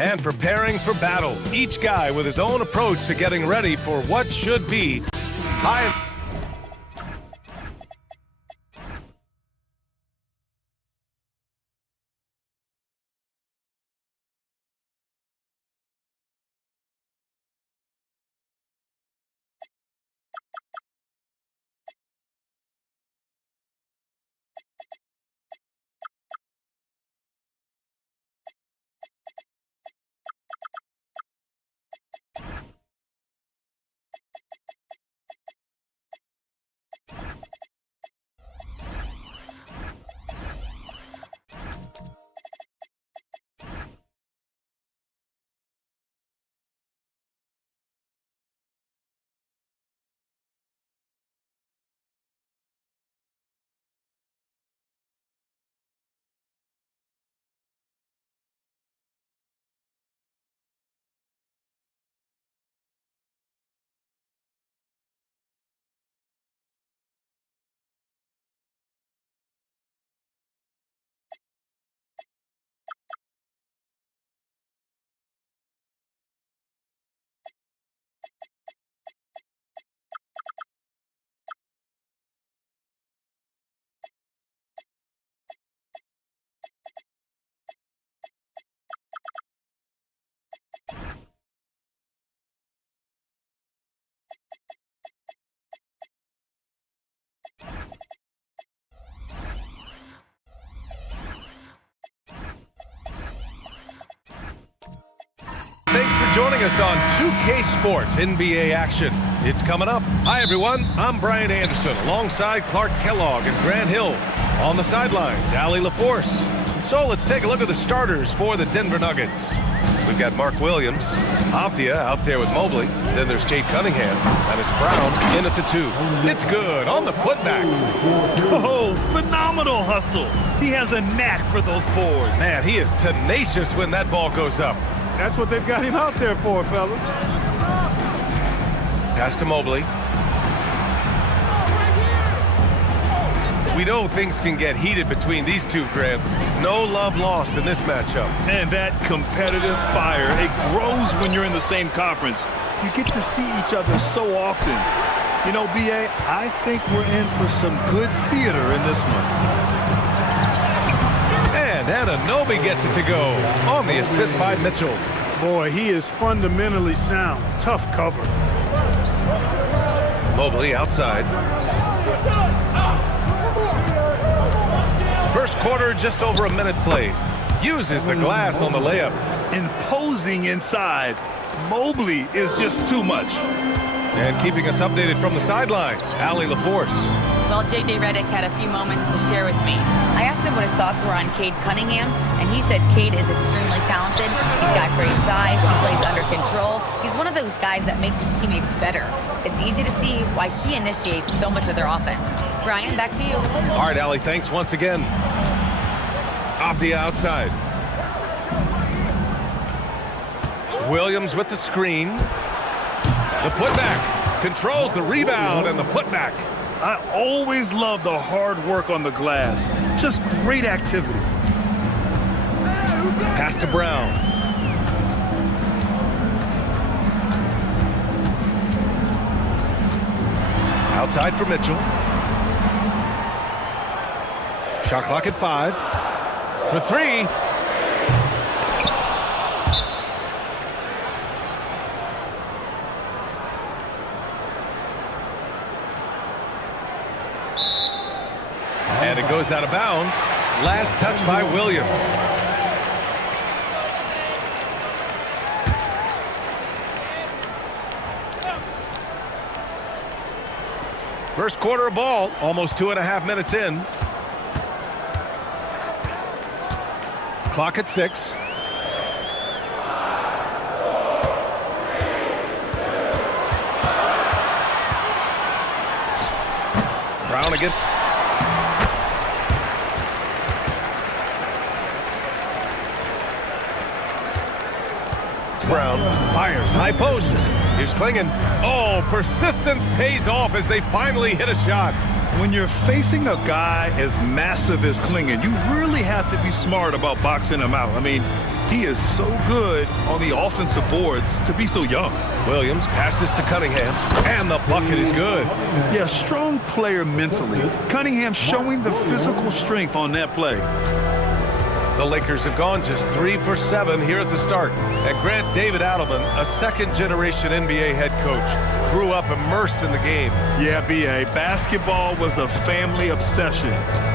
And preparing for battle, each guy with his own approach to getting ready for what should be high. Thanks for joining us on 2K Sports NBA action. It's coming up. Hi, everyone. I'm Brian Anderson alongside Clark Kellogg and Grant Hill. On the sidelines, Allie LaForce. So let's take a look at the starters for the Denver Nuggets. We've got Mark Williams, Avdia out there with Mobley. Then there's Kate Cunningham, and it's Brown in at the 2. It's good on the putback. Oh, phenomenal hustle. He has a knack for those boards. Man, he is tenacious when that ball goes up. That's what they've got him out there for, fellas. Pass to Mobley. We know things can get heated between these two, Grant. No love lost in this matchup. And that competitive fire, it grows when you're in the same conference. You get to see each other so often. You know, B.A., I think we're in for some good theater in this one. And Anunoby gets it to go on the assist by Mitchell. Boy, he is fundamentally sound. Tough cover. Mobley outside. First quarter, just over a minute played. Uses the glass on the layup. Imposing inside. Mobley is just too much. And keeping us updated from the sideline, Allie LaForce. Well, J.J. Redick had a few moments to share with me. I asked him what his thoughts were on Cade Cunningham, and he said Cade is extremely talented. He's got great size. He plays under control. He's one of those guys that makes his teammates better. It's easy to see why he initiates so much of their offense. Brian, back to you. All right, Allie, thanks once again. Off the outside. Williams with the screen. The putback. Controls the rebound and the putback. I always love the hard work on the glass. Just great activity. Pass to Brown. Outside for Mitchell. Shot clock at 5. For 3. And it goes out of bounds. Last touch by Williams. First quarter of ball, almost 2.5 minutes in. Clock at 6. Brown again. Brown fires high post. Here's Klingon. Oh, persistence pays off as they finally hit a shot. When you're facing a guy as massive as Klingon, you really have to be smart about boxing him out. I mean, he is so good on the offensive boards to be so young. Williams passes to Cunningham, and the bucket is good. Yeah, strong player mentally. Cunningham showing the physical strength on that play. The Lakers have gone just 3 for 7 here at the start. And Grant David Adelman, a second-generation NBA head coach, grew up immersed in the game. Yeah, B.A., basketball was a family obsession.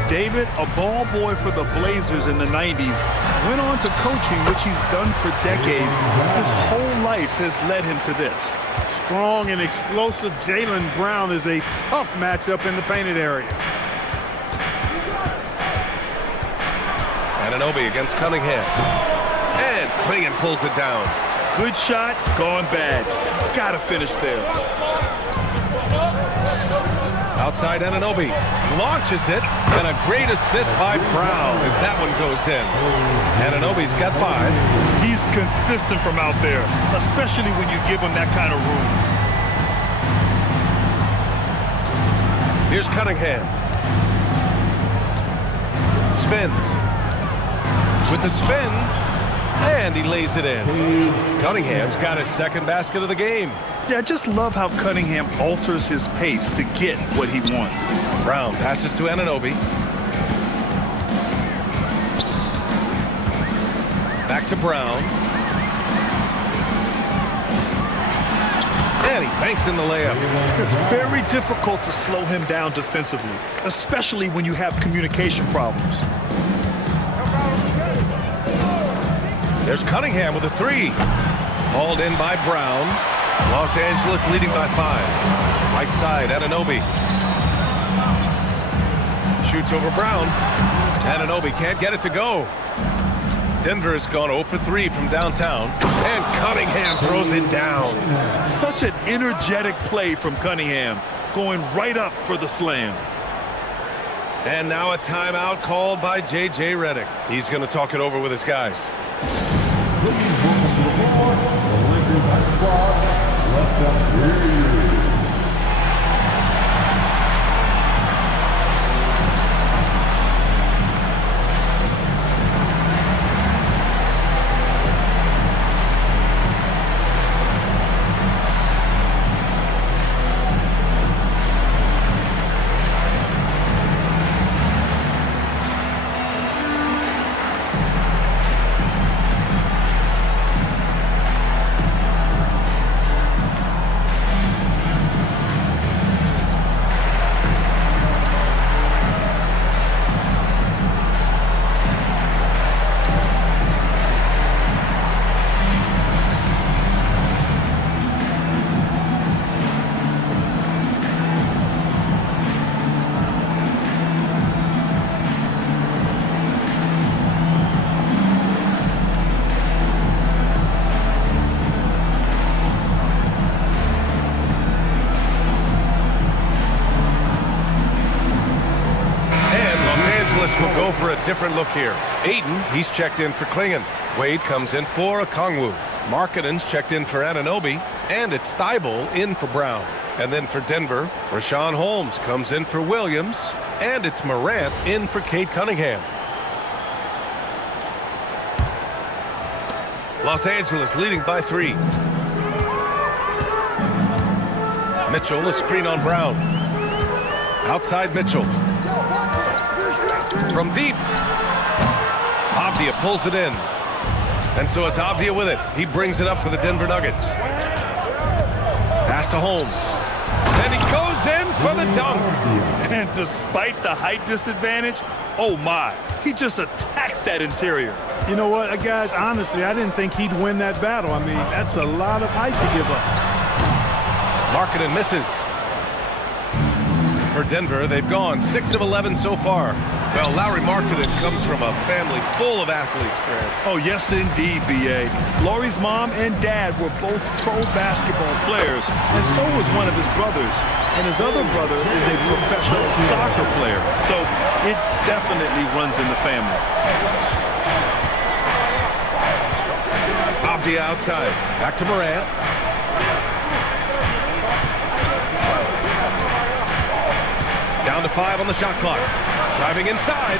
David, a ball boy for the Blazers in the 90s, went on to coaching, which he's done for decades. His whole life has led him to this. Strong and explosive Jaylen Brown is a tough matchup in the painted area. Anunoby against Cunningham. And Klingon pulls it down. Good shot, gone bad. Gotta finish there. Outside Anunoby. Launches it. And a great assist by Brown as that one goes in. Anunoby's got 5. He's consistent from out there, especially when you give him that kind of room. Here's Cunningham. Spins. With the spin, and he lays it in. Cunningham's got his second basket of the game. Yeah, I just love how Cunningham alters his pace to get what he wants. Brown passes to Anunoby. Back to Brown. And he banks in the layup. It's very difficult to slow him down defensively, especially when you have communication problems. There's Cunningham with a 3. Hauled in by Brown. Los Angeles leading by 5. Right side, Anunoby. Shoots over Brown. Anunoby can't get it to go. Denver has gone 0 for 3 from downtown. And Cunningham throws it down. Such an energetic play from Cunningham, going right up for the slam. And now a timeout called by J.J. Redick. He's going to talk it over with his guys. go for a different look here. Aiden, he's checked in for Klingon. Wade comes in for Okongwu. Markkanen's checked in for Anunoby. And it's Thibault in for Brown. And then for Denver, Rashawn Holmes comes in for Williams. And it's Morant in for Cade Cunningham. Los Angeles leading by 3. Mitchell, a screen on Brown. Outside Mitchell. From deep. Avdia pulls it in. And so it's Avdia with it. He brings it up for the Denver Nuggets. Pass to Holmes. And he goes in for the dunk. And despite the height disadvantage, oh my, he just attacks that interior. You know what, guys, honestly, I didn't think he'd win that battle. I mean, that's a lot of height to give up. Markkanen misses. For Denver, they've gone 6 of 11 so far. Well, Lauri Markkanen comes from a family full of athletes, Grant. Oh, yes, indeed, B.A. Lauri's mom and dad were both pro basketball players, and so was one of his brothers. And his other brother is a professional soccer player. So it definitely runs in the family. Avdia outside. Back to Morant. Down to 5 on the shot clock. Driving inside.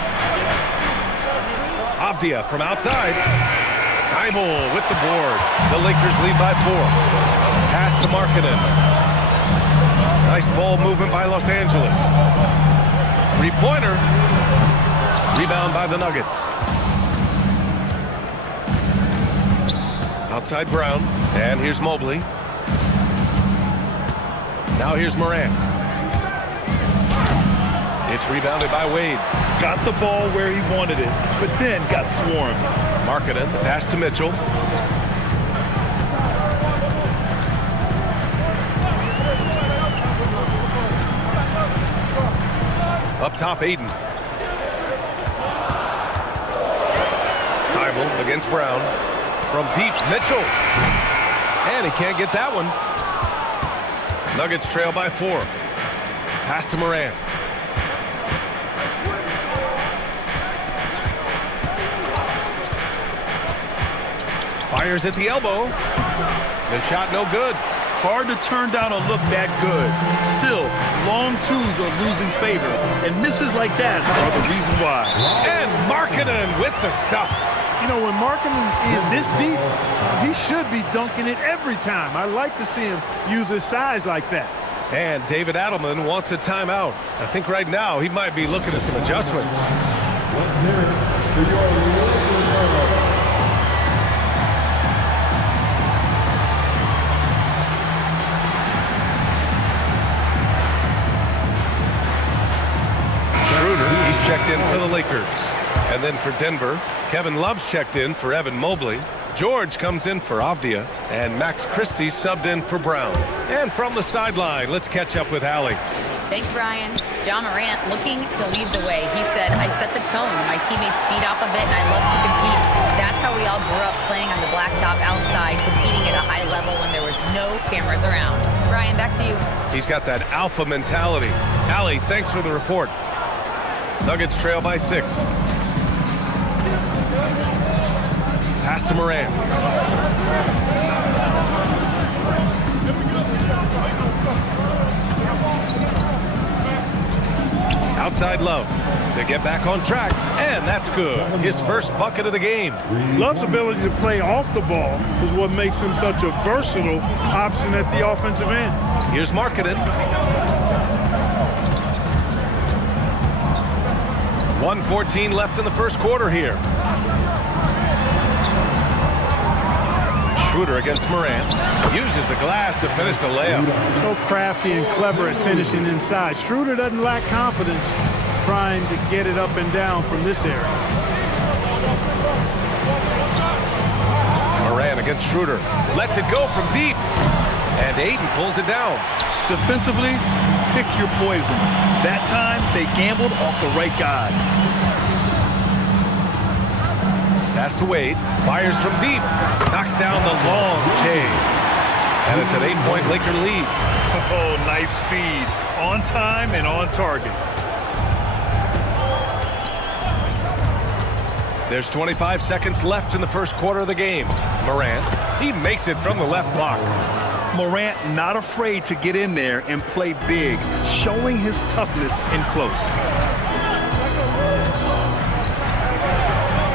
Avdia from outside. Thibault with the board. The Lakers lead by 4. Pass to Markkanen. Nice ball movement by Los Angeles. 3-pointer. Rebound by the Nuggets. Outside Brown. And here's Mobley. Now here's Morant. It's rebounded by Wade. Got the ball where he wanted it, but then got swarmed. Markkanen, the pass to Mitchell. Up top, Aiden. Thibault against Brown. From deep, Mitchell. And he can't get that one. Nuggets trail by 4. Pass to Morant. Fires at the elbow. The shot no good. Hard to turn down a look that good. Still, long twos are losing favor, and misses like that are the reason why. And Markkanen with the stuff. You know, when Markkanen's in this deep, he should be dunking it every time. I like to see him use his size like that. And David Adelman wants a timeout. I think right now he might be looking at some adjustments. He's checked in for the Lakers. And then for Denver, Kevin Love's checked in for Evan Mobley. George comes in for Avdia. And Max Christie subbed in for Brown. And from the sideline, let's catch up with Allie. Thanks, Brian. John Morant looking to lead the way. He said, I set the tone. My teammates feed off of it, and I love to compete. That's how we all grew up, playing on the blacktop outside, competing at a high level when there was no cameras around. Brian, back to you. He's got that alpha mentality. Allie, thanks for the report. Nuggets trail by 6. Pass to Morant. Outside Love to get back on track, and that's good. His first bucket of the game. Love's ability to play off the ball is what makes him such a versatile option at the offensive end. Here's Markkanen. 1:14 left in the first quarter here. Schroeder against Morant. Uses the glass to finish the layup. So crafty and clever at finishing inside. Schroeder doesn't lack confidence trying to get it up and down from this area. Morant against Schroeder. Lets it go from deep. And Aiden pulls it down. Defensively, pick your poison. That time, they gambled off the right guy. Pass to Wade. Fires from deep. Knocks down the long K. And it's an 8-point Laker lead. Oh, nice feed. On time and on target. There's 25 seconds left in the first quarter of the game. Morant, he makes it from the left block. Morant not afraid to get in there and play big, showing his toughness in close.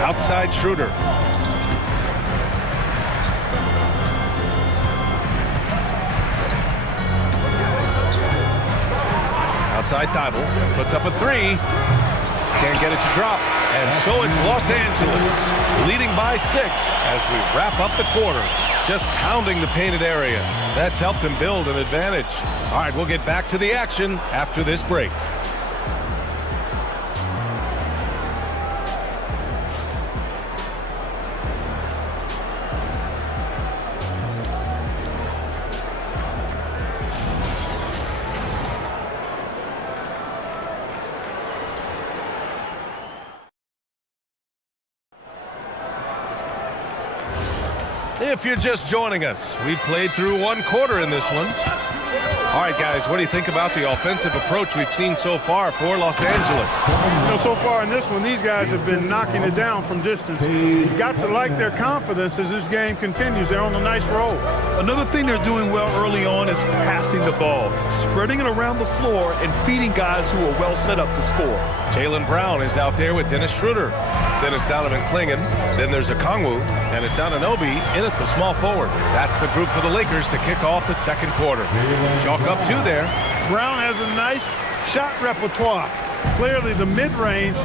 Outside Schroeder. Outside Thibault puts up a three. Can't get it to drop. And so it's Los Angeles leading by 6 as we wrap up the quarter. Just pounding the painted area. That's helped them build an advantage. All right, we'll get back to the action after this break. If you're just joining us, we played through one quarter in this one. All right, guys, what do you think about the offensive approach we've seen so far for Los Angeles? So far in this one, these guys have been knocking it down from distance. You've got to like their confidence as this game continues. They're on a nice roll. Another thing they're doing well early on is passing the ball, spreading it around the floor and feeding guys who are well set up to score. Jaylen Brown is out there with Dennis Schroeder. Then it's Donovan Clingan. Then there's Okongwu. And it's Anunoby in at the small forward. That's the group for the Lakers to kick off the second quarter. Chalk up 2 there. Brown has a nice shot repertoire. Clearly the mid-range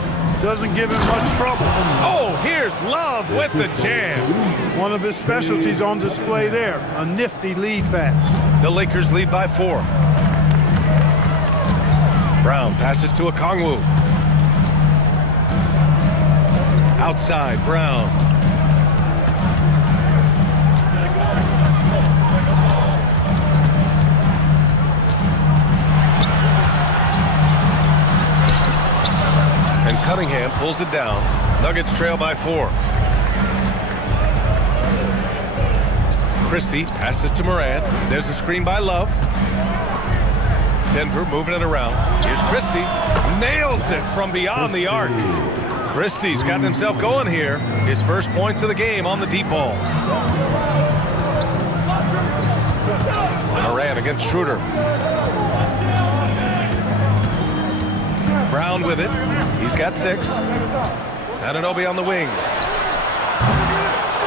doesn't give him much trouble. Oh, here's Love with the jam. One of his specialties on display there. A nifty lead pass. The Lakers lead by 4. Brown passes to Okongwu. Outside, Brown. And Cunningham pulls it down. Nuggets trail by 4. Christie passes to Morant. There's a screen by Love. Denver moving it around. Here's Christie. Nails it from beyond the arc. Christie's gotten himself going here. His first points of the game on the deep ball. Morant against Schroeder. Brown with it. He's got 6. Anunoby on the wing.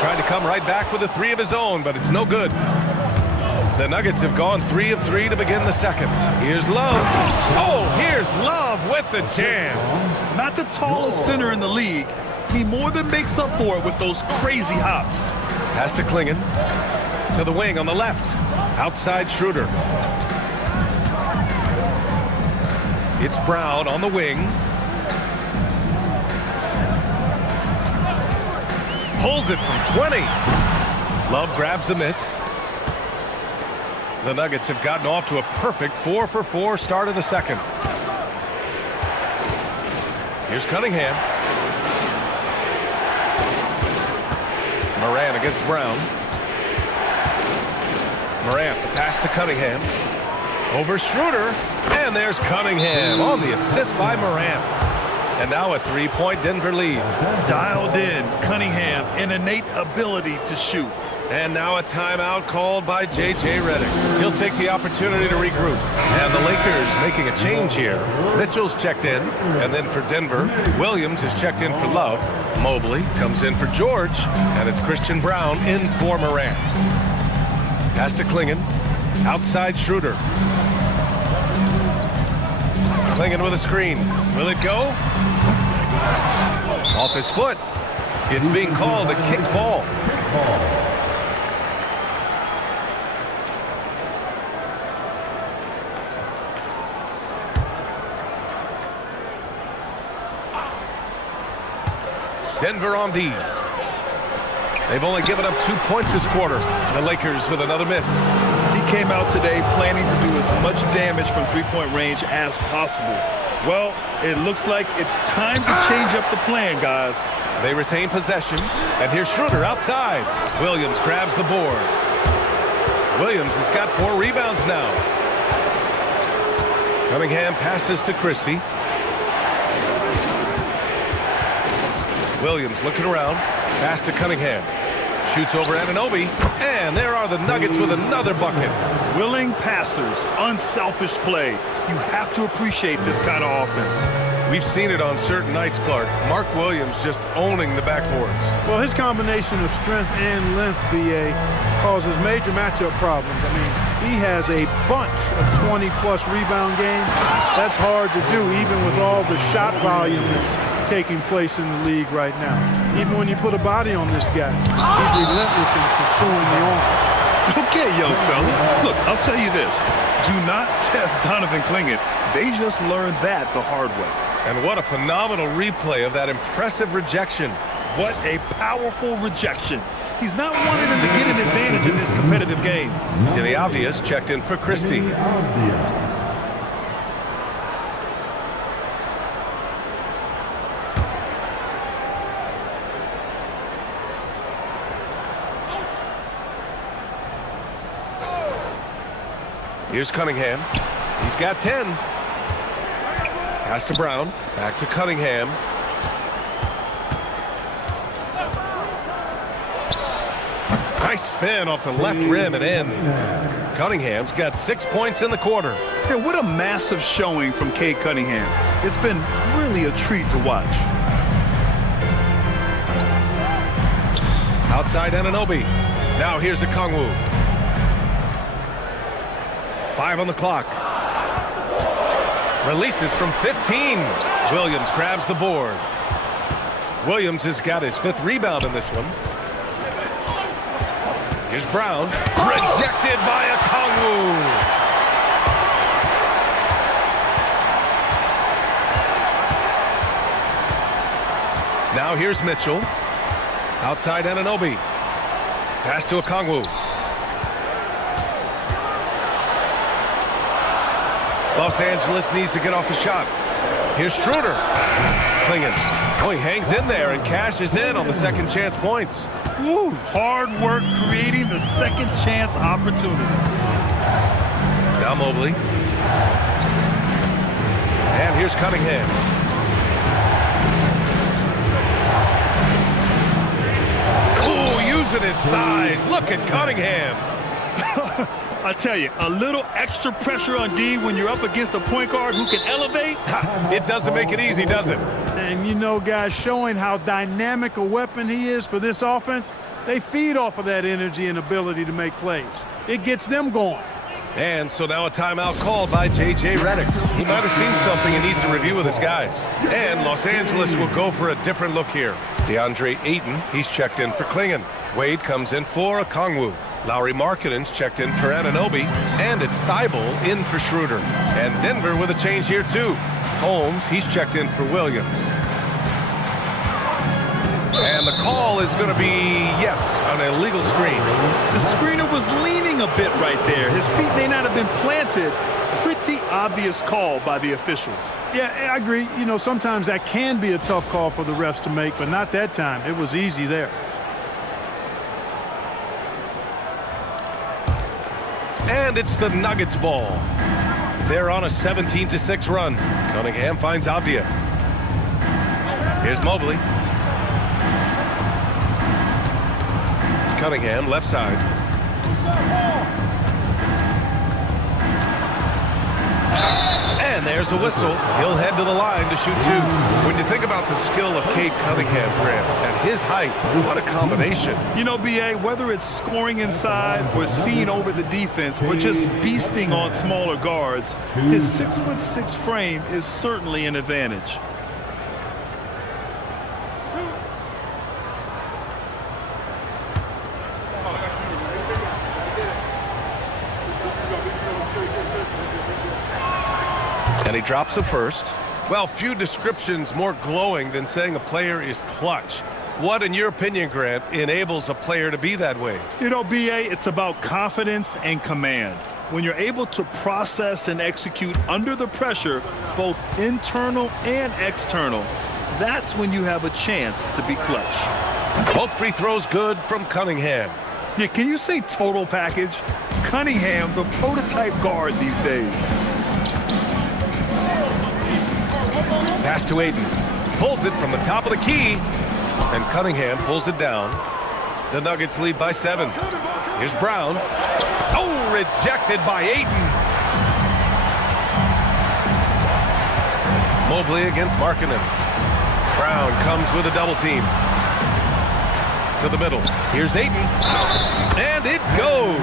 Trying to come right back with a 3 of his own, but it's no good. The Nuggets have gone 3 of 3 to begin the second. Here's Love. Oh, here's Love with the jam. Not the tallest center in the league. He more than makes up for it with those crazy hops. Pass to Clingan. To the wing on the left. Outside Schroeder. It's Brown on the wing. Pulls it from 20. Love grabs the miss. The Nuggets have gotten off to a perfect 4-for-4 start of the second. Here's Cunningham. Morant against Brown. Morant, the pass to Cunningham. Over Schroeder. And there's Cunningham on the assist by Morant. And now a 3-point Denver lead. Dialed in, Cunningham, an innate ability to shoot. And now a timeout called by J.J. Redick. He'll take the opportunity to regroup. And the Lakers making a change here. Mitchell's checked in. And then for Denver, Williams is checked in for Love. Mobley comes in for George. And it's Christian Brown in for Morant. Pass to Clingan. Outside Schroeder. Clingan with a screen. Will it go? Off his foot. It's being called a kicked ball. Denver on D. They've only given up 2 points this quarter. The Lakers with another miss. He came out today planning to do as much damage from three-point range as possible. Well, it looks like it's time to change up the plan, guys. They retain possession. And here's Schroeder outside. Williams grabs the board. Williams has got 4 rebounds now. Cunningham passes to Christie. Williams looking around. Pass to Cunningham. Shoots over Anunoby. And there are the Nuggets with another bucket. Willing passers, unselfish play. You have to appreciate this kind of offense. We've seen it on certain nights, Clark. Mark Williams just owning the backboards. Well, his combination of strength and length, BA, causes major matchup problems. I mean, he has a bunch of 20-plus rebound games. That's hard to do, even with all the shot volume that's taking place in the league right now. Even when you put a body on this guy, he's relentless in pursuing the arm. Okay, young fella. Look, I'll tell you this. Do not test Donovan Clingan. They just learned that the hard way. And what a phenomenal replay of that impressive rejection. What a powerful rejection. He's not wanting them to get an advantage in this competitive game. Denny Obvious checked in for Christie. Here's Cunningham. He's got 10. Pass to Brown. Back to Cunningham. Nice spin off the left rim and in. Cunningham's got 6 points in the quarter. Yeah, what a massive showing from Cade Cunningham. It's been really a treat to watch. Outside Anunoby. Now here's Okongwu. 5 on the clock. Releases from 15. Williams grabs the board. Williams has got his 5th rebound in this one. Here's Brown. Rejected by Okongwu. Now here's Mitchell. Outside Anunoby. Pass to Okongwu. Los Angeles needs to get off a shot. Here's Schroeder. Clingan. Oh, he hangs in there and cashes in on the second chance points. Woo, hard work creating the second chance opportunity. Now Mobley. And here's Cunningham. Oh, using his size. Look at Cunningham. I tell you, a little extra pressure on D when you're up against a point guard who can elevate. It doesn't make it easy, does it? And you know, guys, showing how dynamic a weapon he is for this offense, they feed off of that energy and ability to make plays. It gets them going. And so now a timeout called by J.J. Redick. He might have seen something and needs to review with his guys. And Los Angeles will go for a different look here. DeAndre Ayton, he's checked in for Clingan. Wade comes in for Okongwu. Lauri Markkanen's checked in for Anunoby. And it's Thibault in for Schroeder. And Denver with a change here too. Holmes, he's checked in for Williams. And the call is going to be, yes, an illegal screen. The screener was leaning a bit right there. His feet may not have been planted. Pretty obvious call by the officials. Yeah, I agree. You know, sometimes that can be a tough call for the refs to make, but not that time. It was easy there. And it's the Nuggets ball. They're on a 17-6 run. Cunningham finds Avdia. Here's Mobley. Cunningham, left side. And there's a whistle. He'll head to the line to shoot 2. When you think about the skill of Cade Cunningham, Grant, at his height, what a combination. You know, B.A., whether it's scoring inside or seeing over the defense or just beasting on smaller guards, his 6'6" frame is certainly an advantage. And he drops the first. Well, few descriptions more glowing than saying a player is clutch. What, in your opinion, Grant, enables a player to be that way? You know, B.A., it's about confidence and command. When you're able to process and execute under the pressure, both internal and external, that's when you have a chance to be clutch. Both free throws good from Cunningham. Yeah, can you say total package? Cunningham, the prototype guard these days. Pass to Ayton. Pulls it from the top of the key. And Cunningham pulls it down. The Nuggets lead by 7. Here's Brown. Oh, rejected by Ayton. Mobley against Markkanen. Brown comes with a double team. To the middle. Here's Ayton. And it goes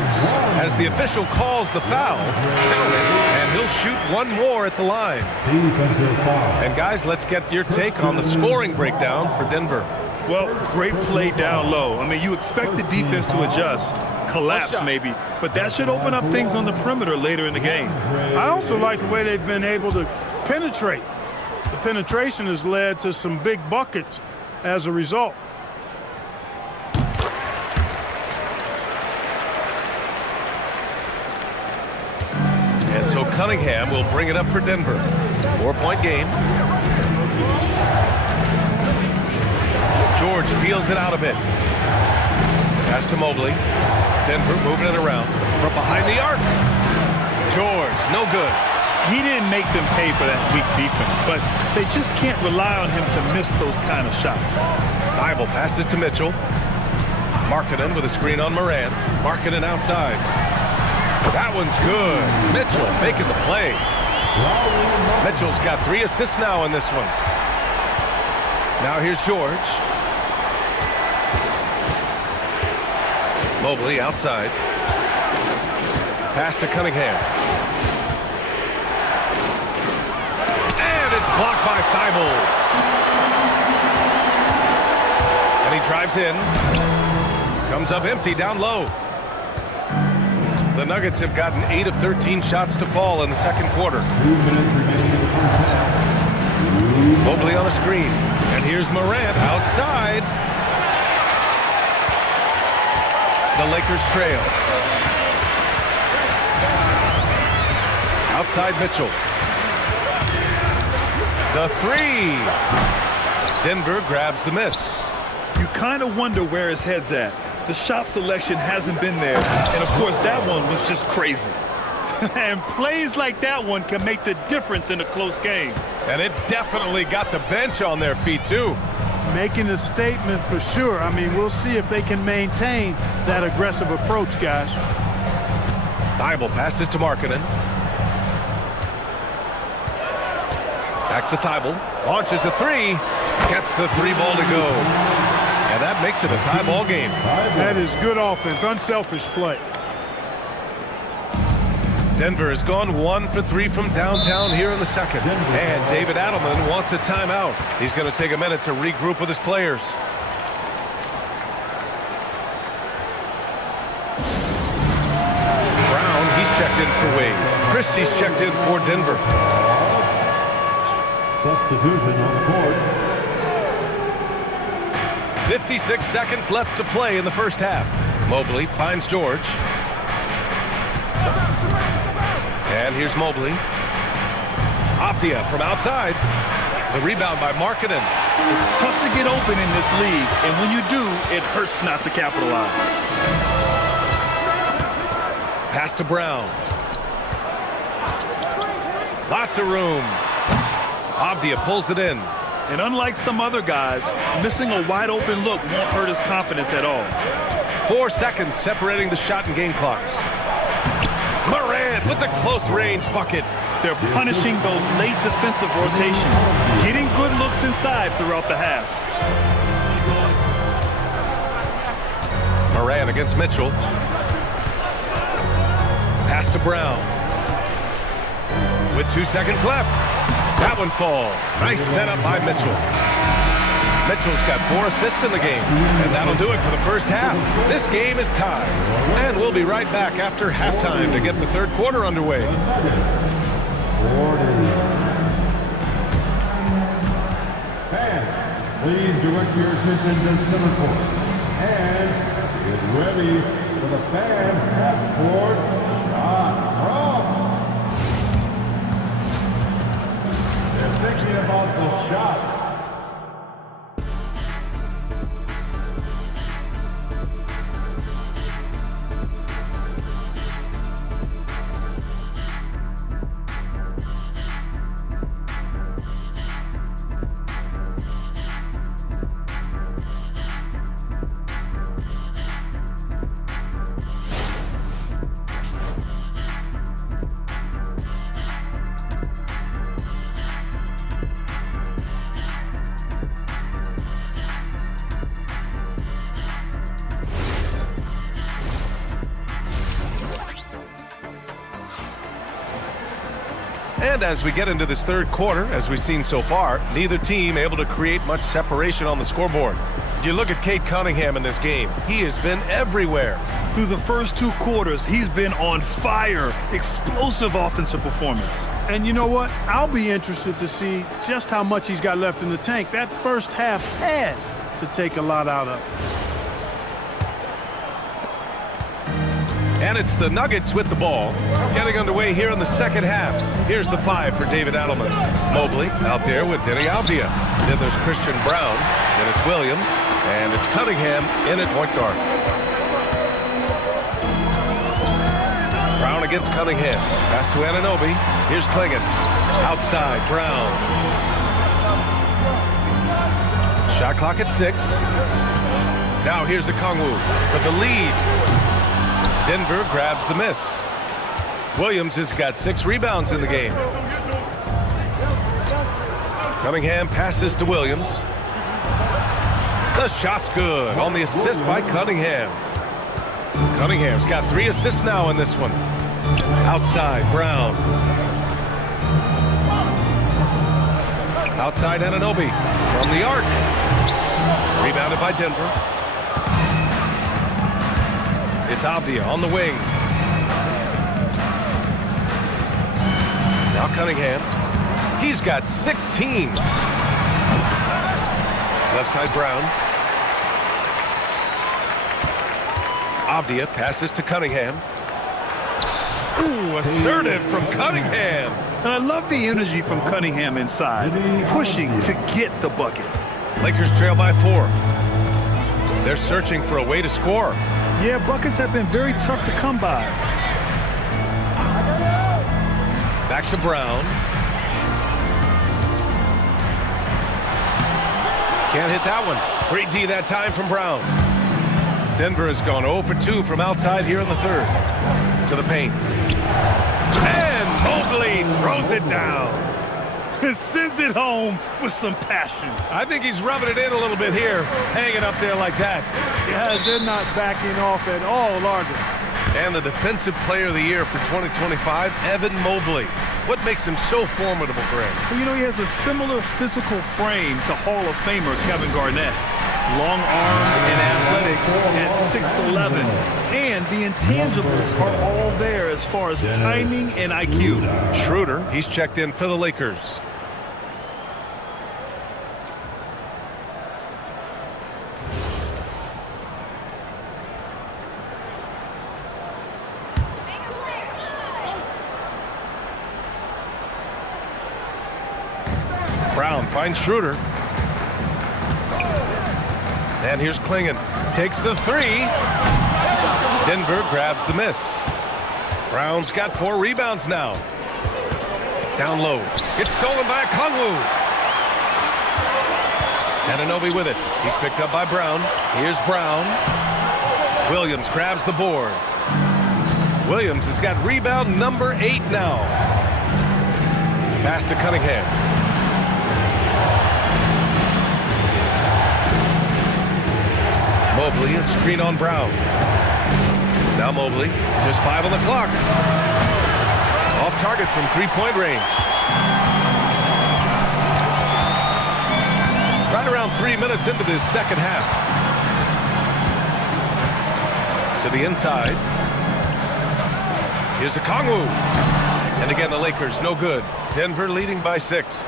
as the official calls the foul. And he'll shoot one more at the line. And guys, let's get your take on the scoring breakdown for Denver. Well, great play down low. I mean, you expect the defense to adjust, collapse maybe, but that should open up things on the perimeter later in the game. I also like the way they've been able to penetrate. The penetration has led to some big buckets as a result. And so Cunningham will bring it up for Denver. 4-point game. George feels it out a bit. Pass to Mobley. Denver moving it around from behind the arc. George, no good. He didn't make them pay for that weak defense, but they just can't rely on him to miss those kind of shots. Bible passes to Mitchell. Markkanen with a screen on Moran. Markkanen outside. That one's good. Mitchell making the play. Mitchell's got 3 assists now in this one. Now here's George. Mobley outside. Pass to Cunningham. And it's blocked by Thibault. And he drives in. Comes up empty down low. The Nuggets have gotten 8 of 13 shots to fall in the second quarter. Mobley on a screen. And here's Morant outside. The Lakers trail. Outside Mitchell. The 3. Denver grabs the miss. You kind of wonder where his head's at. The shot selection hasn't been there. And, of course, that one was just crazy. And plays like that one can make the difference in a close game. And it definitely got the bench on their feet, too. Making a statement for sure. I mean, we'll see if they can maintain that aggressive approach, guys. Thibault passes to Markkanen. Back to Thibault. Launches a 3. Gets the 3 ball to go. And that makes it a tie ball game. That is good offense. Unselfish play. Denver has gone 1 for 3 from downtown here in the second. And David Adelman wants a timeout. He's going to take a minute to regroup with his players. Brown, he's checked in for Wade. Christie's checked in for Denver. Substitution on the board. 56 seconds left to play in the first half. Mobley finds George. And here's Mobley. Avdia from outside. The rebound by Markkanen. It's tough to get open in this league, and when you do, it hurts not to capitalize. Pass to Brown. Lots of room. Avdia pulls it in. And unlike some other guys, missing a wide open look won't hurt his confidence at all. 4 seconds separating the shot and game clocks. Morant with the close range bucket. They're punishing those late defensive rotations, getting good looks inside throughout the half. Morant against Mitchell. Pass to Brown. With 2 seconds left. That one falls. Nice setup by Mitchell. Mitchell's got 4 assists in the game. And that'll do it for the first half. This game is tied. And we'll be right back after halftime to get the third quarter underway. Fans, please direct your attention to center court. And get ready for the fan half-court shot drop. They're thinking about the shot. And as we get into this third quarter, as we've seen so far, neither team able to create much separation on the scoreboard. You look at Cade Cunningham in this game. He has been everywhere. Through the first 2 quarters, he's been on fire. Explosive offensive performance. And you know what? I'll be interested to see just how much he's got left in the tank. That first half had to take a lot out of. And it's the Nuggets with the ball. Getting underway here in the second half. Here's the 5 for David Adelman. Mobley out there with Denny Avdia. Then there's Christian Brown. Then it's Williams. And it's Cunningham in at point guard. Brown against Cunningham. Pass to Anunoby. Here's Klingon. Outside, Brown. Shot clock at 6. Now here's the Okongwu for the lead. Denver grabs the miss. Williams has got 6 rebounds in the game. Cunningham passes to Williams. The shot's good on the assist by Cunningham. Cunningham's got 3 assists now in this one. Outside, Brown. Outside, Anunoby from the arc. Rebounded by Denver. It's Avdia on the wing. Now Cunningham. He's got 16. Left side, Brown. Avdia passes to Cunningham. Ooh, assertive from Cunningham. And I love the energy from Cunningham inside, pushing to get the bucket. Lakers trail by 4. They're searching for a way to score. Yeah, buckets have been very tough to come by. Back to Brown. Can't hit that one. Great D that time from Brown. Denver has gone 0 for 2 from outside here in the third. To the paint. And Mobley throws it down. Sends it home with some passion. I think he's rubbing it in a little bit here, hanging up there like that. Yeah, they're not backing off at all, are they? And the Defensive Player of the Year for 2025, Evan Mobley. What makes him so formidable, Greg? Well, you know, he has a similar physical frame to Hall of Famer Kevin Garnett. Long-armed and athletic at 6'11". And the intangibles are all there as far as timing and IQ. Schroeder, he's checked in for the Lakers. Brown finds Schroeder. And here's Klingon. Takes the 3. Denver grabs the miss. Brown's got 4 rebounds now. Down low. It's stolen by Okongwu. Anunoby with it. He's picked up by Brown. Here's Brown. Williams grabs the board. Williams has got rebound number 8 now. Pass to Cunningham. Mobley, a screen on Brown. Now Mobley, just 5 on the clock. Off target from 3-point range. Right around 3 minutes into this second half. To the inside. Here's Okongwu. And again, the Lakers, no good. Denver leading by 6.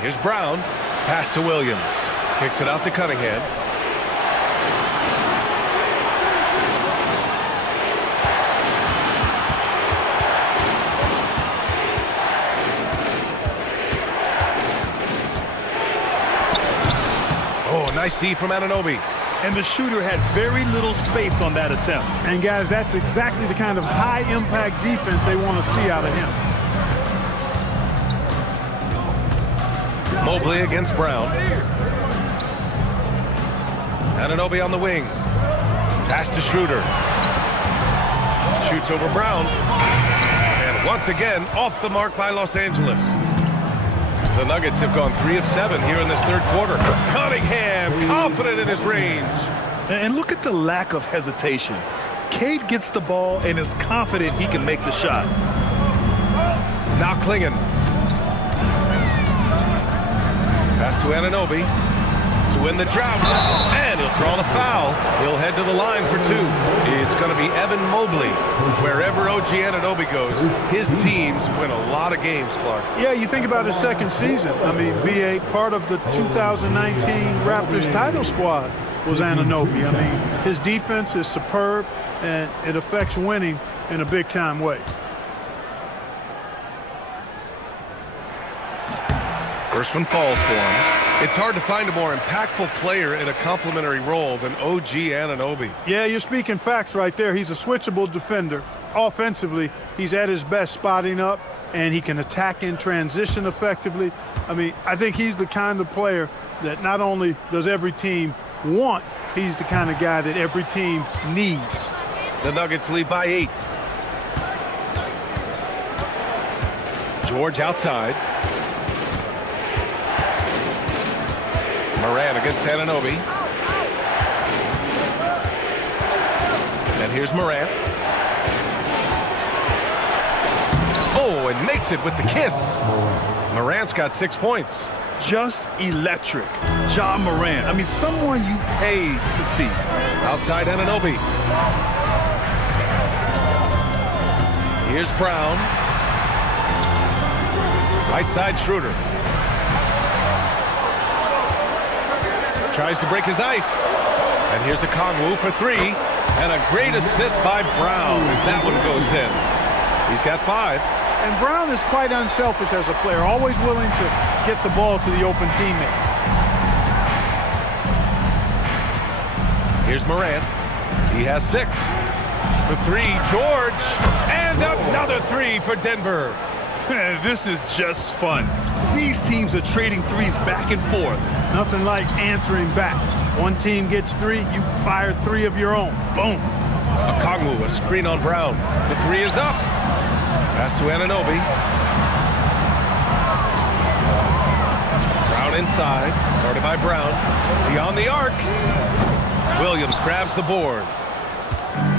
Here's Brown. Pass to Williams. Kicks it out to Cunningham. Oh, nice D from Anunoby. And the shooter had very little space on that attempt. And guys, that's exactly the kind of high-impact defense they want to see out of him. Mobley against Brown. Anunoby on the wing. Pass to Schroeder. Shoots over Brown. And once again, off the mark by Los Angeles. The Nuggets have gone 3 of 7 here in this third quarter. Cunningham, confident in his range. And look at the lack of hesitation. Cade gets the ball and is confident he can make the shot. Now Klingon. Pass to Anunoby to win the drought, and he'll draw the foul. He'll head to the line for two. It's going to be Evan Mobley. Wherever OG Anunoby goes, his teams win a lot of games, Clark. Yeah, you think about his second season. I mean, BA, part of the 2019 Raptors title squad was Anunoby. I mean, his defense is superb, and it affects winning in a big-time way. First one falls for him. It's hard to find a more impactful player in a complementary role than OG Anunoby. Yeah, you're speaking facts right there. He's a switchable defender. Offensively, he's at his best spotting up, and he can attack in transition effectively. I mean, I think he's the kind of player that not only does every team want, he's the kind of guy that every team needs. The Nuggets lead by 8. George outside. Moran against Anunoby. And here's Moran. Oh, and makes it with the kiss. Moran's got 6 points. Just electric. Ja Morant. I mean, someone you paid to see. Outside Anunoby. Here's Brown. Right side Schroeder. Tries to break his ice. And here's a Kongwu for 3. And a great assist by Brown as that one goes in. He's got 5. And Brown is quite unselfish as a player, always willing to get the ball to the open teammate. Here's Morant. He has 6. For 3, George. And another 3 for Denver. This is just fun. These teams are trading threes back and forth. Nothing like answering back. One team gets 3, you fire 3 of your own. Boom. A Kongwu, a screen on Brown. The 3 is up. Pass to Anunoby. Brown inside. Guarded by Brown. Beyond the arc. Williams grabs the board.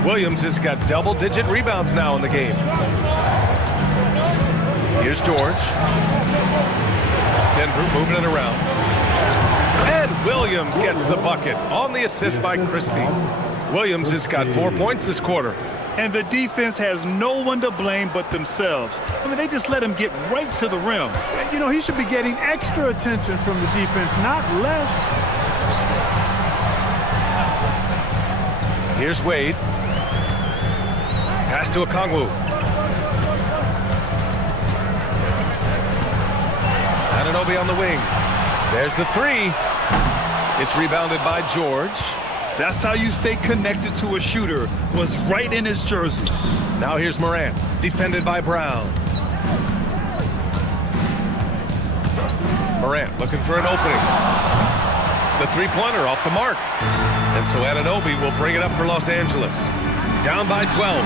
Williams has got double-digit rebounds now in the game. Here's George. Denver moving it around. And Williams gets the bucket on the assist by Christie. Williams has got 4 points this quarter. And the defense has no one to blame but themselves. I mean, they just let him get right to the rim. You know, he should be getting extra attention from the defense, not less. Here's Wade. Pass to a Kongwu. Anunoby on the wing. There's the 3. It's rebounded by George. That's how you stay connected to a shooter. Was right in his jersey. Now here's Morant, defended by Brown. Morant looking for an opening. The three-pointer off the mark. And so Anunoby will bring it up for Los Angeles. Down by 12.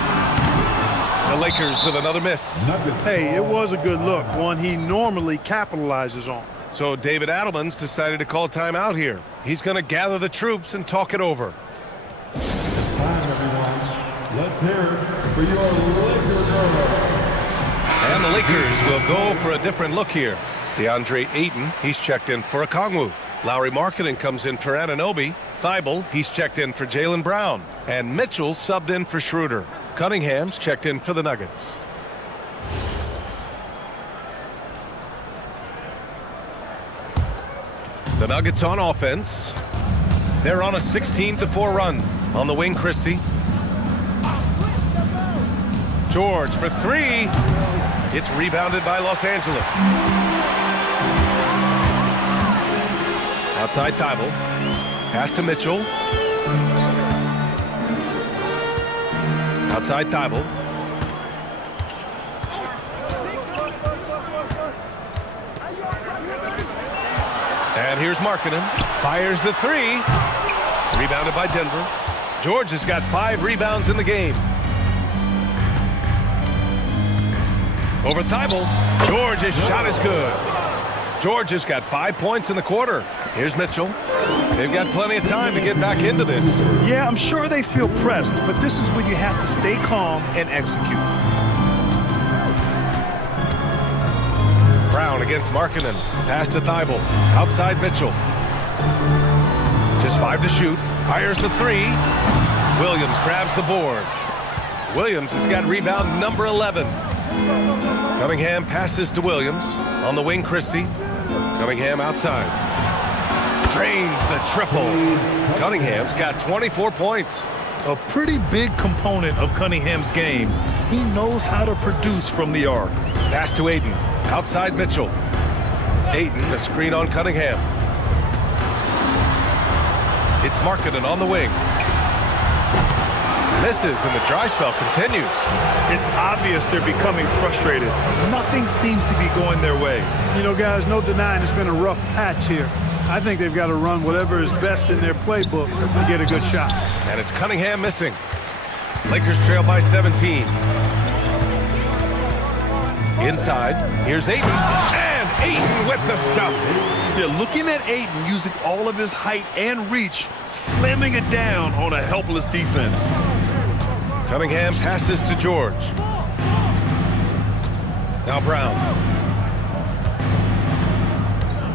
The Lakers with another miss. Hey, it was a good look, one he normally capitalizes on. So David Adelman's decided to call timeout here. He's going to gather the troops and talk it over. Time, everyone. Let's hear it for your Lakers. And the Lakers will go for a different look here. DeAndre Ayton, he's checked in for a Kongwu. Lowry Markkanen comes in for Anunoby. Thibault, he's checked in for Jaylen Brown. And Mitchell subbed in for Schroeder. Cunningham's checked in for the Nuggets. The Nuggets on offense. They're on a 16-4 run. On the wing, Christie. George for 3. It's rebounded by Los Angeles. Outside Thibault. Pass to Mitchell. Outside Thibault. And here's Markkanen. Fires the 3. Rebounded by Denver. George has got 5 rebounds in the game. Over Thibault. George's shot is good. George has got 5 points in the quarter. Here's Mitchell. They've got plenty of time to get back into this. Yeah, I'm sure they feel pressed, but this is when you have to stay calm and execute. against Markkanen. Pass to Thibault. Outside Mitchell. Just 5 to shoot. Fires the 3. Williams grabs the board. Williams has got rebound number 11. Cunningham passes to Williams. On the wing, Christie. Cunningham outside. Drains the triple. Cunningham's got 24 points. A pretty big component of Cunningham's game. He knows how to produce from the arc. Pass to Ayton. Outside Mitchell. Ayton, a screen on Cunningham. It's Markkanen on the wing. Misses, and the dry spell continues. It's obvious they're becoming frustrated. Nothing seems to be going their way. You know, guys, no denying it's been a rough patch here. I think they've got to run whatever is best in their playbook to get a good shot. And it's Cunningham missing. Lakers trail by 17. Inside, here's Ayton. And Ayton with the stuff. Yeah, looking at Ayton using all of his height and reach, slamming it down on a helpless defense. Cunningham passes to George. Now Brown.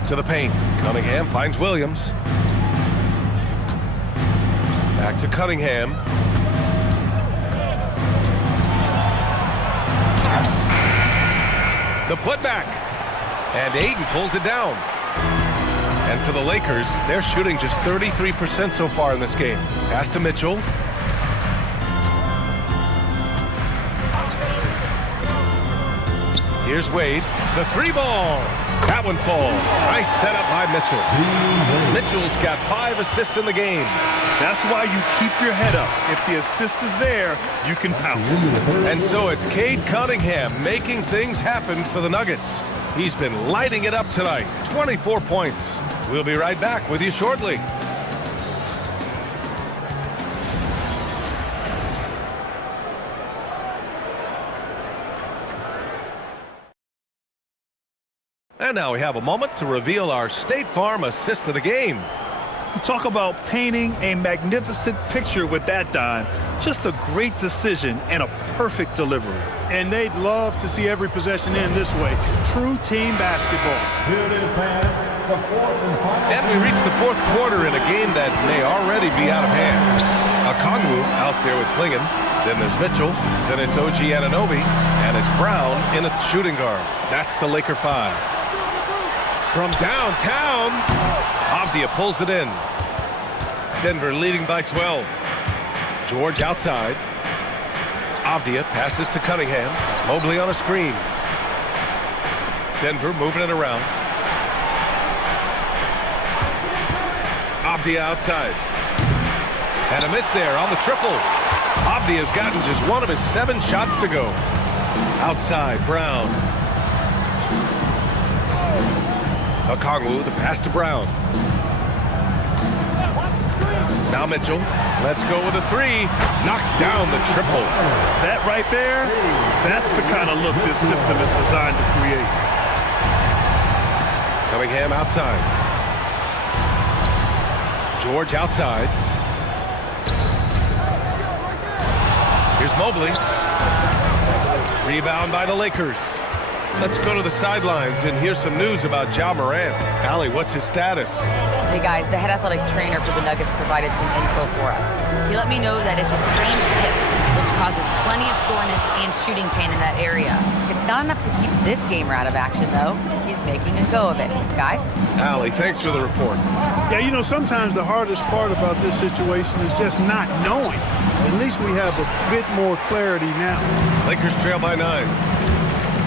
To the paint. Cunningham finds Williams. Back to Cunningham. The putback. And Ayton pulls it down. And for the Lakers, they're shooting just 33% so far in this game. Pass to Mitchell. Here's Wade. The 3-ball. That one falls. Nice setup by Mitchell. Mitchell's got 5 assists in the game. That's why you keep your head up. If the assist is there, you can pounce. And so it's Cade Cunningham making things happen for the Nuggets. He's been lighting it up tonight. 24 points. We'll be right back with you shortly. And now we have a moment to reveal our State Farm assist of the game. You talk about painting a magnificent picture with that dime. Just a great decision and a perfect delivery. And they'd love to see every possession end this way. True team basketball. Here it is, fans. The fourth and final. And we reach the fourth quarter in a game that may already be out of hand. Okongwu out there with Klingon. Then there's Mitchell. Then it's OG Anunoby. And it's Brown in a shooting guard. That's the Laker 5. From downtown, Avdia pulls it in. Denver leading by 12. George outside. Avdia passes to Cunningham. Mobley on a screen. Denver moving it around. Avdia outside. And a miss there on the triple. Avdia's gotten just one of his 7 shots to go. Outside, Brown. Okongwu, the pass to Brown. Now Mitchell. Let's go with a 3. Knocks down the triple. That right there, that's the kind of look this system is designed to create. Cunningham outside. George outside. Here's Mobley. Rebound by the Lakers. Let's go to the sidelines and hear some news about Ja Morant. Allie, what's his status? Hey guys, the head athletic trainer for the Nuggets provided some info for us. He let me know that it's a strained hip, which causes plenty of soreness and shooting pain in that area. It's not enough to keep this gamer out of action, though. He's making a go of it. Guys? Allie, thanks for the report. Yeah, you know, sometimes the hardest part about this situation is just not knowing. At least we have a bit more clarity now. Lakers trail by 9.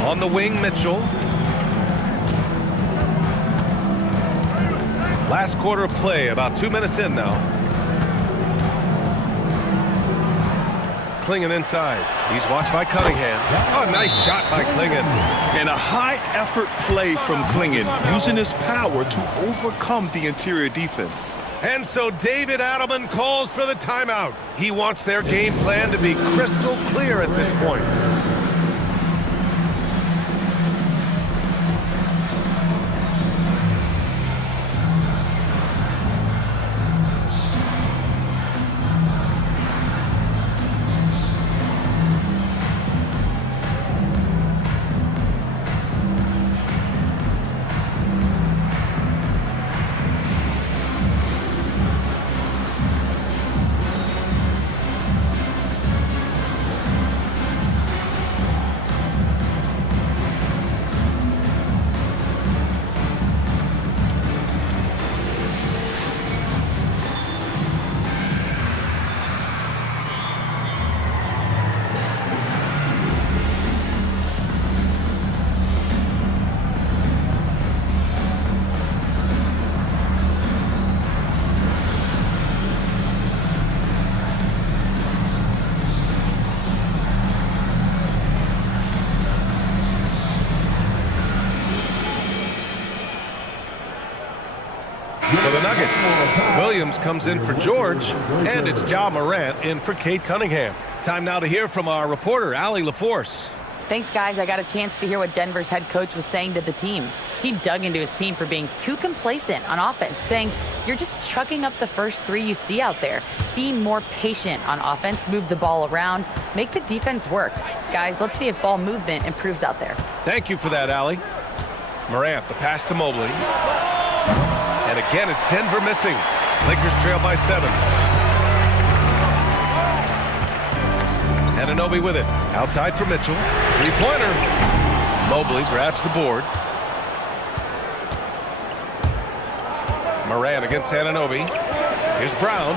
On the wing, Mitchell. Last quarter of play, about 2 minutes in now. Klingon inside. He's watched by Cunningham. Oh, nice shot by Klingon. And a high-effort play from Klingon, using his power to overcome the interior defense. And so David Adelman calls for the timeout. He wants their game plan to be crystal clear at this point. for the Nuggets. Williams comes in for George, and it's Ja Morant in for Cade Cunningham. Time now to hear from our reporter, Allie LaForce. Thanks, guys. I got a chance to hear what Denver's head coach was saying to the team. He dug into his team for being too complacent on offense, saying, you're just chucking up the first three you see out there. Be more patient on offense, move the ball around, make the defense work. Guys, let's see if ball movement improves out there. Thank you for that, Allie. Morant, the pass to Mobley. And again, it's Denver missing. Lakers trail by 7. Anunoby with it. Outside for Mitchell. Three-pointer. Mobley grabs the board. Morant against Anunoby. Here's Brown.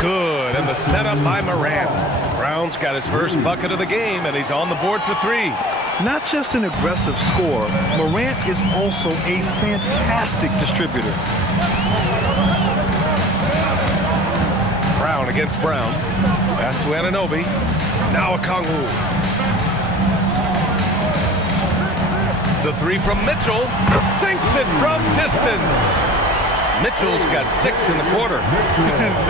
Good. And the setup by Morant. Brown's got his first bucket of the game, and he's on the board for 3. Not just an aggressive scorer, Morant is also a fantastic distributor. Brown against Brown. Pass to Anunoby. Now a Kongwu. The 3 from Mitchell. Sinks it from distance. Mitchell's got 6 in the quarter.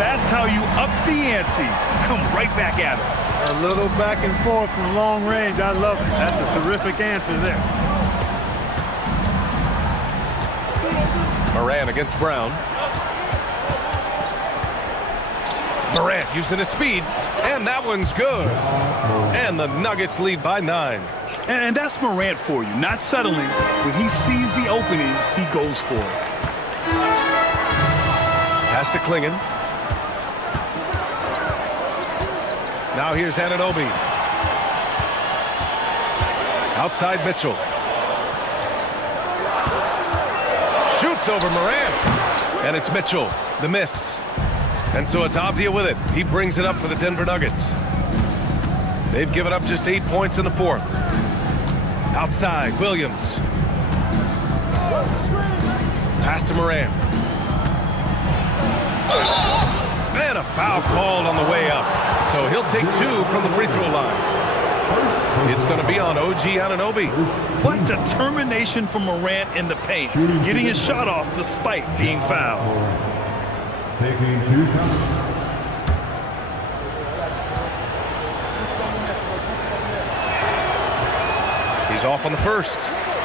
That's how you up the ante. Come right back at him. A little back and forth from long range. I love it. That's a terrific answer there. Morant against Brown. Morant using his speed, and that one's good. And the Nuggets lead by 9. And that's Morant for you, not settling. When he sees the opening, he goes for it. Pass to Klingon. Now here's Anunoby. Outside Mitchell. Shoots over Morant. And it's Mitchell, the miss. And so it's Avdia with it. He brings it up for the Denver Nuggets. They've given up just 8 points in the 4th. Outside, Williams. Pass to Morant. And a foul called on the way up. So he'll take 2 from the free throw line. It's going to be on OG Anunoby. What determination from Morant in the paint, getting his shot off despite being fouled. Taking 2 shots. He's off on the first.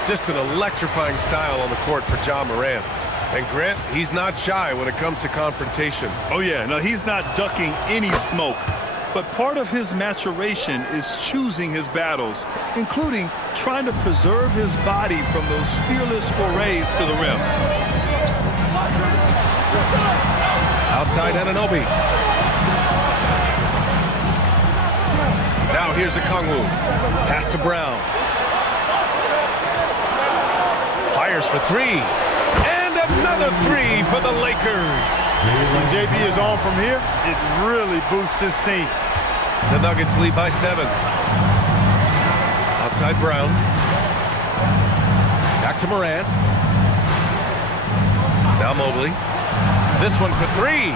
Just an electrifying style on the court for Ja Morant. And Grant, he's not shy when it comes to confrontation. Oh yeah, no, he's not ducking any smoke. But part of his maturation is choosing his battles, including trying to preserve his body from those fearless forays to the rim. Outside Anunoby. Now here's a Kongwu. Pass to Brown. Fires for 3. And another 3 for the Lakers. When JB is on from here, it really boosts his team. The Nuggets lead by 7. Outside Brown. Back to Morant. Now Mobley. This one for 3.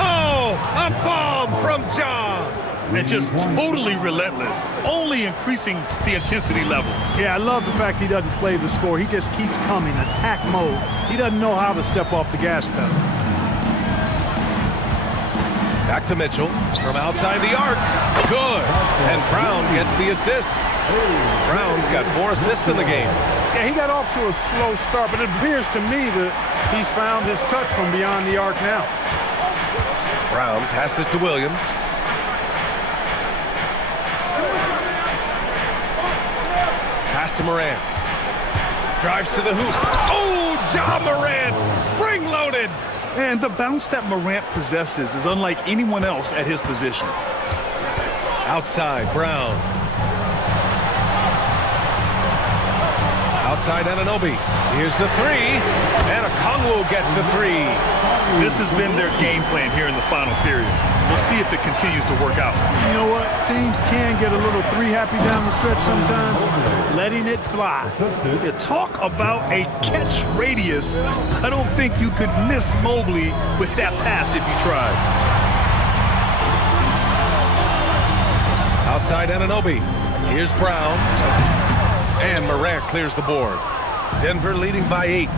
Oh, a bomb from Ja. And just totally relentless, only increasing the intensity level. Yeah, I love the fact he doesn't play the score. He just keeps coming, attack mode. He doesn't know how to step off the gas pedal. Back to Mitchell from outside the arc. Good. And Brown gets the assist. Brown's got 4 assists in the game. Yeah, he got off to a slow start, but it appears to me that he's found his touch from beyond the arc now. Brown passes to Williams. Pass to Morant. Drives to the hoop. Oh, Ja Morant, spring-loaded. And the bounce that Morant possesses is unlike anyone else at his position. Outside, Brown. Outside Anunoby. Here's the 3. And Kongwu gets the 3. This has been their game plan here in the final period. We'll see if it continues to work out. You know what? Teams can get a little 3-happy down the stretch sometimes. Letting it fly. You talk about a catch radius. I don't think you could miss Mobley with that pass if you tried. Outside Anunoby. Here's Brown. And Morant clears the board. Denver leading by 8.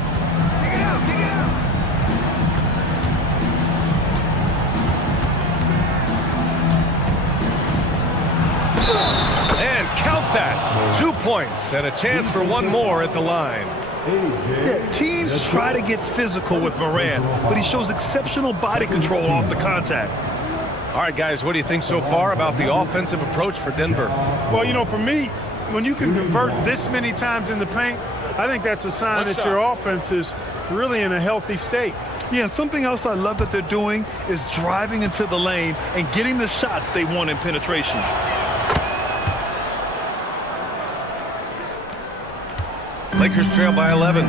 that. 2 points and a chance for one more at the line. Yeah, teams try to get physical with Moran, but he shows exceptional body control off the contact. All right, guys, what do you think so far about the offensive approach for Denver? Well, you know, for me, when you can convert this many times in the paint, I think that's a sign that your offense is really in a healthy state. Yeah, and something else I love that they're doing is driving into the lane and getting the shots they want in penetration. Lakers trail by 11.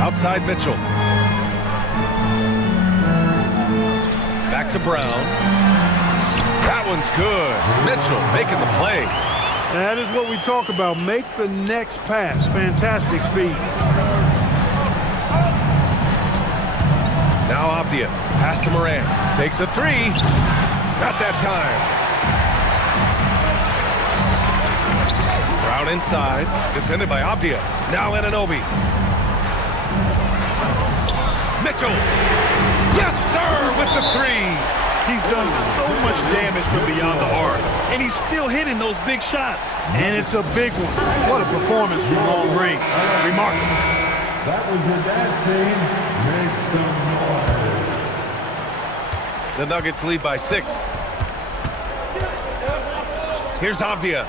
Outside Mitchell. Back to Brown. That one's good. Mitchell making the play. That is what we talk about. Make the next pass. Fantastic feed. Now Avdia. Pass to Moran. Takes a three. Not that time. Brown inside. Defended by Avdia. Now Anunoby. Mitchell. Yes, sir, with the three. He's done so much damage from beyond the arc, and he's still hitting those big shots. And it's a big one. What a performance from long range. Remarkable. That was your dance team. Make some noise. The Nuggets lead by 6. Here's Avdia.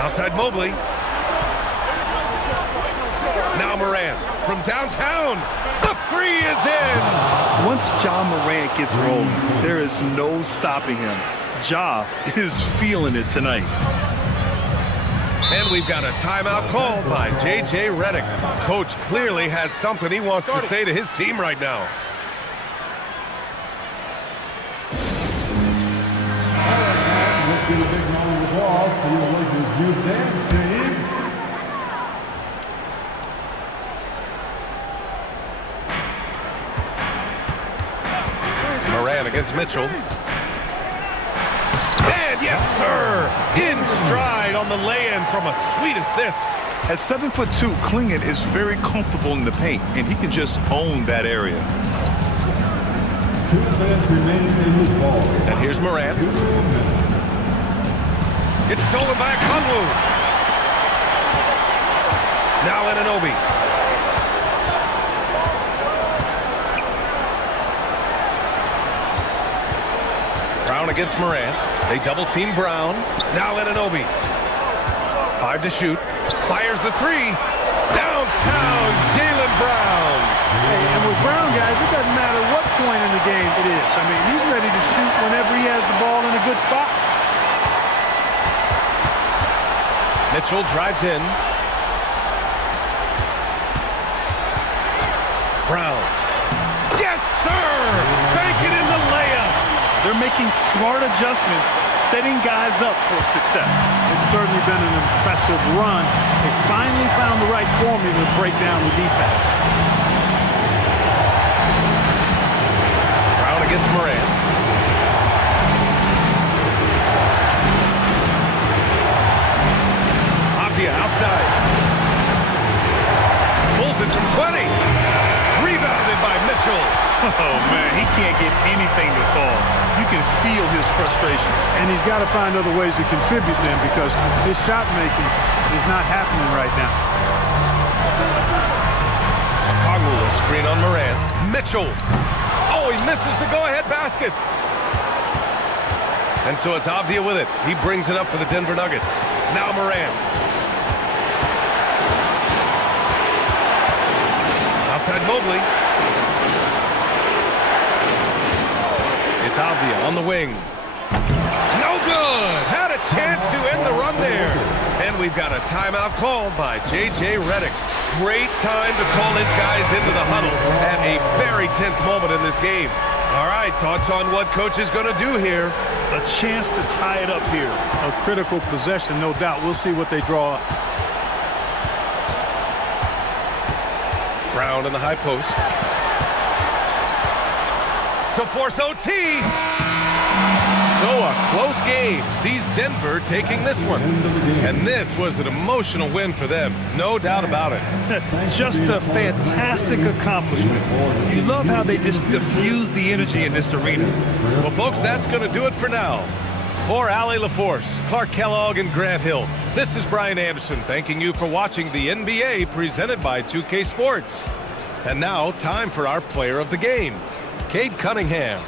Outside Mobley. Now Moran from downtown. The three is in. Once Ja Morant gets rolling, there is no stopping him. Ja is feeling it tonight. And we've got a timeout called by J.J. Redick. Coach clearly has something he wants to say to his team right now. Let's get a big round of applause for your Lakers youth dance team. Moran against Mitchell. And yes, sir! In stride on the lay-in from a sweet assist. At 7'2", Klingon is very comfortable in the paint, and he can just own that area. 2 minutes remaining in this ball. And here's Moran. It's stolen by Kongwu. Now Anunoby. Brown against Moran. They double-team Brown. Now Anunoby. 5 to shoot. Fires the three. Downtown, Jaylen Brown. Hey, and with Brown, guys, it doesn't matter what point in the game it is. I mean, he's ready to shoot whenever he has the ball in a good spot. Mitchell drives in. Brown. Yes, sir! Bank it in the layup. They're making smart adjustments, setting guys up for success. It's certainly been an impressive run. They finally found the right formula to break down the defense. Brown against Moran. Avdia outside. Pulls it from 20. Rebounded by Mitchell. Oh, man, he can't get anything to fall. You can feel his frustration. And he's got to find other ways to contribute then because his shot making is not happening right now. Kongwu will screen on Moran. Mitchell. Oh, he misses the go-ahead basket. And so it's Avdia with it. He brings it up for the Denver Nuggets. Now Moran. Outside Mobley. It's Avdia on the wing. No good! Had a chance to end the run there. And we've got a timeout called by J.J. Redick. Great time to call his guys into the huddle at a very tense moment in this game. All right, thoughts on what coach is going to do here? A chance to tie it up here. A critical possession, no doubt. We'll see what they draw up. Brown in the high post. To force OT. So a close game sees Denver taking this one. And this was an emotional win for them. No doubt about it. Just a fantastic accomplishment. You love how they just diffuse the energy in this arena. Well, folks, that's going to do it for now. For Allie LaForce, Clark Kellogg, and Grant Hill, this is Brian Anderson thanking you for watching the NBA presented by 2K Sports. And now, time for our player of the game, Cade Cunningham.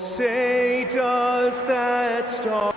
say does that star.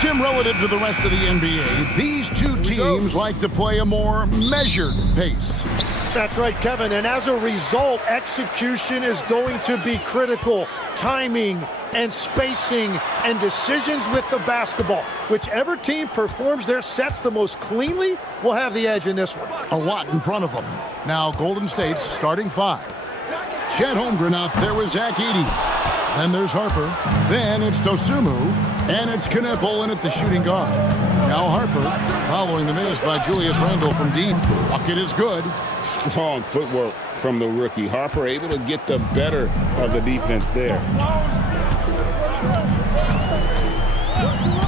Jim, relative to the rest of the NBA, these two teams like to play a more measured pace. That's right, Kevin, and as a result, execution is going to be critical. Timing and spacing and decisions with the basketball. Whichever team performs their sets the most cleanly will have the edge in this one. A lot in front of them. Now Golden State's starting five. Chet Holmgren out there with Zach Edey. Then there's Harper. Then it's Dosunmu. And it's Knipple in at the shooting guard. Now Harper following the miss by Julius Randle from deep. Bucket is good. Strong footwork from the rookie. Harper able to get the better of the defense there.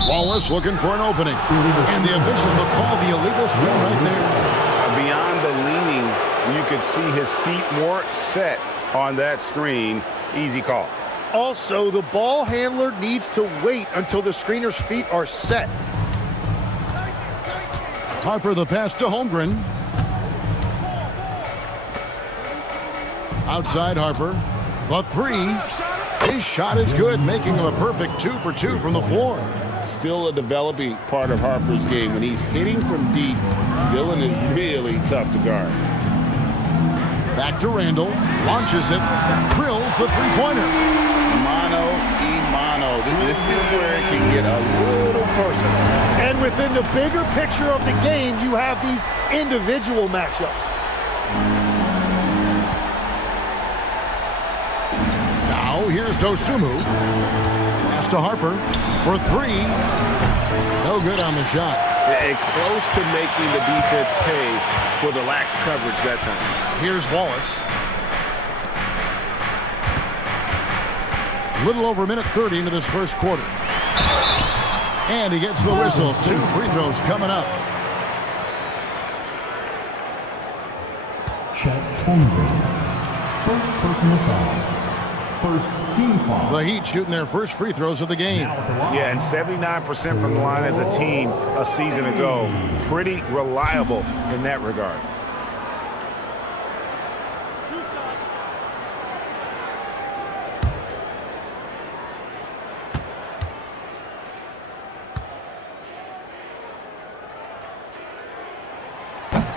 Wallace looking for an opening. And the officials will call the illegal screen right there. Beyond the leaning, you could see his feet more set on that screen. Easy call. Also, the ball handler needs to wait until the screener's feet are set. Harper the pass to Holmgren. Outside Harper. The three. His shot is good, making him a perfect 2 for 2 from the floor. Still a developing part of Harper's game. When he's hitting from deep, Dillon is really tough to guard. Back to Randle. Launches it. Drills the three-pointer. Mano y mano. This is where it can get a little personal. And within the bigger picture of the game, you have these individual matchups. Now here's Dosunmu. Pass to Harper for three. No good on the shot. And close to making the defense pay for the lax coverage that time. Here's Wallace. Little over a minute 30 into this first quarter. And he gets the whistle. 2 free throws coming up. Chet Holmgren. First personal foul. First team foul. The Heat shooting their first free throws of the game. Yeah, and 79% from the line as a team a season ago. Pretty reliable in that regard.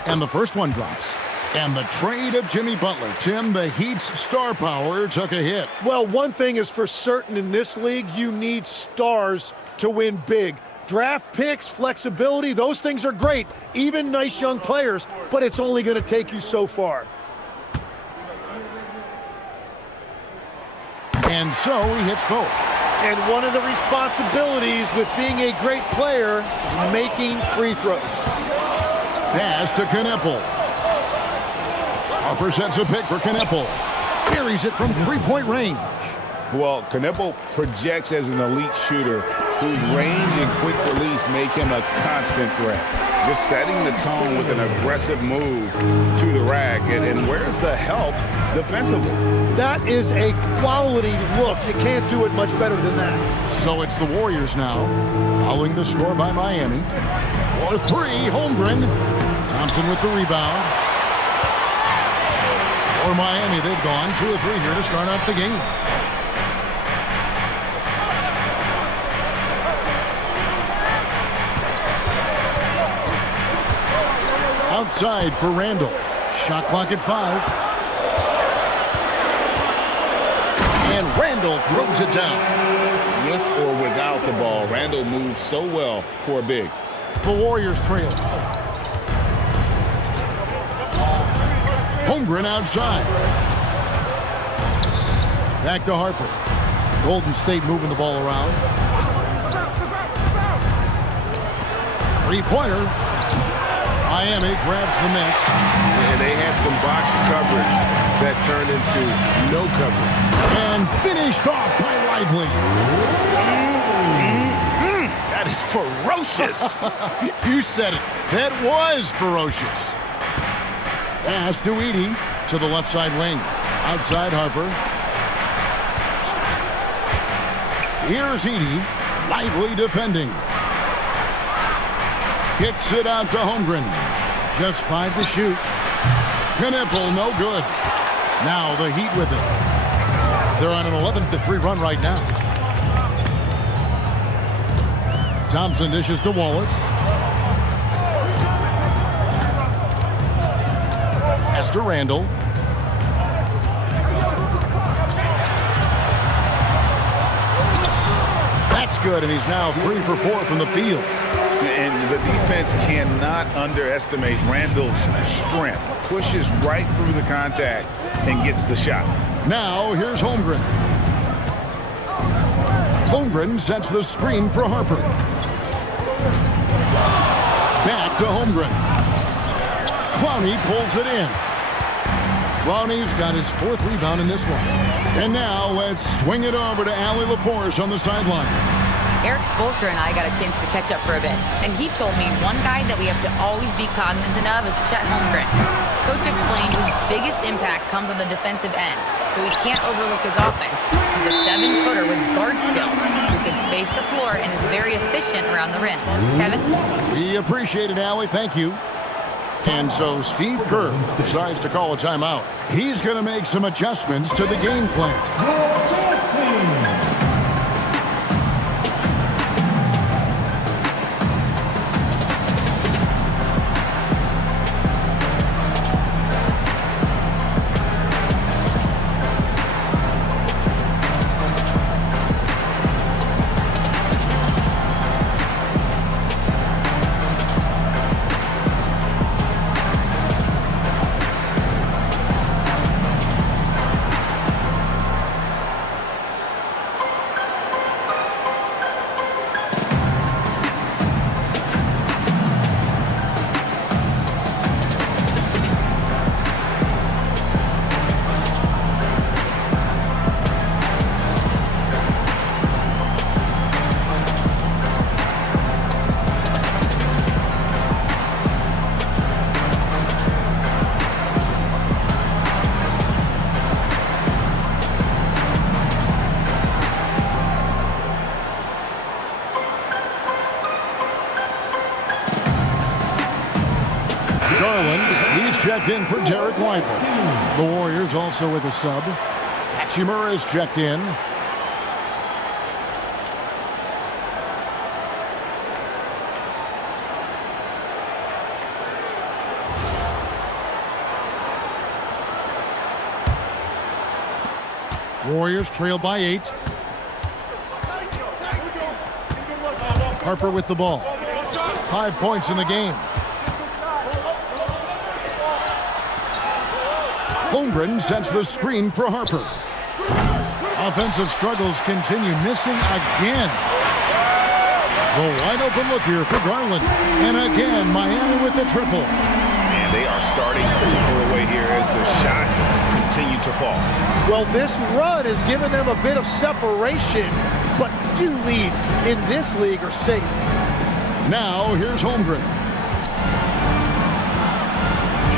And the first one drops. And the trade of Jimmy Butler. Tim, the Heat's star power took a hit. Well, one thing is for certain in this league, you need stars to win big. Draft picks, flexibility, those things are great. Even nice young players, but it's only going to take you so far. And so he hits both. And one of the responsibilities with being a great player is making free throws. Pass to Knipple. Harper sets a pick for Knipple. Carries it from three-point range. Well, Knipple projects as an elite shooter whose range and quick release make him a constant threat. Just setting the tone with an aggressive move to the rack. And where's the help defensively? That is a quality look. You can't do it much better than that. So it's the Warriors now, following the score by Miami. For three, Holmgren. Thompson with the rebound. For Miami, they've gone 2 of 3 here to start out the game. Outside for Randle. Shot clock at 5. And Randall throws it down. With or without the ball, Randall moves so well for a big. The Warriors trail. Holmgren outside. Back to Harper. Golden State moving the ball around. Three-pointer. Miami grabs the miss. And they had some boxed coverage that turned into no coverage. And finished off by Lively. That is ferocious. You said it. That was ferocious. Pass to Edey to the left side wing. Outside Harper. Here's Edey. Lively defending. Kicks it out to Holmgren. Just 5 to shoot. Knipple, no good. Now the Heat with it. They're on an 11-3 run right now. Thompson dishes to Wallace. Pass to Randall. That's good, and he's now 3 for 4 from the field. And the defense cannot underestimate Randall's strength. Pushes right through the contact and gets the shot. Now here's Holmgren. Holmgren sets the screen for Harper. Back to Holmgren. Clowney pulls it in. Clowney's got his 4th rebound in this one. And now let's swing it over to Allie LaForce on the sideline. Eric Spoelstra and I got a chance to catch up for a bit, and he told me one guy that we have to always be cognizant of is Chet Holmgren. Coach explained his biggest impact comes on the defensive end, but we can't overlook his offense. He's a 7-footer with guard skills who can space the floor and is very efficient around the rim. Kevin? We appreciate it, Allie. Thank you. And so Steve Kerr decides to call a timeout. He's going to make some adjustments to the game plan. Checked in for Derek Lively. The Warriors also with a sub. Hachimura is checked in. Warriors trail by 8. Harper with the ball. 5 points in the game. Holmgren sets the screen for Harper. Offensive struggles continue, missing again. The wide open look here for Garland. And again, Miami with the triple. And they are starting to pull away here as the shots continue to fall. Well, this run has given them a bit of separation, but few leads in this league are safe. Now, here's Holmgren.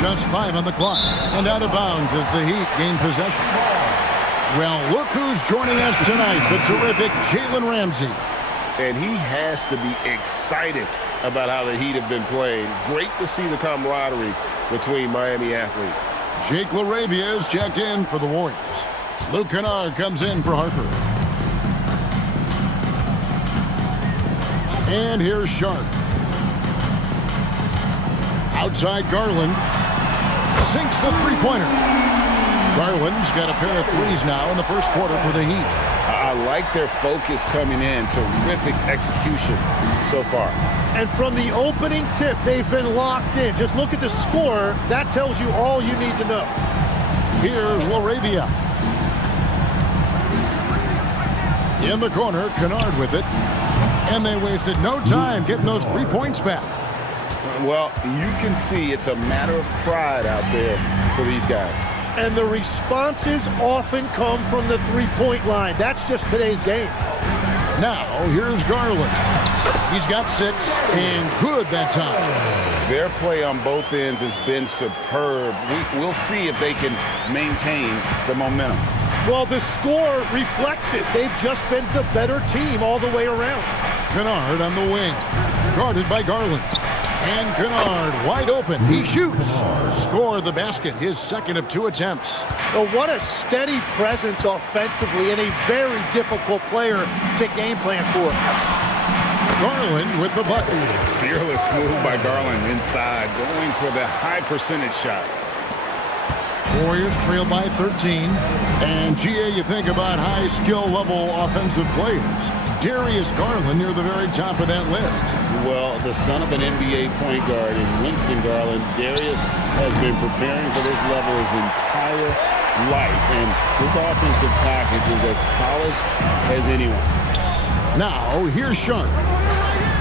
Just 5 on the clock, and out of bounds as the Heat gain possession. Well, look who's joining us tonight, the terrific Jalen Ramsey. And he has to be excited about how the Heat have been playing. Great to see the camaraderie between Miami athletes. Jake LaRavia is checked in for the Warriors. Luke Kennard comes in for Harper. And here's Sharp. Outside Garland. Sinks the three-pointer. Garland's got a pair of threes now in the first quarter for the Heat. I like their focus coming in. Terrific execution so far. And from the opening tip, they've been locked in. Just look at the score. That tells you all you need to know. Here's LaRavia. In the corner, Kennard with it. And they wasted no time getting those 3 points back. Well, you can see it's a matter of pride out there for these guys. And the responses often come from the three-point line. That's just today's game. Now, here's Garland. He's got 6, and good that time. Their play on both ends has been superb. We'll see if they can maintain the momentum. Well, the score reflects it. They've just been the better team all the way around. Kennard on the wing. Guarded by Garland. And Kennard wide open. He shoots. Score the basket, his second of 2 attempts. Oh, what a steady presence offensively and a very difficult player to game plan for. Garland with the bucket. Fearless move by Garland inside, going for the high percentage shot. Warriors trail by 13. And GA, you think about high skill level offensive players. Darius Garland near the very top of that list. Well, the son of an NBA point guard in Winston Garland, Darius has been preparing for this level his entire life, and his offensive package is as polished as anyone. Now, here's Sharp.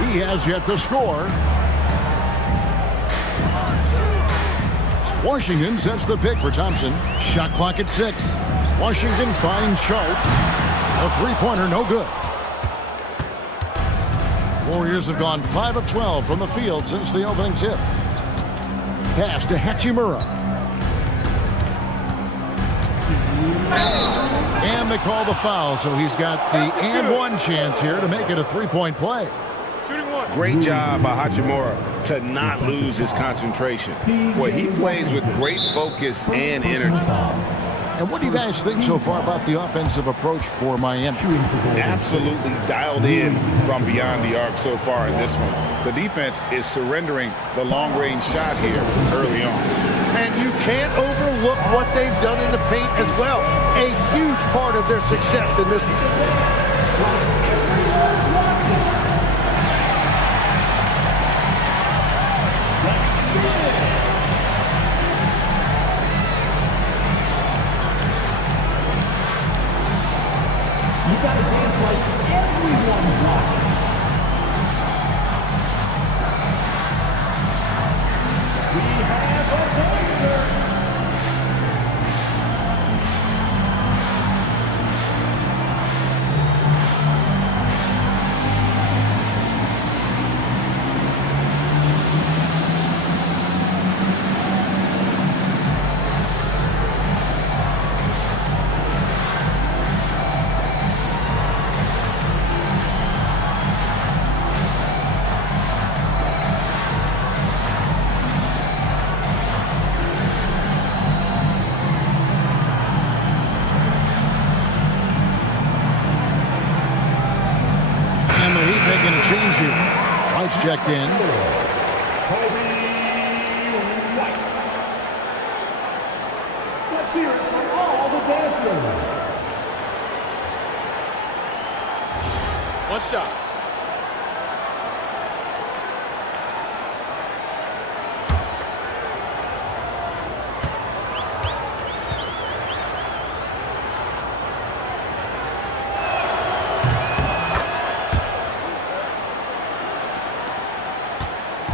He has yet to score. Washington sets the pick for Thompson. Shot clock at 6. Washington finds Sharp. A three-pointer, no good. Warriors have gone 5 of 12 from the field since the opening tip. Pass to Hachimura. And they call the foul, so he's got the and one chance here to make it a three-point play. Great job by Hachimura to not lose his concentration. Boy, he plays with great focus and energy. And what do you guys think so far about the offensive approach for Miami? Absolutely dialed in from beyond the arc so far in this one. The defense is surrendering the long-range shot here early on. And you can't overlook what they've done in the paint as well. A huge part of their success in this one. You gotta dance like everyone's watching. We have a dancer. Checked in. Let's hear it for all the dancers. One shot.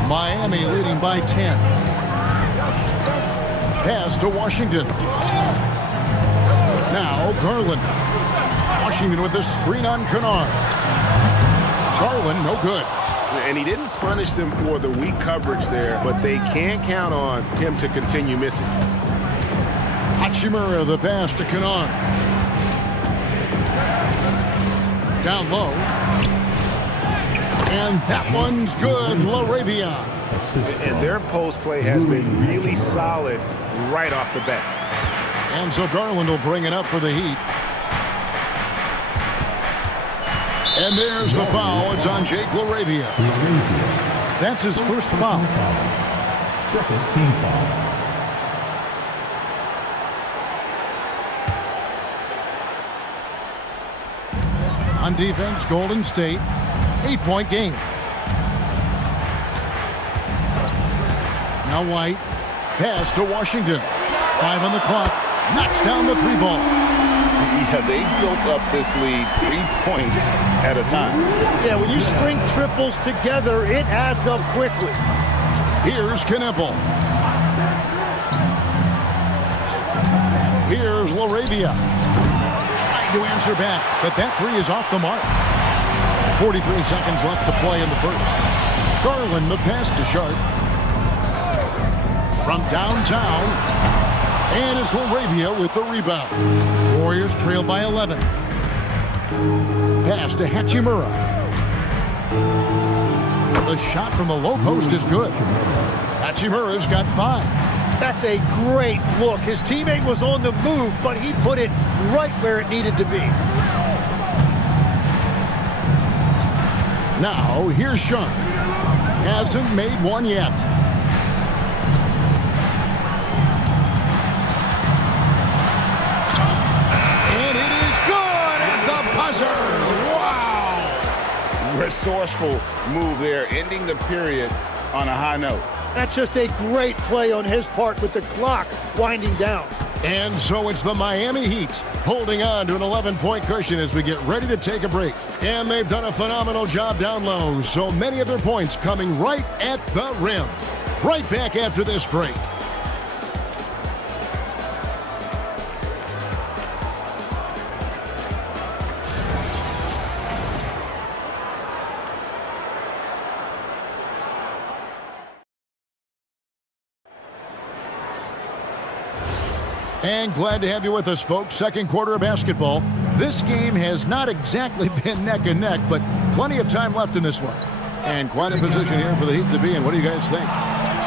Miami leading by 10. Pass to Washington. Now Garland. Washington with the screen on Kennard. Garland, no good. And he didn't punish them for the weak coverage there, but they can't count on him to continue missing. Hachimura, the pass to Kennard. Down low. And that one's good, LaRavia. And their post play has been really solid right off the bat. And so Garland will bring it up for the Heat. And there's the foul. It's on Jake LaRavia. That's his first foul. Second team foul. On defense, Golden State, 8-point game. Now White, pass to Washington. 5 on the clock, knocks down the 3 ball. Yeah, they built up this lead 3 points at a time. Yeah, when you string triples together, it adds up quickly. Here's Kneppel. Here's LaRavia. Trying to answer back, but that 3 is off the mark. 43 seconds left to play in the first. Garland the pass to Sharp. From downtown, and it's LaRavia with the rebound. Warriors trail by 11. Pass to Hachimura. The shot from the low post is good. Hachimura's got 5. That's a great look. His teammate was on the move, but he put it right where it needed to be. Now, here's Sean. Hasn't made one yet. And it is good at the buzzer. Wow! Resourceful move there, ending the period on a high note. That's just a great play on his part with the clock winding down. And so it's the Miami Heat holding on to an 11-point cushion as we get ready to take a break. And they've done a phenomenal job down low, so many of their points coming right at the rim. Right back after this break. And glad to have you with us, folks. Second quarter of basketball. This game has not exactly been neck and neck, but plenty of time left in this one. And quite a position here for the Heat to be in. What do you guys think?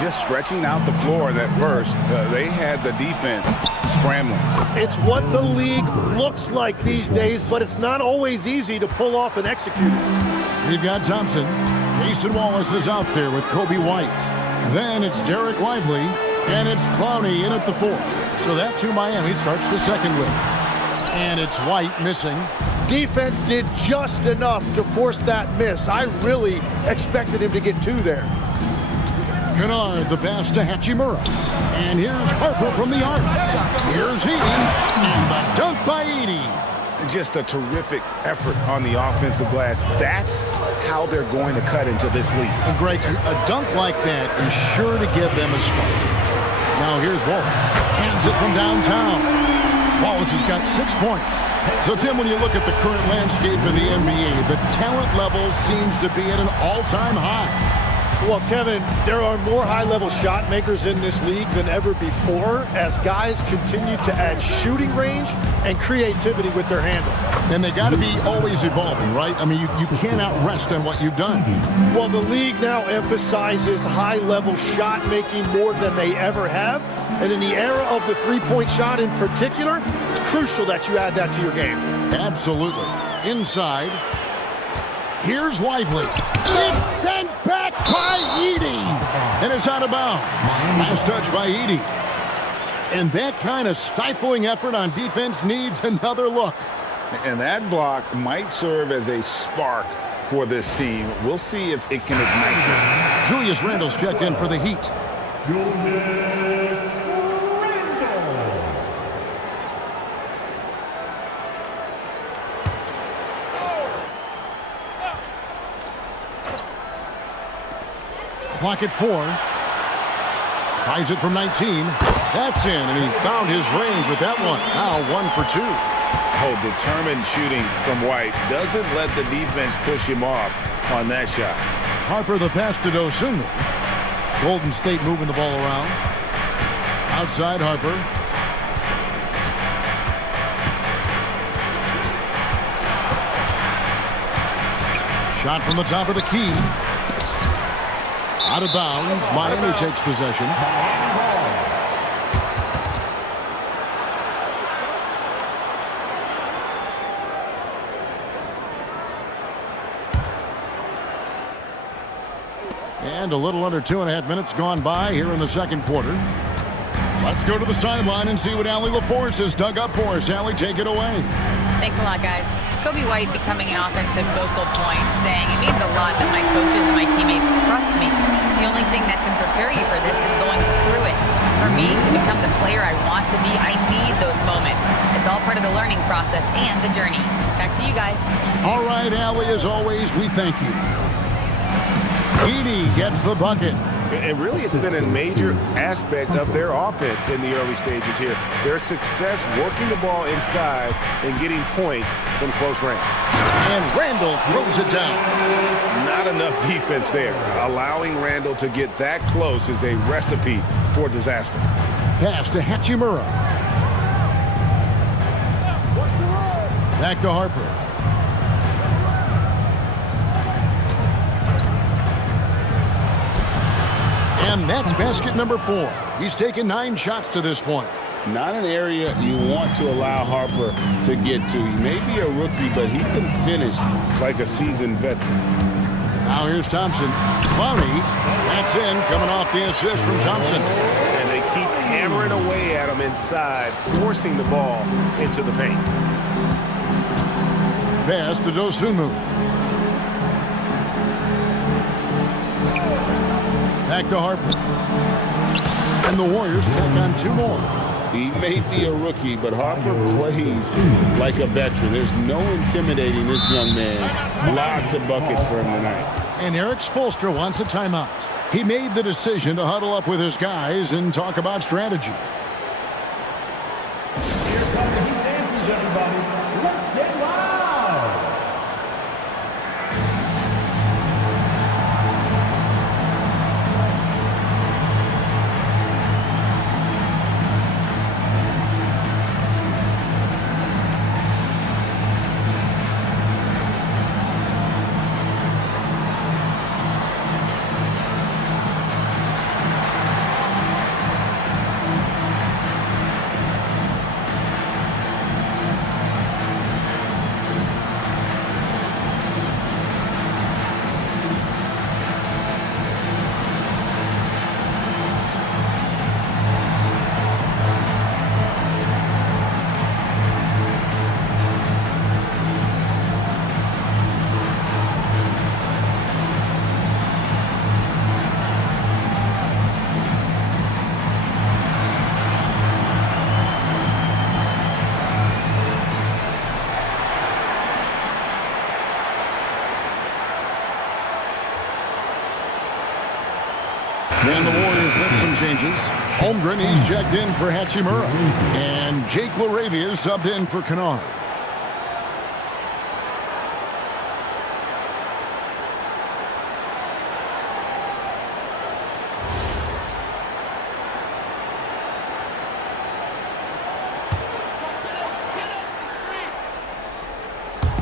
Just stretching out the floor that first. They had the defense scrambling. It's what the league looks like these days, but it's not always easy to pull off and execute it. We've got Thompson. Jason Wallace is out there with Kobe White. Then it's Derek Lively, and it's Clowney in at the 4. So that's who Miami starts the second with. And it's White missing. Defense did just enough to force that miss. I really expected him to get 2 there. Kennard, the pass to Hachimura. And here's Harper from the arc. Here's Edey. And the dunk by Edey. Just a terrific effort on the offensive glass. That's how they're going to cut into this league. And Greg, a dunk like that is sure to give them a spark. Now here's Wallace. Hands it from downtown. Wallace has got 6 points. So, Tim, when you look at the current landscape of the NBA, the talent level seems to be at an all-time high. Well, Kevin, there are more high-level shot makers in this league than ever before as guys continue to add shooting range and creativity with their handle. And they got to be always evolving, right? I mean, you cannot rest on what you've done. Well, the league now emphasizes high-level shot making more than they ever have. And in the era of the three-point shot in particular, it's crucial that you add that to your game. Absolutely. Inside. Here's Lively. It's sent back by Edey. And it's out of bounds. Last touch by Edey. And that kind of stifling effort on defense needs another look. And that block might serve as a spark for this team. We'll see if it can ignite it. Julius Randle's checked in for the Heat. Julius Randle. Clock at 4. Tries it from 19. That's in, and he found his range with that one. Now 1 for 2. Oh, determined shooting from White. Doesn't let the defense push him off on that shot. Harper the pass to Dosunmu. Golden State moving the ball around. Outside Harper. Shot from the top of the key. Out of bounds. Miami takes possession. And a little under 2.5 minutes gone by here in the second quarter. Let's go to the sideline and see what Allie LaForce has dug up for us. Allie, take it away. Thanks a lot, guys. Kobe White becoming an offensive focal point, saying, "It means a lot that my coaches and my teammates trust me. The only thing that can prepare you for this is going through it. For me to become the player I want to be, I need those moments. It's all part of the learning process and the journey." Back to you guys. All right, Allie, as always, we thank you. Edey gets the bucket. And really, it's been a major aspect of their offense in the early stages here. Their success working the ball inside and getting points from close range. And Randall throws it down. Not enough defense there. Allowing Randall to get that close is a recipe for disaster. Pass to Hachimura. Back to Harper. And that's basket number 4. He's taken 9 shots to this point. Not an area you want to allow Harper to get to. He may be a rookie, but he can finish like a seasoned veteran. Now here's Thompson. Clowney, that's in, coming off the assist from Thompson. And they keep hammering away at him inside, forcing the ball into the paint. Pass to Dosunmu. Back to Harper. And the Warriors take on 2 more. He may be a rookie, but Harper plays like a veteran. There's no intimidating this young man. Lots of buckets for him tonight. And Eric Spoelstra wants a timeout. He made the decision to huddle up with his guys and talk about strategy. Here comes the dances, everybody. Let's get loud. And the Warriors with some changes. Holmgren, he's checked in for Hachimura. And Jake LaRavia is subbed in for Kennard.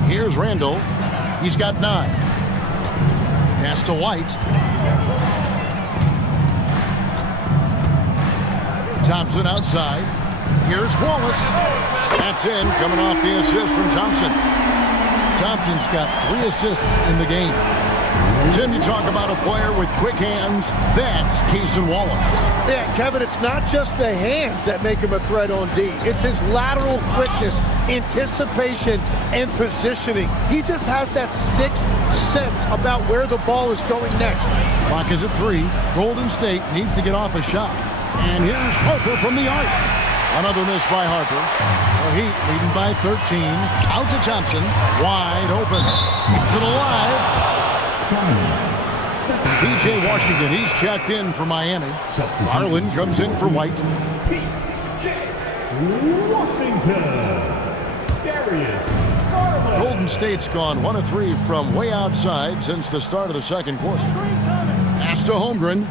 Here's Randall. He's got 9. Pass to White. Thompson outside. Here's Wallace. That's in, coming off the assist from Thompson. Thompson's got 3 assists in the game. Tim, you talk about a player with quick hands. That's Cason Wallace. Yeah, Kevin, it's not just the hands that make him a threat on D. It's his lateral quickness, anticipation, and positioning. He just has that 6th sense about where the ball is going next. Clock is at 3. Golden State needs to get off a shot. And here's Harper from the arc. Another miss by Harper. The Heat leading by 13. Out to Thompson. Wide open. Keeps it alive. P.J. Washington, he's checked in for Miami. Garland comes in for White. P.J. Washington. Darius Garland. Golden State's gone 1 of 3 from way outside since the start of the second quarter. Pass to Holmgren.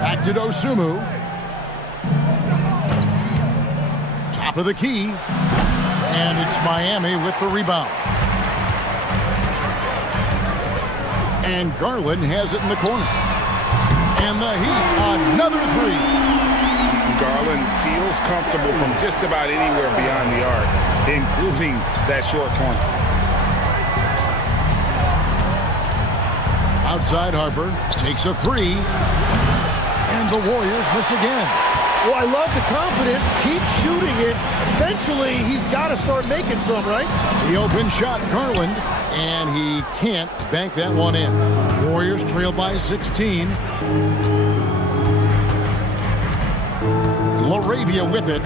Back to Dosunmu. Top of the key. And it's Miami with the rebound. And Garland has it in the corner. And the Heat, another 3. Garland feels comfortable from just about anywhere beyond the arc, including that short corner. Outside Harper takes a 3. And the Warriors miss again. Well, I love the confidence. Keep shooting it. Eventually, he's got to start making some, right? The open shot, Garland, and he can't bank that one in. Warriors trail by 16. Laravia with it.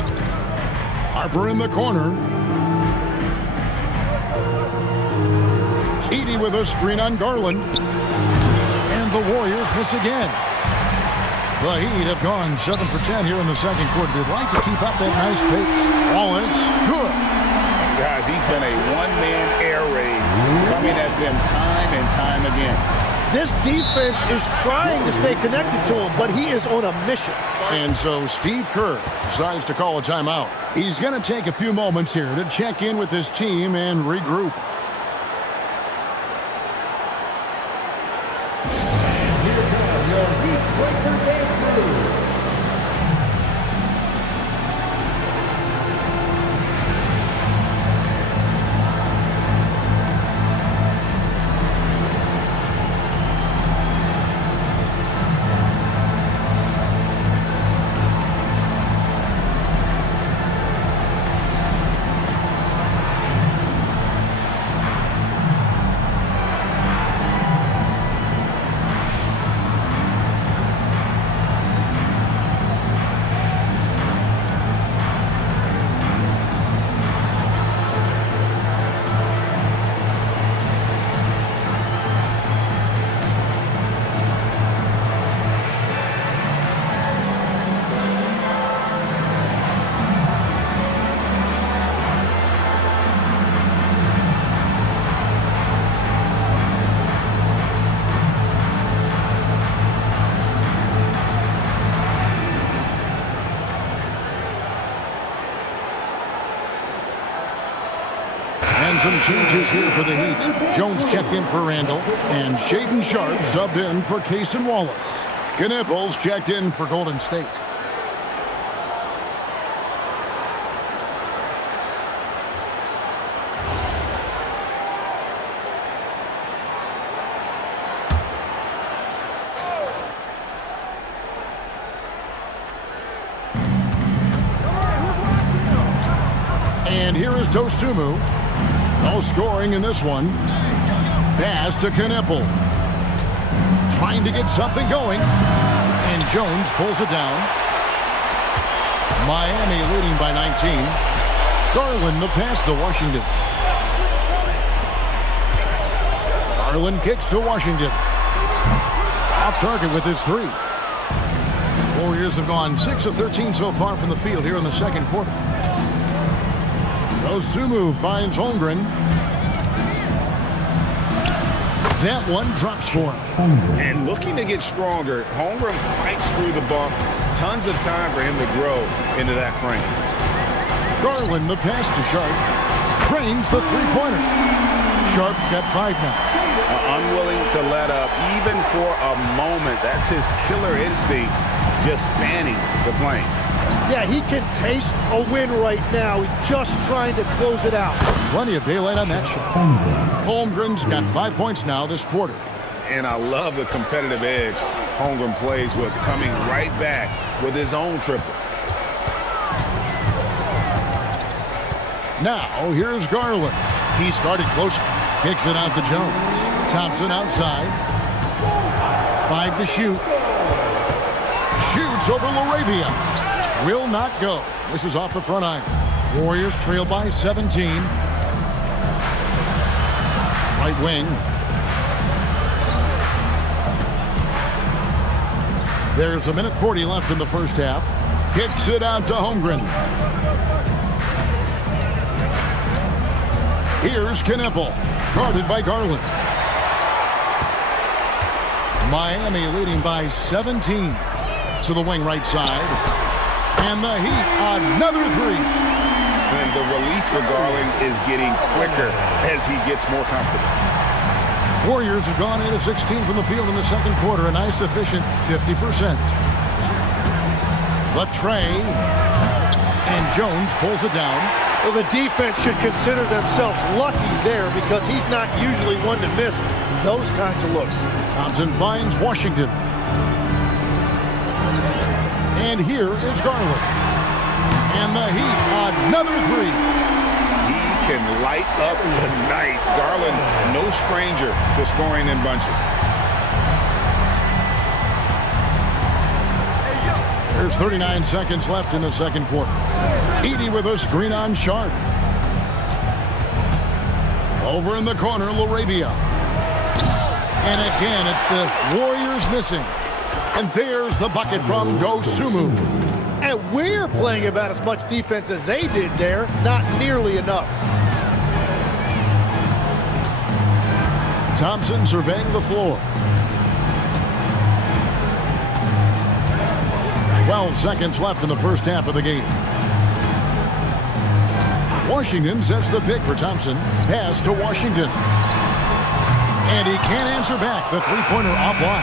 Harper in the corner. Edey with a screen on Garland. And the Warriors miss again. The Heat have gone 7 for 10 here in the second quarter. They'd like to keep up that nice pace. Wallace, good. Guys, he's been a one-man air raid coming at them time and time again. This defense is trying to stay connected to him, but he is on a mission. And so Steve Kerr decides to call a timeout. He's going to take a few moments here to check in with his team and regroup. And some changes here for the Heat. Jones checked in for Randall, and Shaedon Sharpe subbed in for Cason Wallace. Knipples checked in for Golden State. And here is Dosunmu. No scoring in this one. Pass to Knippel. Trying to get something going. And Jones pulls it down. Miami leading by 19. Garland the pass to Washington. Garland kicks to Washington. Off target with his three. Warriors have gone 6 of 13 so far from the field here in the second quarter. Dosunmu finds Holmgren. That one drops for him. And looking to get stronger, Holmgren fights through the bump. Tons of time for him to grow into that frame. Garland the pass to Sharpe. Cranes the three-pointer. Sharpe's got 5 now. Unwilling to let up even for a moment. That's his killer instinct, just fanning the flame. Yeah, he can taste a win right now. He's just trying to close it out. Plenty of daylight on that shot. Holmgren's got 5 points now this quarter. And I love the competitive edge Holmgren plays with, coming right back with his own triple. Now, here's Garland. He started closer. Kicks it out to Jones. Thompson outside. 5 to shoot. Shoots over Laravia. Will not go. This is off the front iron. Warriors trail by 17. Right wing. There's 1:40 left in the first half. Kicks it out to Holmgren. Here's Knippel. Guarded by Garland. Miami leading by 17. To the wing right side. And the Heat, another three. And the release for Garland is getting quicker as he gets more comfortable. Warriors have gone 8 of 16 from the field in the second quarter, a nice efficient 50%. The tray, and Jones pulls it down. Well, the defense should consider themselves lucky there because he's not usually one to miss those kinds of looks. Thompson finds Washington. And here is Garland. And the Heat, another three. He can light up the night. Garland, no stranger to scoring in bunches. There's 39 seconds left in the second quarter. Edey with a screen on Sharp. Over in the corner, Laravia. And again, it's the Warriors missing. And there's the bucket from Dosunmu. And we're playing about as much defense as they did there. Not nearly enough. Thompson surveying the floor. 12 seconds left in the first half of the game. Washington sets the pick for Thompson. Pass to Washington. And he can't answer back. The three-pointer offline.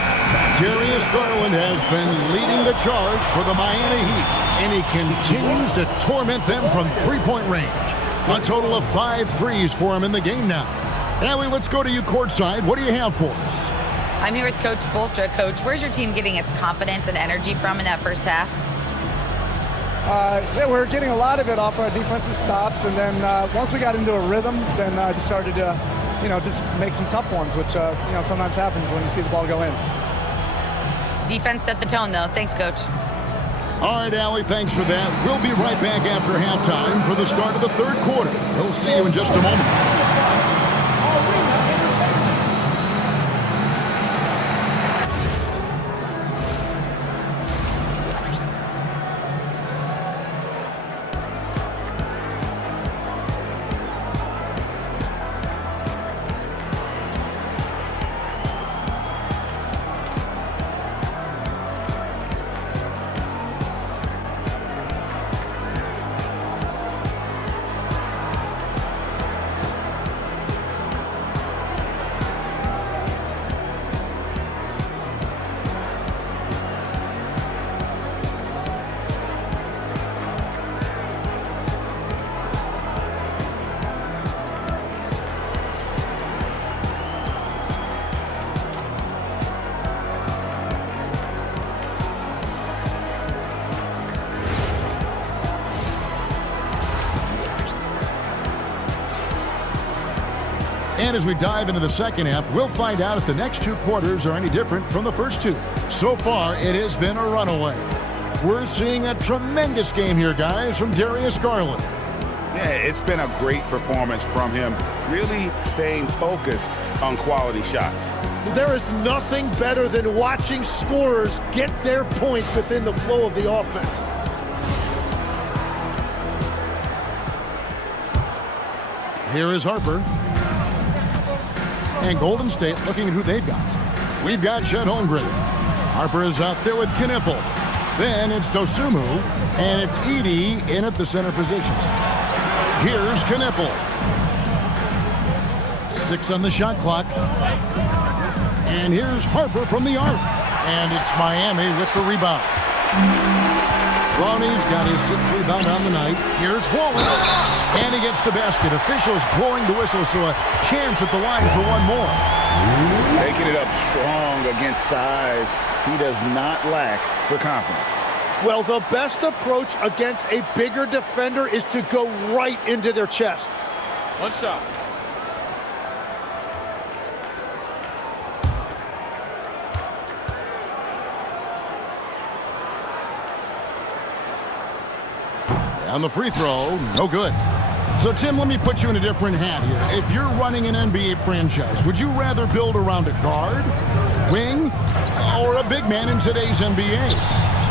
Darius Garland has been leading the charge for the Miami Heat. And he continues to torment them from three-point range. A total of 5 threes for him in the game now. Allie, let's go to you courtside. What do you have for us? I'm here with Coach Spoelstra. Coach, where's your team getting its confidence and energy from in that first half? We're getting a lot of it off our defensive stops, and then once we got into a rhythm, then just started to, just make some tough ones, which, sometimes happens when you see the ball go in. Defense set the tone, though. Thanks, Coach. All right, Allie, thanks for that. We'll be right back after halftime for the start of the third quarter. We'll see you in just a moment. And as we dive into the second half, we'll find out if the next two quarters are any different from the first two. So far, it has been a runaway. We're seeing a tremendous game here, guys, from Darius Garland. Yeah, it's been a great performance from him, really staying focused on quality shots. There is nothing better than watching scorers get their points within the flow of the offense. Here is Harper. And Golden State looking at who they've got. We've got Chet Holmgren. Harper is out there with Knipple. Then it's Dosunmu, and it's Edey in at the center position. Here's Knipple. 6 on the shot clock. And here's Harper from the arc. And it's Miami with the rebound. Ronnie's got his 6th rebound on the night. Here's Wallace. And he gets the basket. Officials blowing the whistle, so a chance at the line for one more. Taking it up strong against size. He does not lack for confidence. Well, the best approach against a bigger defender is to go right into their chest. One shot. On the free throw, no good. So, Tim, let me put you in a different hat here. If you're running an NBA franchise, would you rather build around a guard, wing, or a big man in today's NBA?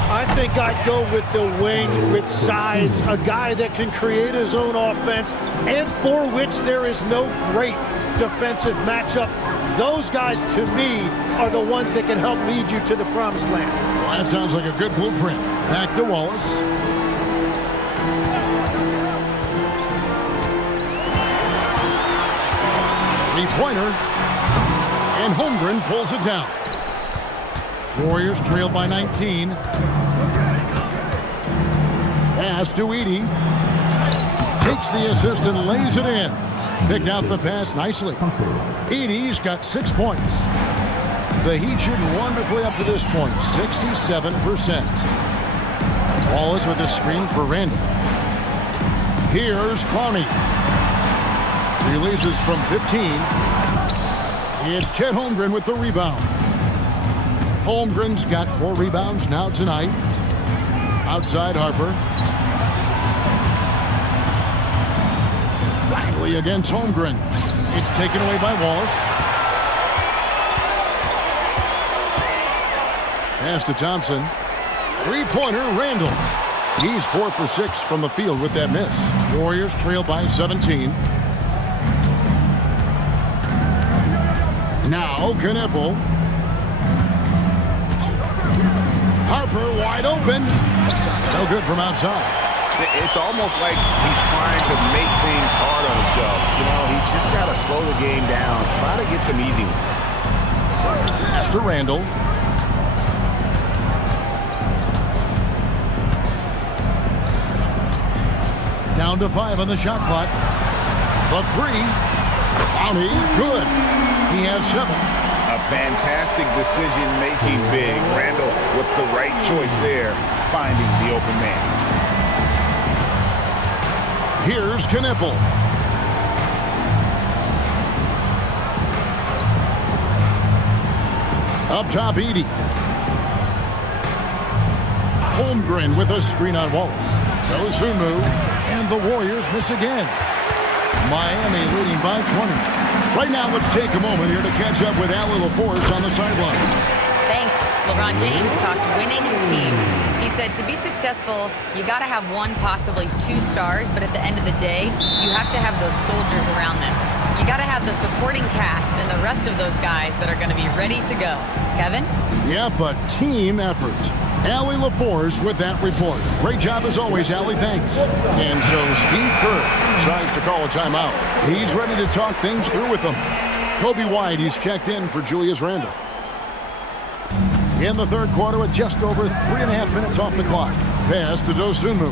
I think I'd go with the wing with size, a guy that can create his own offense and for which there is no great defensive matchup. Those guys, to me, are the ones that can help lead you to the promised land. Well, that sounds like a good blueprint. Back to Wallace. Three-pointer, and Holmgren pulls it down. Warriors trail by 19. Pass to Edey. Takes the assist and lays it in. Picked out the pass nicely. Edey's got 6 points. The Heat shooting wonderfully up to this point, 67%. Wallace with a screen for Randall. Here's Clowney. Releases from 15. It's Chet Holmgren with the rebound. Holmgren's got 4 rebounds now tonight. Outside Harper. Riley against Holmgren. It's taken away by Wallace. Pass to Thompson. Three-pointer, Randall. He's 4 for 6 from the field with that miss. Warriors trail by 17. Now Knippel. Harper wide open. No good from outside. It's almost like he's trying to make things hard on himself. You know, he's just got to slow the game down. Try to get some easy ones. Pass to Randall. Down to 5 on the shot clock. The 3. Clowney, good. He has 7. A fantastic decision-making big. Randall with the right choice there, finding the open man. Here's Knippel. Up top, Edey. Holmgren with a screen on Wallace. Dosunmu, and the Warriors miss again. Miami leading by 20. Right now, let's take a moment here to catch up with Allie LaForce on the sideline. Thanks. LeBron James talked winning teams. He said to be successful, you got to have 1, possibly 2 stars, but at the end of the day, you have to have those soldiers around them. You got to have the supporting cast and the rest of those guys that are going to be ready to go. Kevin? Yeah, but team effort. Allie LaForce with that report. Great job as always, Allie. Thanks. And so Steve Kerr tries to call a timeout. He's ready to talk things through with them. Kobe White, he's checked in for Julius Randle. In the third quarter with just over 3.5 minutes off the clock. Pass to Dosunmu.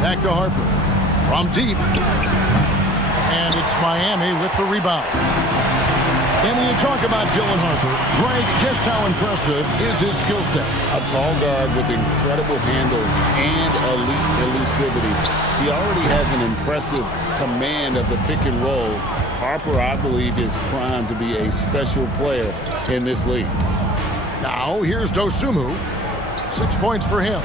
Back to Harper. From deep. And it's Miami with the rebound. And when you talk about Dylan Harper, Greg, just how impressive is his skill set? A tall guard with incredible handles and elite elusivity. He already has an impressive command of the pick and roll. Harper, I believe, is primed to be a special player in this league. Now, here's Dosunmu. 6 points for him.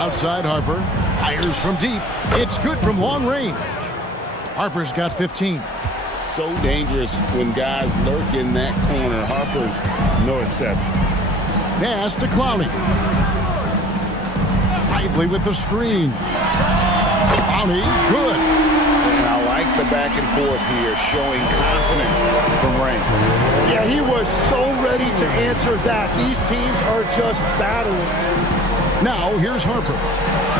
Outside Harper. Fires from deep. It's good from long range. Harper's got 15. So dangerous when guys lurk in that corner. Harper's no exception. Pass to Clowney. Lively with the screen. Clowney, good. And I like the back and forth here, showing confidence from Rain. Yeah, he was so ready to answer that. These teams are just battling. Now, here's Harper.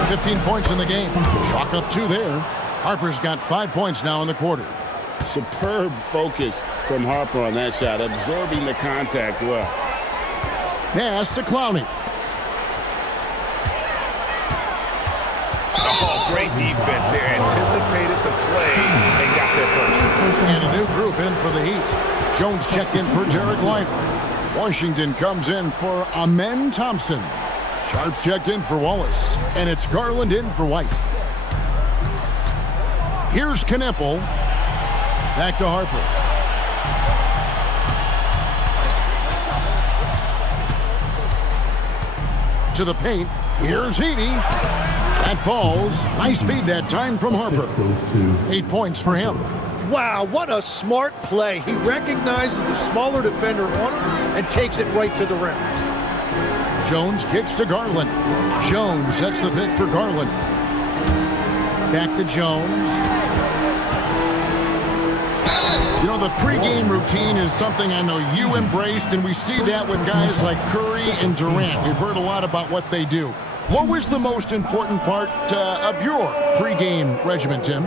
15 points in the game. Chalk up 2 there. Harper's got 5 points now in the quarter. Superb focus from Harper on that shot, absorbing the contact well. Pass to Clowney. Oh, great defense there. Anticipated the play and got there first. And a new group in for the Heat. Jones checked in for Derek Lively. Washington comes in for Amen Thompson. Sharps checked in for Wallace. And it's Garland in for White. Here's Knippel. Back to Harper. To the paint. Here's Edey. That falls. Nice feed that time from Harper. 8 points for him. Wow, what a smart play. He recognizes the smaller defender on him and takes it right to the rim. Jones kicks to Garland. Jones sets the pick for Garland. Back to Jones. You know, the pregame routine is something I know you embraced, and we see that with guys like Curry and Durant. We've heard a lot about what they do. What was the most important part of your pregame regimen, Tim?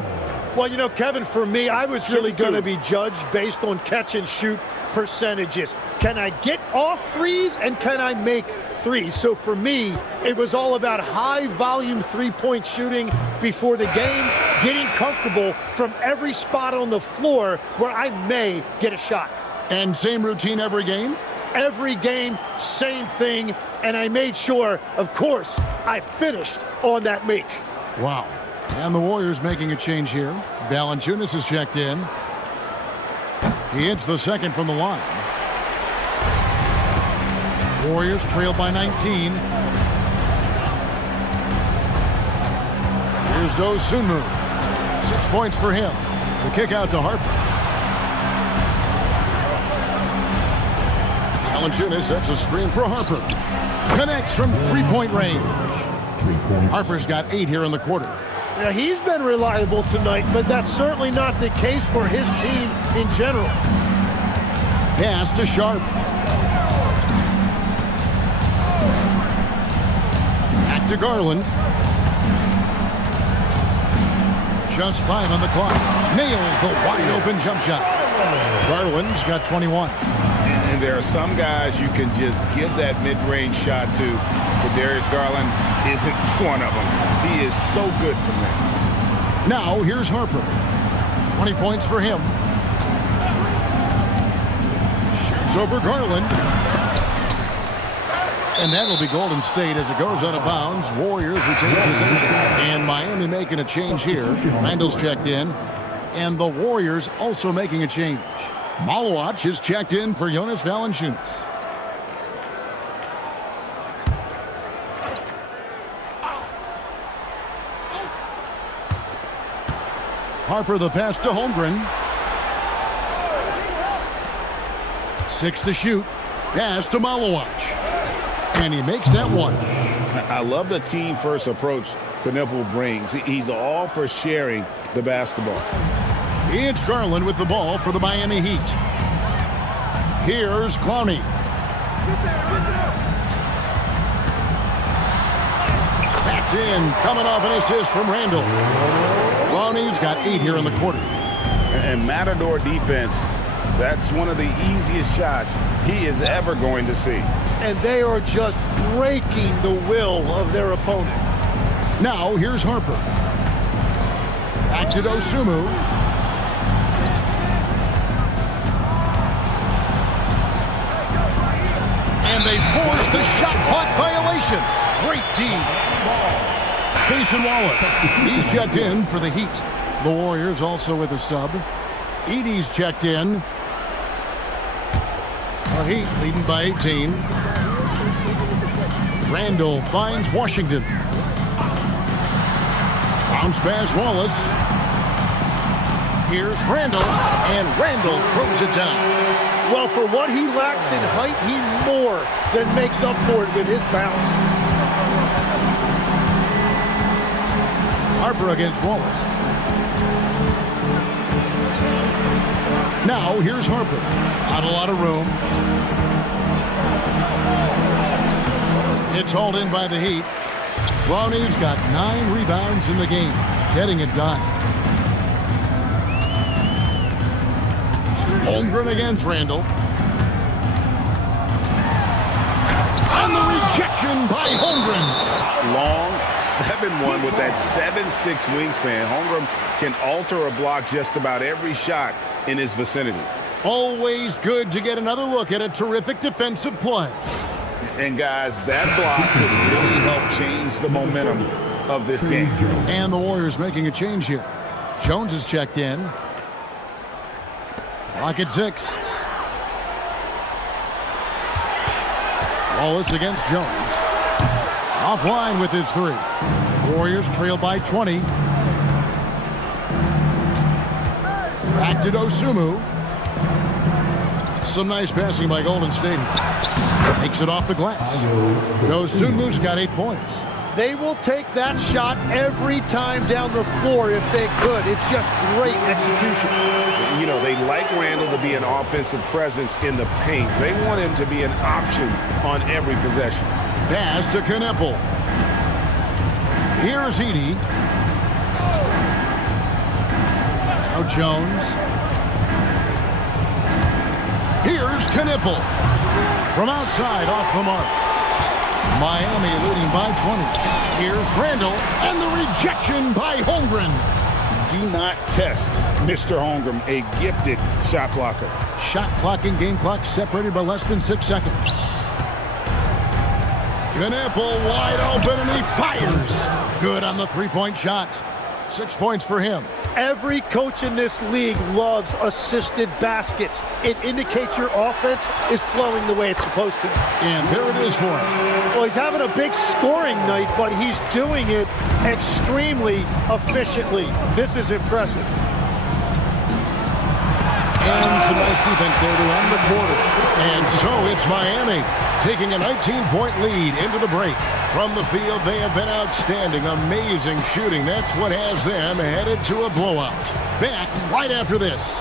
Well, you know, Kevin, for me, I was really going to be judged based on catch and shoot percentages. Can I get off threes and can I make threes? So for me, it was all about high volume three-point shooting before the game, getting comfortable from every spot on the floor where I may get a shot. And same routine every game? Every game, same thing, and I made sure, of course, I finished on that make. Wow. And the Warriors making a change here. Valanciunas is checked in. He hits the second from the line. Warriors trail by 19. Here's Dosunmu. 6 points for him. The kick out to Harper. Valanciunas sets a screen for Harper. Connects from three-point range. Harper's got 8 here in the quarter. Now, he's been reliable tonight, but that's certainly not the case for his team in general. Pass to Sharp. Back to Garland. Just 5 on the clock. Nails the wide-open jump shot. Garland's got 21. And there are some guys you can just give that mid-range shot to, but Darius Garland isn't one of them. He is so good from there. Now here's Harper. 20 points for him. Shoots over Garland. And that'll be Golden State as it goes out of bounds. Warriors retain possession. And Miami making a change here. Randall's checked in. And the Warriors also making a change. Malawach is checked in for Jonas Valanciunas. Harper the pass to Holmgren. 6 to shoot. Pass to Malawach. And he makes that one. I love the team-first approach Knipple brings. He's all for sharing the basketball. It's Garland with the ball for the Miami Heat. Here's Clowney. That's in, coming off an assist from Randall. Clowney's got 8 here in the quarter. And Matador defense, that's one of the easiest shots he is ever going to see. And they are just breaking the will of their opponent. Now here's Harper. Back to Dosunmu. And they force the shot clock violation. Great team. Cason Wallace. He's checked in for the Heat. The Warriors also with a sub. Edey's checked in. The Heat leading by 18. Randall finds Washington. Bounce pass Wallace. Here's Randall, and Randall throws it down. Well, for what he lacks in height, he more than makes up for it with his bounce. Harper against Wallace. Now here's Harper. Not a lot of room. It's hauled in by the Heat. Clowney's got 9 rebounds in the game, getting it done. Holmgren against Randall. And the rejection by Holmgren. Long 7-1 with that 7'6" wingspan. Holmgren can alter a block just about every shot in his vicinity. Always good to get another look at a terrific defensive play. And guys, that block could really help change the momentum of this game. And the Warriors making a change here. Jones is checked in. Clock at 6. Wallace against Jones. Offline with his 3. Warriors trail by 20. Back to Dosunmu. Some nice passing by Golden State. Takes it off the glass. Dosunmu's got 8 points. They will take that shot every time down the floor if they could. It's just great execution. You know, they like Randall to be an offensive presence in the paint. They want him to be an option on every possession. Pass to Knipple. Here's Edey. Now Jones. Here's Knipple. From outside, off the mark. Miami leading by 20. Here's Randall, and the rejection by Holmgren. do not test Mr. Holmgren, a gifted shot blocker. Shot clock and game clock separated by less than 6 seconds. Knueppel wide open, and he fires. Good on the three-point shot. 6 points for him. Every coach in this league loves assisted baskets. It indicates your offense is flowing the way it's supposed to. And there it is for him. Well, he's having a big scoring night, but he's doing it extremely efficiently. This is impressive. And some nice defense there to end the quarter. And so it's Miami taking a 19-point lead into the break. From the field, they have been outstanding. Amazing shooting. That's what has them headed to a blowout. Back right after this.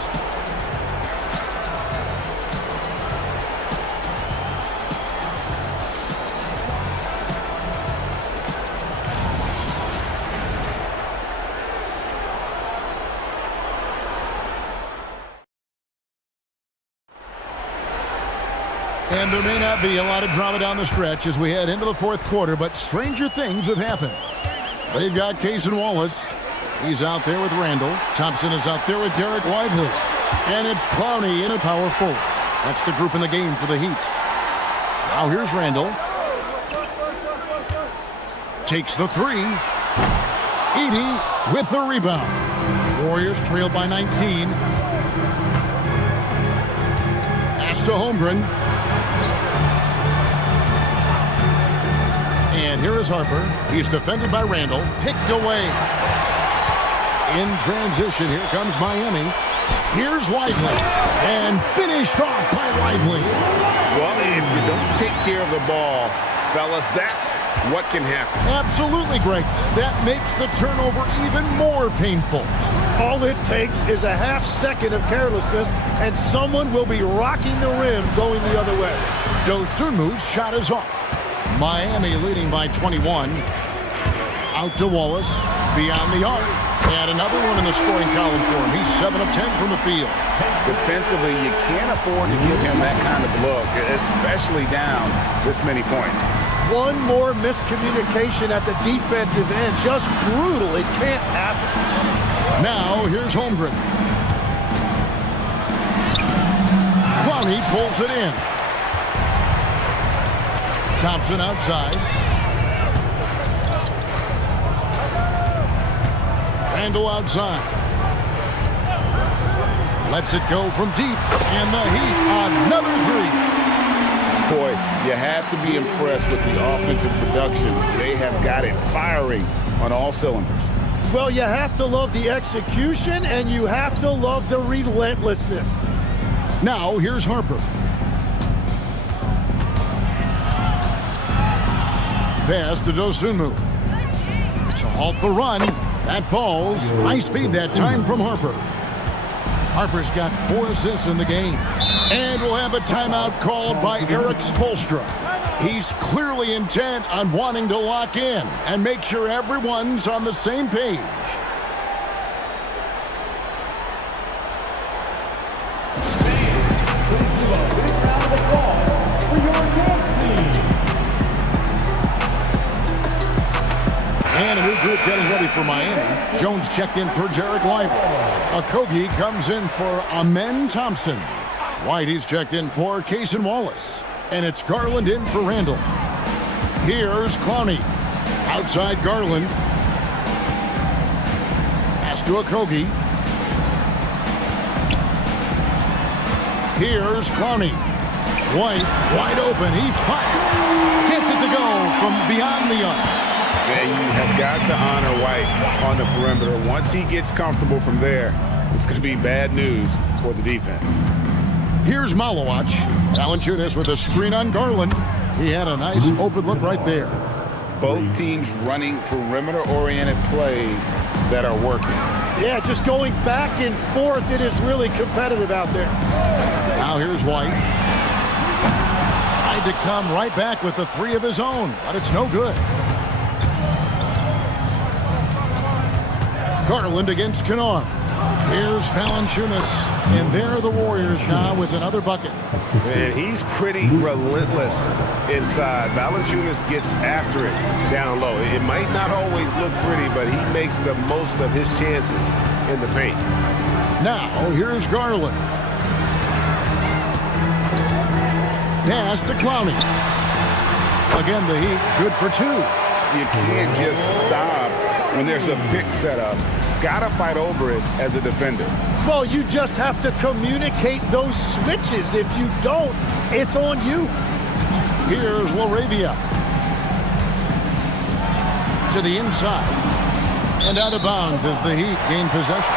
And there may not be a lot of drama down the stretch as we head into the fourth quarter, but stranger things have happened. They've got Cason Wallace. He's out there with Randall. Thompson is out there with Derek Lively. And it's Clowney in a power forward. That's the group in the game for the Heat. Now here's Randall. Takes the three. Edey with the rebound. Warriors trail by 19. Pass to Holmgren. And here is Harper. He's defended by Randall. Picked away. In transition, here comes Miami. Here's Lively. And finished off by Lively. Well, if you don't take care of the ball, fellas, that's what can happen. Absolutely, Greg. That makes the turnover even more painful. All it takes is a half second of carelessness, and someone will be rocking the rim going the other way. Dosunmu's shot is off. Miami leading by 21. Out to Wallace. Beyond the arc. And another one in the scoring column for him. He's 7 of 10 from the field. Defensively, you can't afford to give him that kind of look, especially down this many points. One more miscommunication at the defensive end. Just brutal. It can't happen. Now, here's Holmgren. Clowney pulls it in. Thompson outside. Randall outside. Lets it go from deep. And the Heat, another three. Boy, you have to be impressed with the offensive production. They have got it firing on all cylinders. Well, you have to love the execution, and you have to love the relentlessness. Now, here's Harper. Pass to Dosunmu. To halt the run. That falls. Nice feed that time from Harper. Harper's got 4 assists in the game. And we'll have a timeout called by Eric Spoelstra. He's clearly intent on wanting to lock in and make sure everyone's on the same page. And a new group getting ready for Miami. Jones checked in for Derek Lively. Okogie comes in for Amen Thompson. Whitey's checked in for Cason Wallace. And it's Garland in for Randall. Here's Clowney. Outside Garland. Pass to Okogie. Here's Clowney. White, wide open. He fires. Gets it to go from beyond the arc. And you have got to honor White on the perimeter. Once he gets comfortable from there, it's going to be bad news for the defense. Here's Malowacz. Valanciunas with a screen on Garland. He had a nice open look right there. Both teams running perimeter-oriented plays that are working. Yeah, just going back and forth. It is really competitive out there. Now here's White. Tried to come right back with the three of his own, but it's no good. Garland against Kennard. Here's Valanciunas, and there are the Warriors now with another bucket. Man, he's pretty relentless inside. Valanciunas gets after it down low. It might not always look pretty, but he makes the most of his chances in the paint. Now, here's Garland. Pass to Clowney. Again, the Heat, good for two. You can't just stop when there's a pick set up. Gotta fight over it as a defender. Well, you just have to communicate those switches. If you don't, it's on you. Here's LaRavia. To the inside. And out of bounds as the Heat gain possession.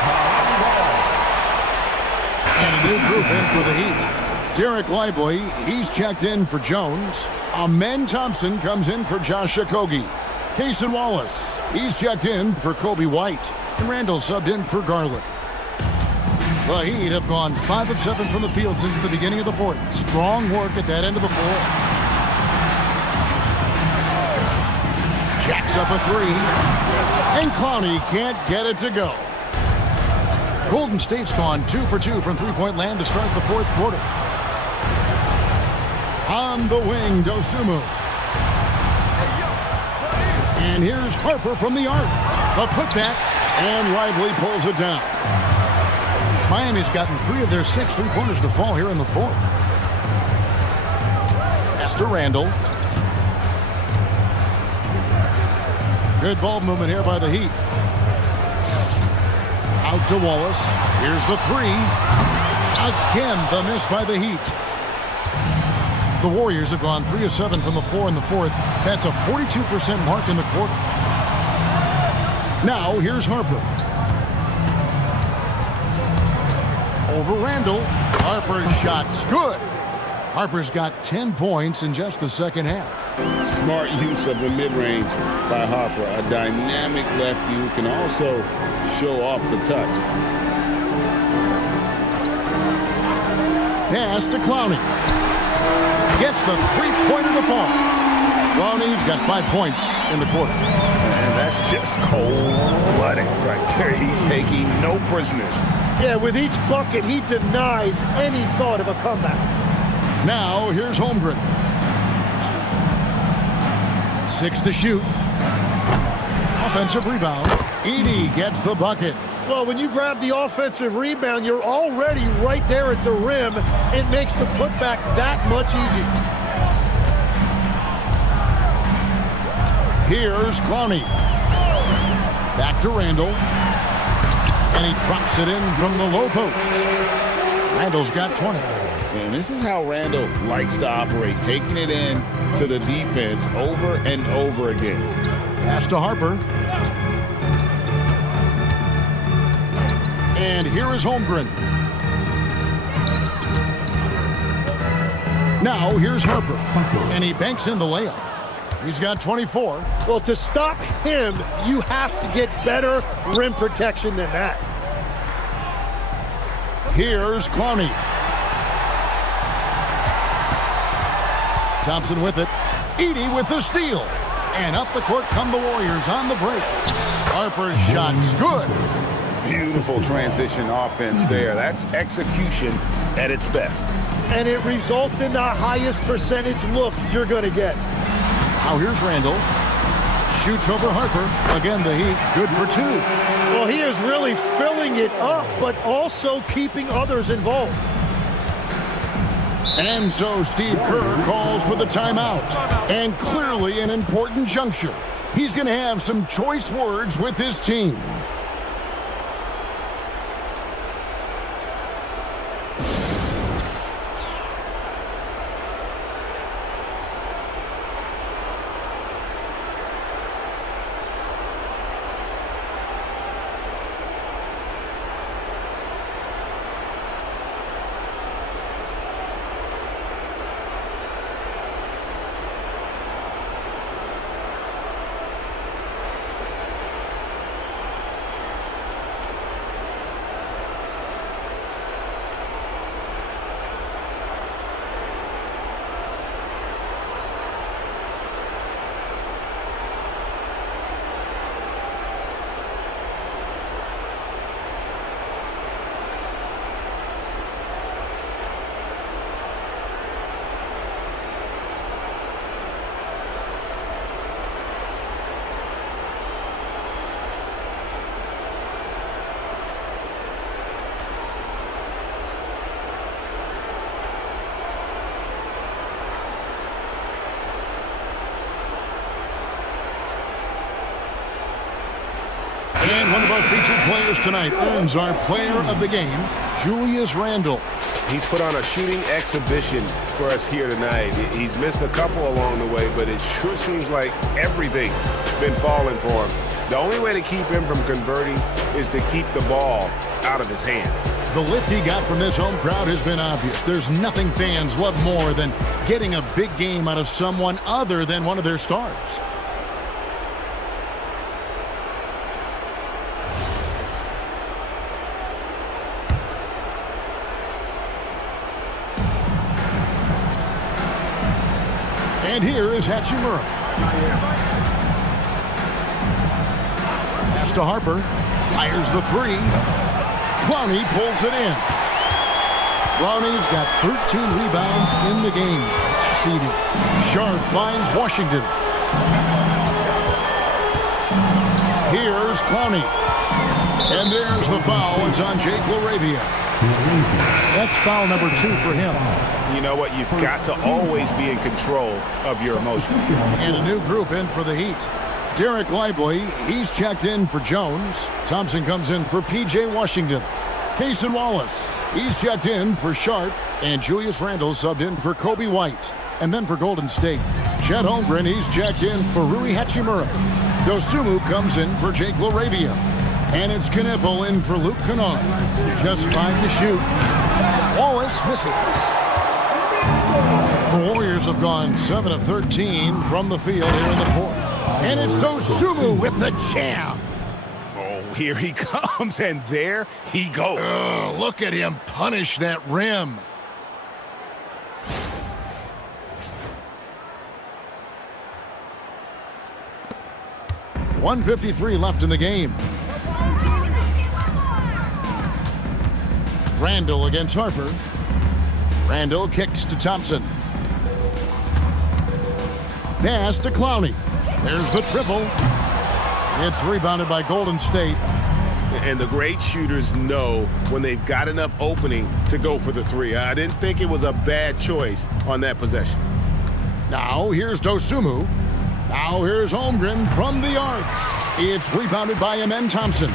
And a new group in for the Heat. Derek Lively, he's checked in for Jones. Amen Thompson comes in for Josh Okogie. Cason Wallace, he's checked in for Kobe White. And Randall subbed in for Garland. The Heat have gone 5 of 7 from the field since the beginning of the fourth. Strong work at that end of the floor. Jacks up a three. And Clowney can't get it to go. Golden State's gone 2 for 2 from three-point land to start the fourth quarter. On the wing, Dosunmu. And here's Harper from the arc. A putback, and Lively pulls it down. Miami's gotten 3 of their 6 three-pointers to fall here in the fourth. Pass to Randall. Good ball movement here by the Heat. Out to Wallace. Here's the three. Again, the miss by the Heat. The Warriors have gone 3 of 7 from the floor in the fourth. That's a 42% mark in the quarter. Now, here's Harper. Over Randall. Harper's shot's good. Harper's got 10 points in just the second half. Smart use of the mid-range by Harper. A dynamic lefty who can also show off the touch. Pass to Clowney. Gets the three-pointer to fall. Clowney's got 5 points in the quarter. And that's just cold-blooded right there. He's taking no prisoners. Yeah, with each bucket, he denies any thought of a comeback. Now, here's Holmgren. 6 to shoot. Offensive rebound. Edey gets the bucket. Well, when you grab the offensive rebound, you're already right there at the rim. It makes the putback that much easier. Here's Clowney. Back to Randall. And he drops it in from the low post. Randall's got 20. And this is how Randall likes to operate, taking it in to the defense over and over again. Pass to Harper. And here is Holmgren. Now here's Harper. And he banks in the layup. He's got 24. Well, to stop him, you have to get better rim protection than that. Here's Clowney. Thompson with it. Edey with the steal. And up the court come the Warriors on the break. Harper's shot's good. Beautiful transition offense there. That's execution at its best. And it results in the highest percentage look you're going to get. Now here's Randall. Shoots over Harper. Again, the Heat good for 2. Well, he is really filling it up, but also keeping others involved. And so Steve Kerr calls for the timeout. And clearly an important juncture. He's going to have some choice words with his team. And one of our featured players tonight earns our player of the game, Julius Randle. He's put on a shooting exhibition for us here tonight. He's missed a couple along the way, but it sure seems like everything's been falling for him. The only way to keep him from converting is to keep the ball out of his hands. The lift he got from this home crowd has been obvious. There's nothing fans love more than getting a big game out of someone other than one of their stars. And here is Hachimura. Pass to Harper. Fires the three. Clowney pulls it in. Clowney's got 13 rebounds in the game. Seeding. Sharp finds Washington. Here's Clowney. And there's the foul. It's on Jake LaRavia. That's foul number 2 for him. You know what? You've got to always be in control of your emotions. And a new group in for the Heat. Derek Lively, he's checked in for Jones. Thompson comes in for P.J. Washington. Cason Wallace, he's checked in for Sharp. And Julius Randle subbed in for Kobe White. And then for Golden State, Chet Holmgren, he's checked in for Rui Hachimura. Dosumu comes in for Jake LaRavia. And it's Knipple in for Luke Kennard. Just 5 to shoot. Wallace misses. The Warriors have gone 7 of 13 from the field here in the fourth. And it's Dosumu with the jam. Oh, here he comes, and there he goes. Look at him punish that rim. .153 left in the game. Randle against Harper. Randle kicks to Thompson. Pass to Clowney. There's the triple. It's rebounded by Golden State. And the great shooters know when they've got enough opening to go for the three. I didn't think it was a bad choice on that possession. Now here's Dosumu. Now here's Holmgren from the arc. It's rebounded by Amen Thompson.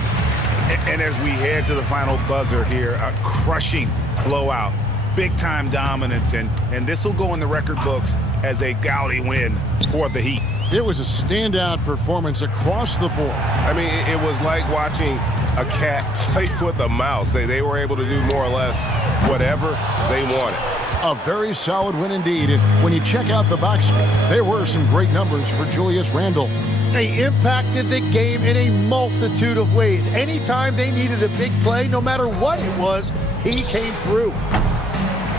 And as we head to the final buzzer here, a crushing blowout, big-time dominance, and this will go in the record books as a gaudy win for the Heat. It was a standout performance across the board. I mean, it was like watching a cat play with a mouse. They were able to do more or less whatever they wanted. A very solid win indeed. And when you check out the box score, there were some great numbers for Julius Randle. They impacted the game in a multitude of ways. Anytime they needed a big play, no matter what it was, he came through.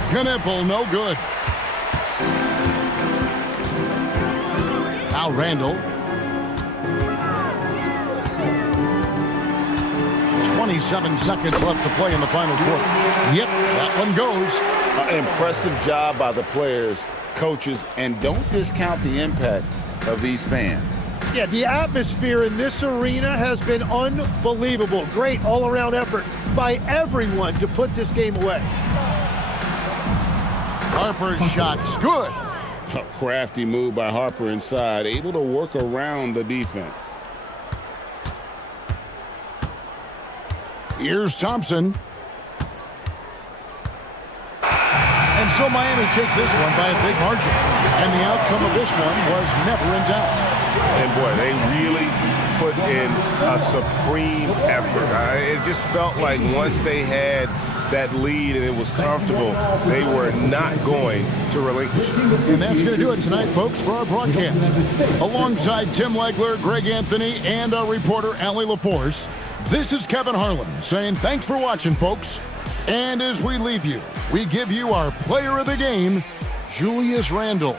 Knipple, no good. Now Randle. 27 seconds left to play in the final quarter. Yep, that one goes. Impressive job by the players, coaches, and don't discount the impact of these fans. Yeah, the atmosphere in this arena has been unbelievable. Great all-around effort by everyone to put this game away. Harper's shot's good. A crafty move by Harper inside, able to work around the defense. Here's Thompson. And so Miami takes this one by a big margin. And the outcome of this one was never in doubt. And boy, they really put in a supreme effort. It just felt like once they had that lead and it was comfortable, they were not going to relinquish it. And that's going to do it tonight, folks, for our broadcast. Alongside Tim Legler, Greg Anthony, and our reporter, Allie LaForce, this is Kevin Harlan saying thanks for watching, folks. And as we leave you, we give you our player of the game, Julius Randle.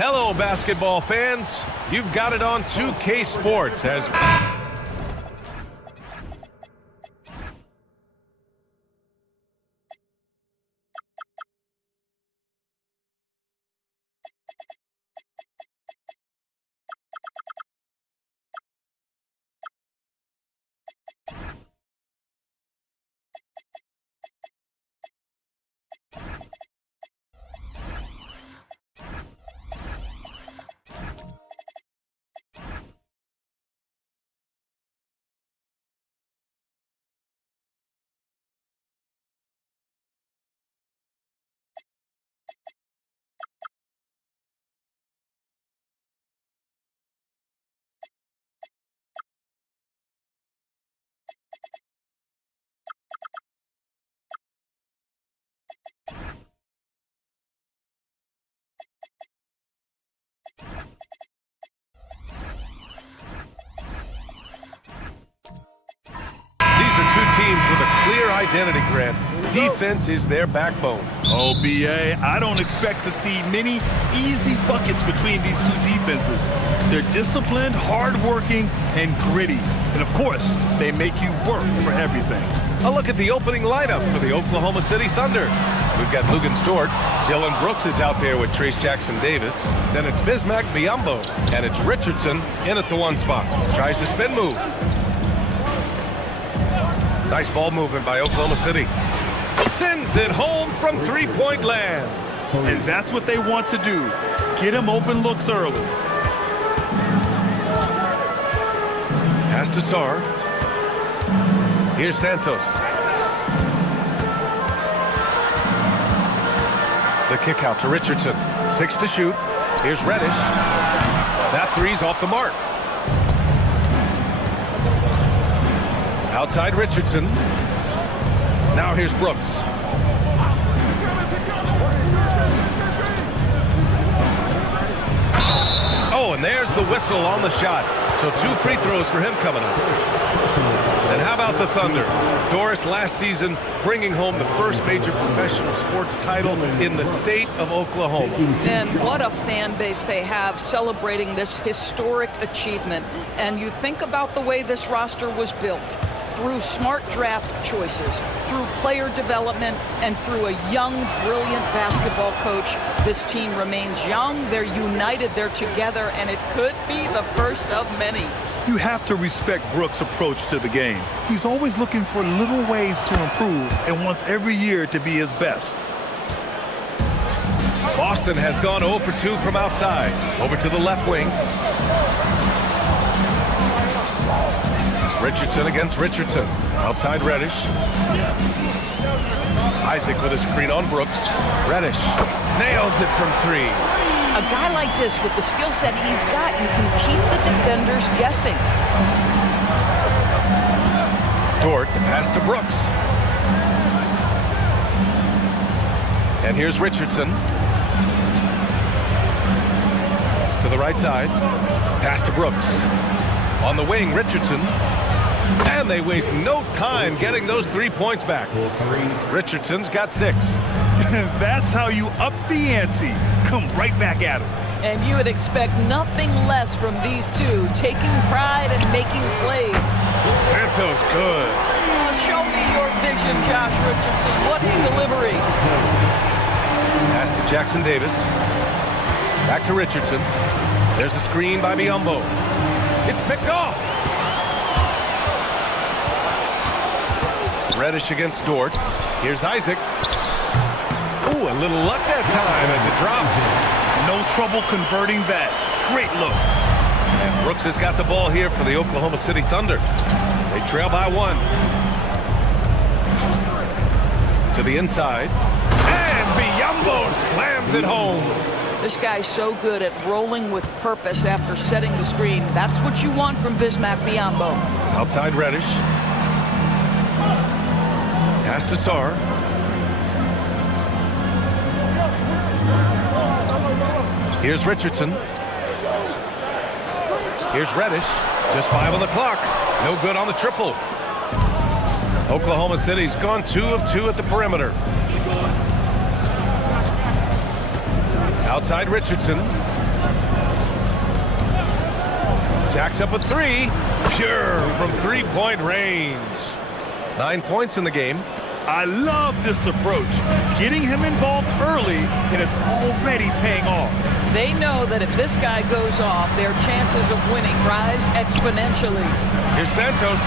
Hello, basketball fans. You've got it on 2K Sports as... identity, Grant. Defense is their backbone. Oh, B.A., I don't expect to see many easy buckets between these two defenses. They're disciplined, hardworking, and gritty. And, of course, they make you work for everything. A look at the opening lineup for the Oklahoma City Thunder. We've got Lugan Stewart. Dylan Brooks is out there with Trace Jackson-Davis. Then it's Bismack Biyombo. And it's Richardson in at the 1 spot. Tries the spin move. Nice ball movement by Oklahoma City. Sends it home from three-point land. And that's what they want to do. Get him open looks early. Pass to Sarr. Here's Santos. The kick out to Richardson. 6 to shoot. Here's Reddish. That three's off the mark. Outside Richardson. Now here's Brooks. Oh, and there's the whistle on the shot. So 2 free throws for him coming up. And how about the Thunder? Doris last season bringing home the first major professional sports title in the state of Oklahoma. And what a fan base they have celebrating this historic achievement. And you think about the way this roster was built. Through smart draft choices, through player development, and through a young, brilliant basketball coach. This team remains young, they're united, they're together, and it could be the first of many. You have to respect Brooks' approach to the game. He's always looking for little ways to improve and wants every year to be his best. Boston has gone 0 for 2 from outside. Over to the left wing. Richardson against Richardson. Outside Reddish. Isaac with a screen on Brooks. Reddish nails it from 3. A guy like this, with the skill set he's got, you can keep the defenders guessing. Dort, the pass to Brooks. And here's Richardson. To the right side. Pass to Brooks. On the wing, Richardson. And they waste no time getting those 3 points back. Richardson's got 6. That's how you up the ante. Come right back at him. And you would expect nothing less from these two, taking pride and making plays. Santos good. Oh, show me your vision, Josh Richardson. What a delivery. Pass to Jackson-Davis. Back to Richardson. There's a screen by Biyombo. It's picked off. Reddish against Dort. Here's Isaac. Ooh, a little luck that time as it drops. No trouble converting that. Great look. And Brooks has got the ball here for the Oklahoma City Thunder. They trail by 1. To the inside. And Biyombo slams it home. This guy's so good at rolling with purpose after setting the screen. That's what you want from Bismack Biyombo. Outside Reddish. Pass to Sarr. Here's Richardson. Here's Reddish. Just 5 on the clock. No good on the triple. Oklahoma City's gone 2 of 2 at the perimeter. Outside Richardson. Jacks up a 3. Pure from 3-point range. 9 points in the game. I love this approach. Getting him involved early, and it's already paying off. They know that if this guy goes off, their chances of winning rise exponentially. Here's Santos.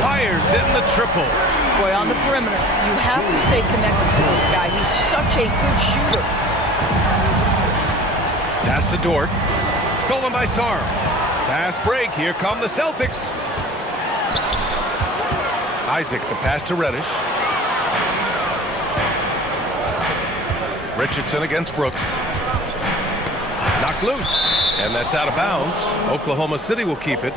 Fires in the triple. Boy, on the perimeter, you have to stay connected to this guy. He's such a good shooter. Pass to Dort. Stolen by Sarr. Fast break. Here come the Celtics. Isaac, the pass to Reddish. Richardson against Brooks. Knocked loose. And that's out of bounds. Oklahoma City will keep it.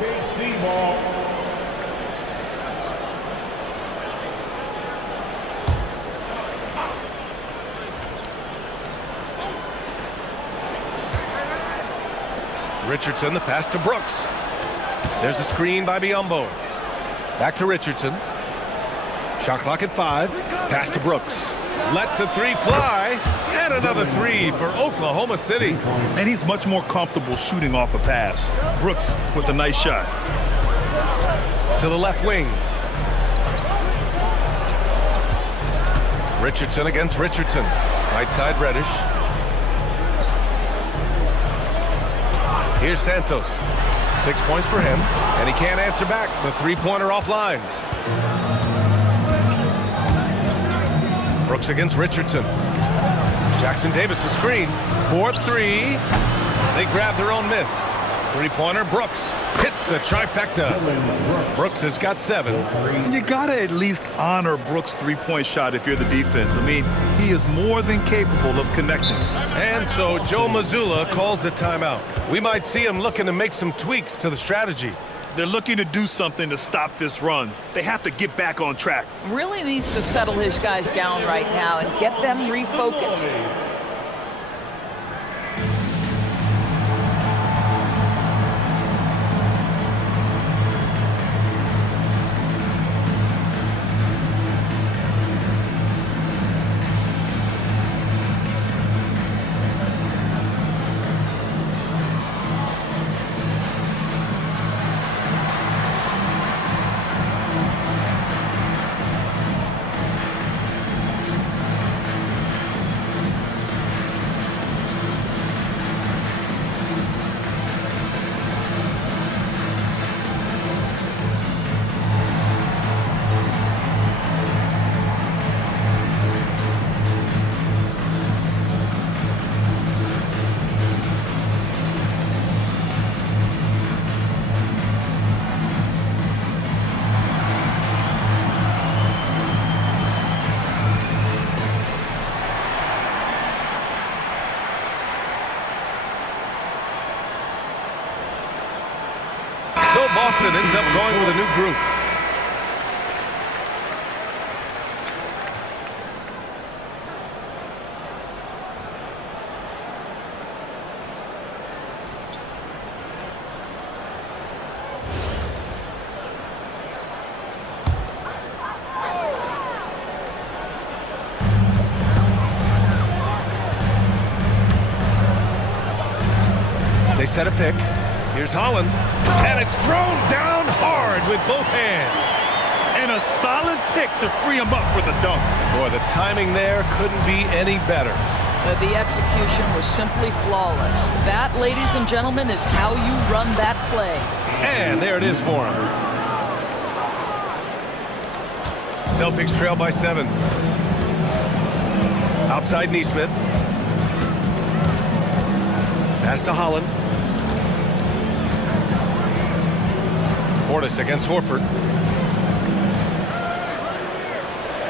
Richardson, the pass to Brooks. There's a screen by Biyombo. Back to Richardson. Shot clock at 5. Pass to Brooks. Lets the three fly. And another three for Oklahoma City. And he's much more comfortable shooting off a pass. Brooks with a nice shot. To the left wing. Richardson against Richardson. Right side Reddish. Here's Santos. 6 points for him. And he can't answer back. The three-pointer offline. Brooks against Richardson. Jackson Davis a screen. 4-3. They grab their own miss. Three-pointer, Brooks hits the trifecta. Brooks has got 7. And you got to at least honor Brooks' three-point shot if you're the defense. I mean, he is more than capable of connecting. And so Joe Mazzulla calls the timeout. We might see him looking to make some tweaks to the strategy. They're looking to do something to stop this run. They have to get back on track. Really needs to settle his guys down right now and get them refocused. Boston ends up going with a new group. They set a pick. Here's Holland, and it's thrown down hard with both hands. And a solid pick to free him up for the dunk. Boy, the timing there couldn't be any better. The execution was simply flawless. That, ladies and gentlemen, is how you run that play. And there it is for him. Celtics trail by 7. Outside Neesmith. Pass to Holland. Portis against Horford.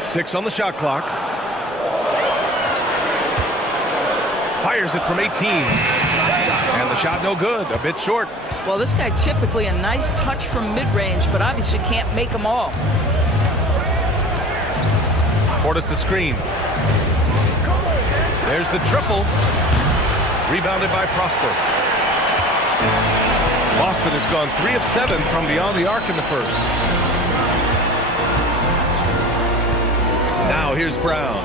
6 on the shot clock. Fires it from 18. And the shot no good, a bit short. Well, this guy typically a nice touch from mid-range, but obviously can't make them all. Portis the screen. There's the triple. Rebounded by Prosper. Boston has gone 3 of 7 from beyond the arc in the first. Now here's Brown.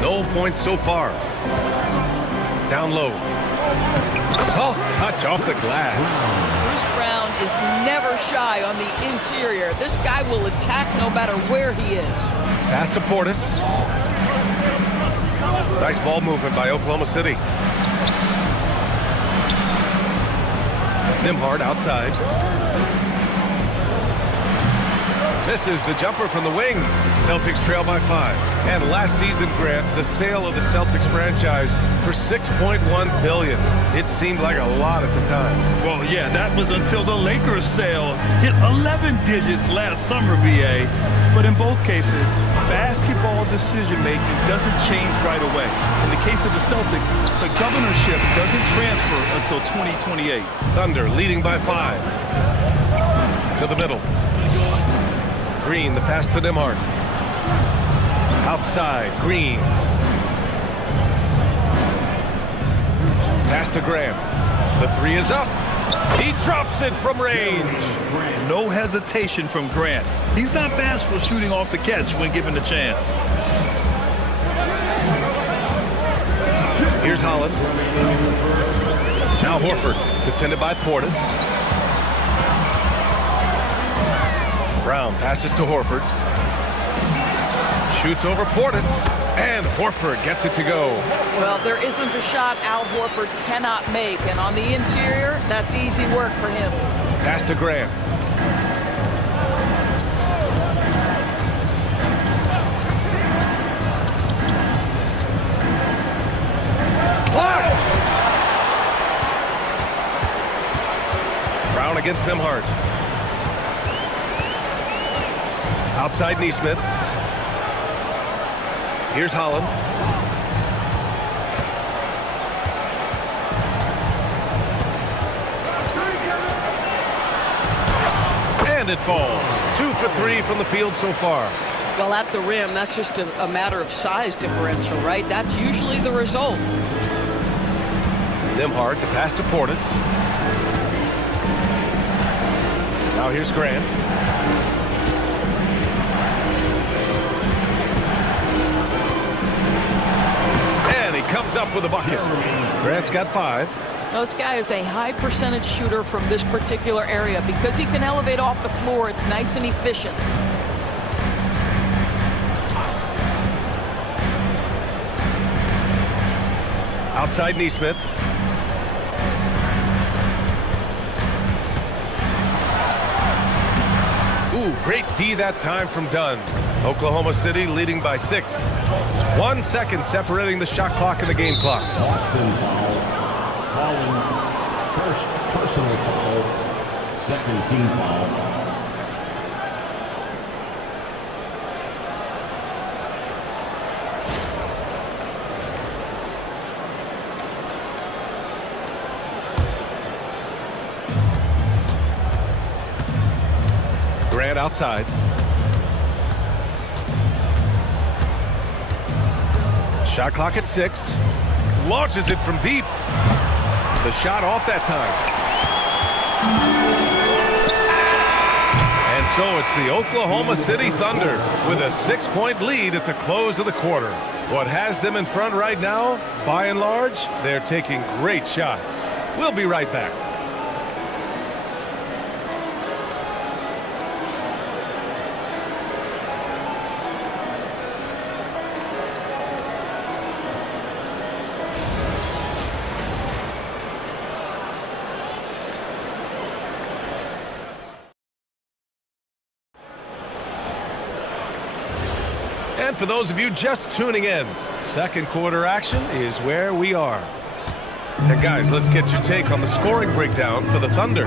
No points so far. Down low. Soft touch off the glass. Bruce Brown is never shy on the interior. This guy will attack no matter where he is. Pass to Portis. Nice ball movement by Oklahoma City. Nembhard outside. Misses the jumper from the wing. Celtics trail by 5. And last season, Grant, the sale of the Celtics franchise for $6.1 billion. It seemed like a lot at the time. Well, yeah, that was until the Lakers sale hit 11 digits last summer, BA. But in both cases, basketball decision-making doesn't change right away. In the case of the Celtics, the governorship doesn't transfer until 2028. Thunder leading by 5. To the middle. Green, the pass to Nembhard. Outside, Green. Pass to Graham. The 3 is up. He drops it from range. No hesitation from Grant. He's not bashful shooting off the catch when given the chance. Here's Holland. Now Horford, defended by Portis. Brown passes to Horford. Shoots over Portis. And Horford gets it to go. Well, there isn't a shot Al Horford cannot make. And on the interior, that's easy work for him. Pass to Grant. Blocked! Brown against them hard. Outside Neesmith. Here's Holland. And it falls. 2 for 3 from the field so far. Well, at the rim, that's just a matter of size differential, right? That's usually the result. Nembhard, the pass to Portis. Now here's Grant. And he comes up with a bucket. Grant's got 5. Now, this guy is a high percentage shooter from this particular area. Because he can elevate off the floor, it's nice and efficient. Outside Neesmith. Ooh, great D that time from Dunn. Oklahoma City leading by 6. 1 second separating the shot clock and the game clock. Boston foul. Calling first personal foul. Second team foul. Grant outside. Shot clock at 6. Launches it from deep. The shot off that time. And so it's the Oklahoma City Thunder with a 6-point lead at the close of the quarter. What has them in front right now, by and large, they're taking great shots. We'll be right back. And for those of you just tuning in, second quarter action is where we are. And guys, let's get your take on the scoring breakdown for the Thunder.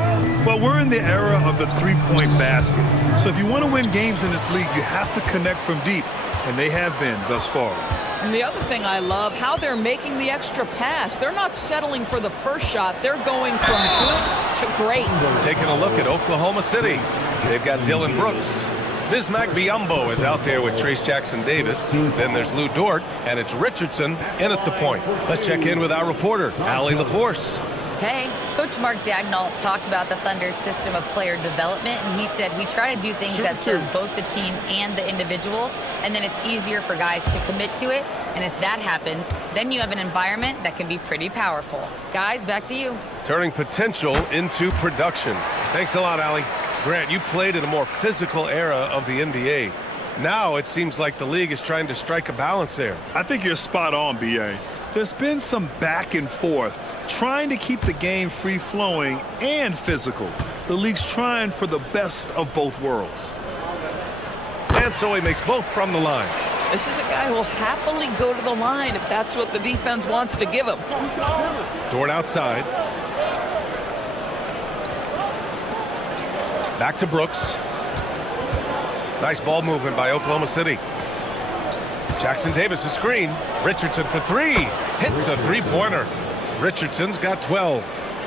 Well, we're in the era of the three-point basket. So if you want to win games in this league, you have to connect from deep. And they have been thus far. And the other thing I love, how they're making the extra pass. They're not settling for the first shot. They're going from good to great. Taking a look at Oklahoma City. They've got Dylan Brooks. Bismack Biyombo is out there with Trace Jackson-Davis. Then there's Lou Dort, and it's Richardson in at the point. Let's check in with our reporter, Allie LaForce. Hey, Coach Mark Dagnall talked about the Thunder's system of player development, and he said, we try to do things that serve both the team and the individual, and then it's easier for guys to commit to it. And if that happens, then you have an environment that can be pretty powerful. Guys, back to you. Turning potential into production. Thanks a lot, Allie. Grant, you played in a more physical era of the NBA. Now it seems like the league is trying to strike a balance there. I think you're spot on, B.A. There's been some back and forth, trying to keep the game free-flowing and physical. The league's trying for the best of both worlds. And so he makes both from the line. This is a guy who will happily go to the line if that's what the defense wants to give him. Dort outside. Back to Brooks. Nice ball movement by Oklahoma City. Jackson-Davis a screen. Richardson for 3. Hits a three-pointer. Richardson's got 12.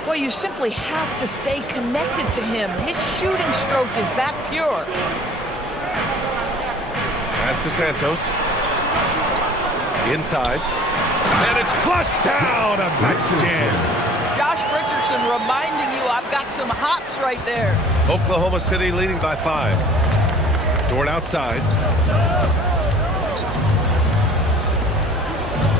Well, you simply have to stay connected to him. His shooting stroke is that pure. Pass to Santos. Inside. And it's flushed down. A nice jam. Josh Richardson reminding you I've got some hops right there. Oklahoma City leading by 5. Dort outside.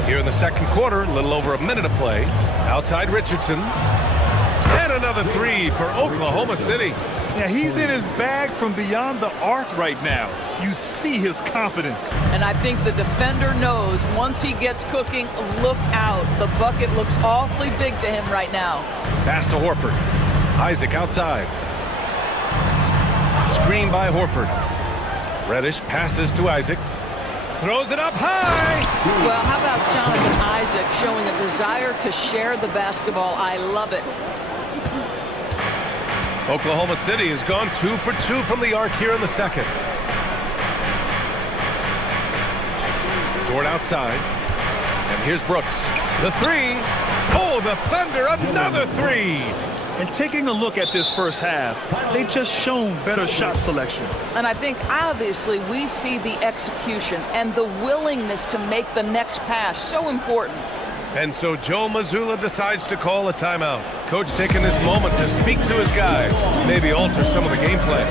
Here in the second quarter, a little over a minute of play. Outside Richardson. And another 3 for Oklahoma City. Yeah, he's in his bag from beyond the arc right now. You see his confidence. And I think the defender knows once he gets cooking, look out. The bucket looks awfully big to him right now. Pass to Horford. Isaac outside. Screen by Horford. Reddish passes to Isaac. Throws it up high. Well, how about Jonathan Isaac showing a desire to share the basketball? I love it. Oklahoma City has gone 2 for 2 from the arc here in the second. Dort outside. And here's Brooks. The 3. Oh, the Thunder, another 3. And taking a look at this first half, they've just shown better shot selection. And I think obviously we see the execution and the willingness to make the next pass so important. And so Joe Mazzulla decides to call a timeout. Coach taking this moment to speak to his guys, maybe alter some of the game plan.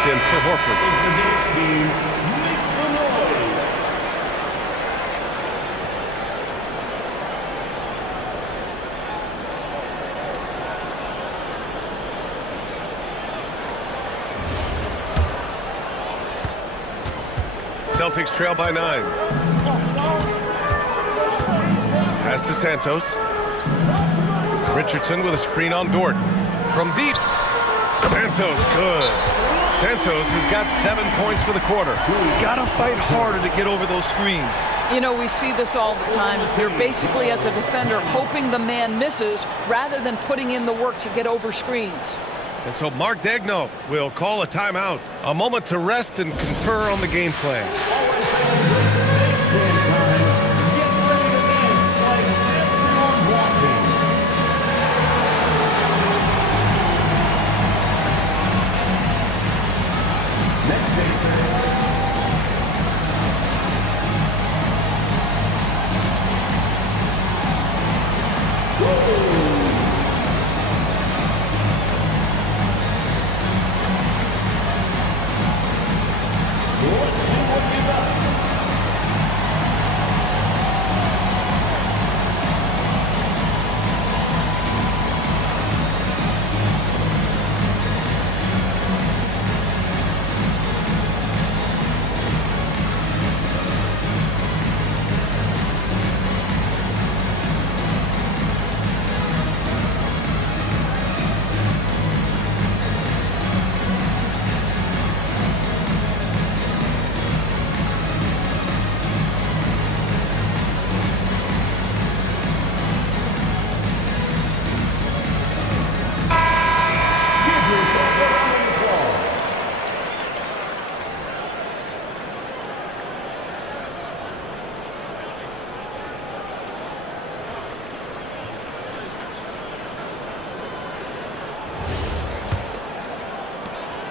In for Horford. Celtics trail by 9. Pass to Santos. Richardson with a screen on Dort. From deep. Santos good. Santos has got 7 points for the quarter. Gotta fight harder to get over those screens. You know, we see this all the time. You're basically, as a defender, hoping the man misses rather than putting in the work to get over screens. And so Mark Daigneault will call a timeout. A moment to rest and confer on the game plan.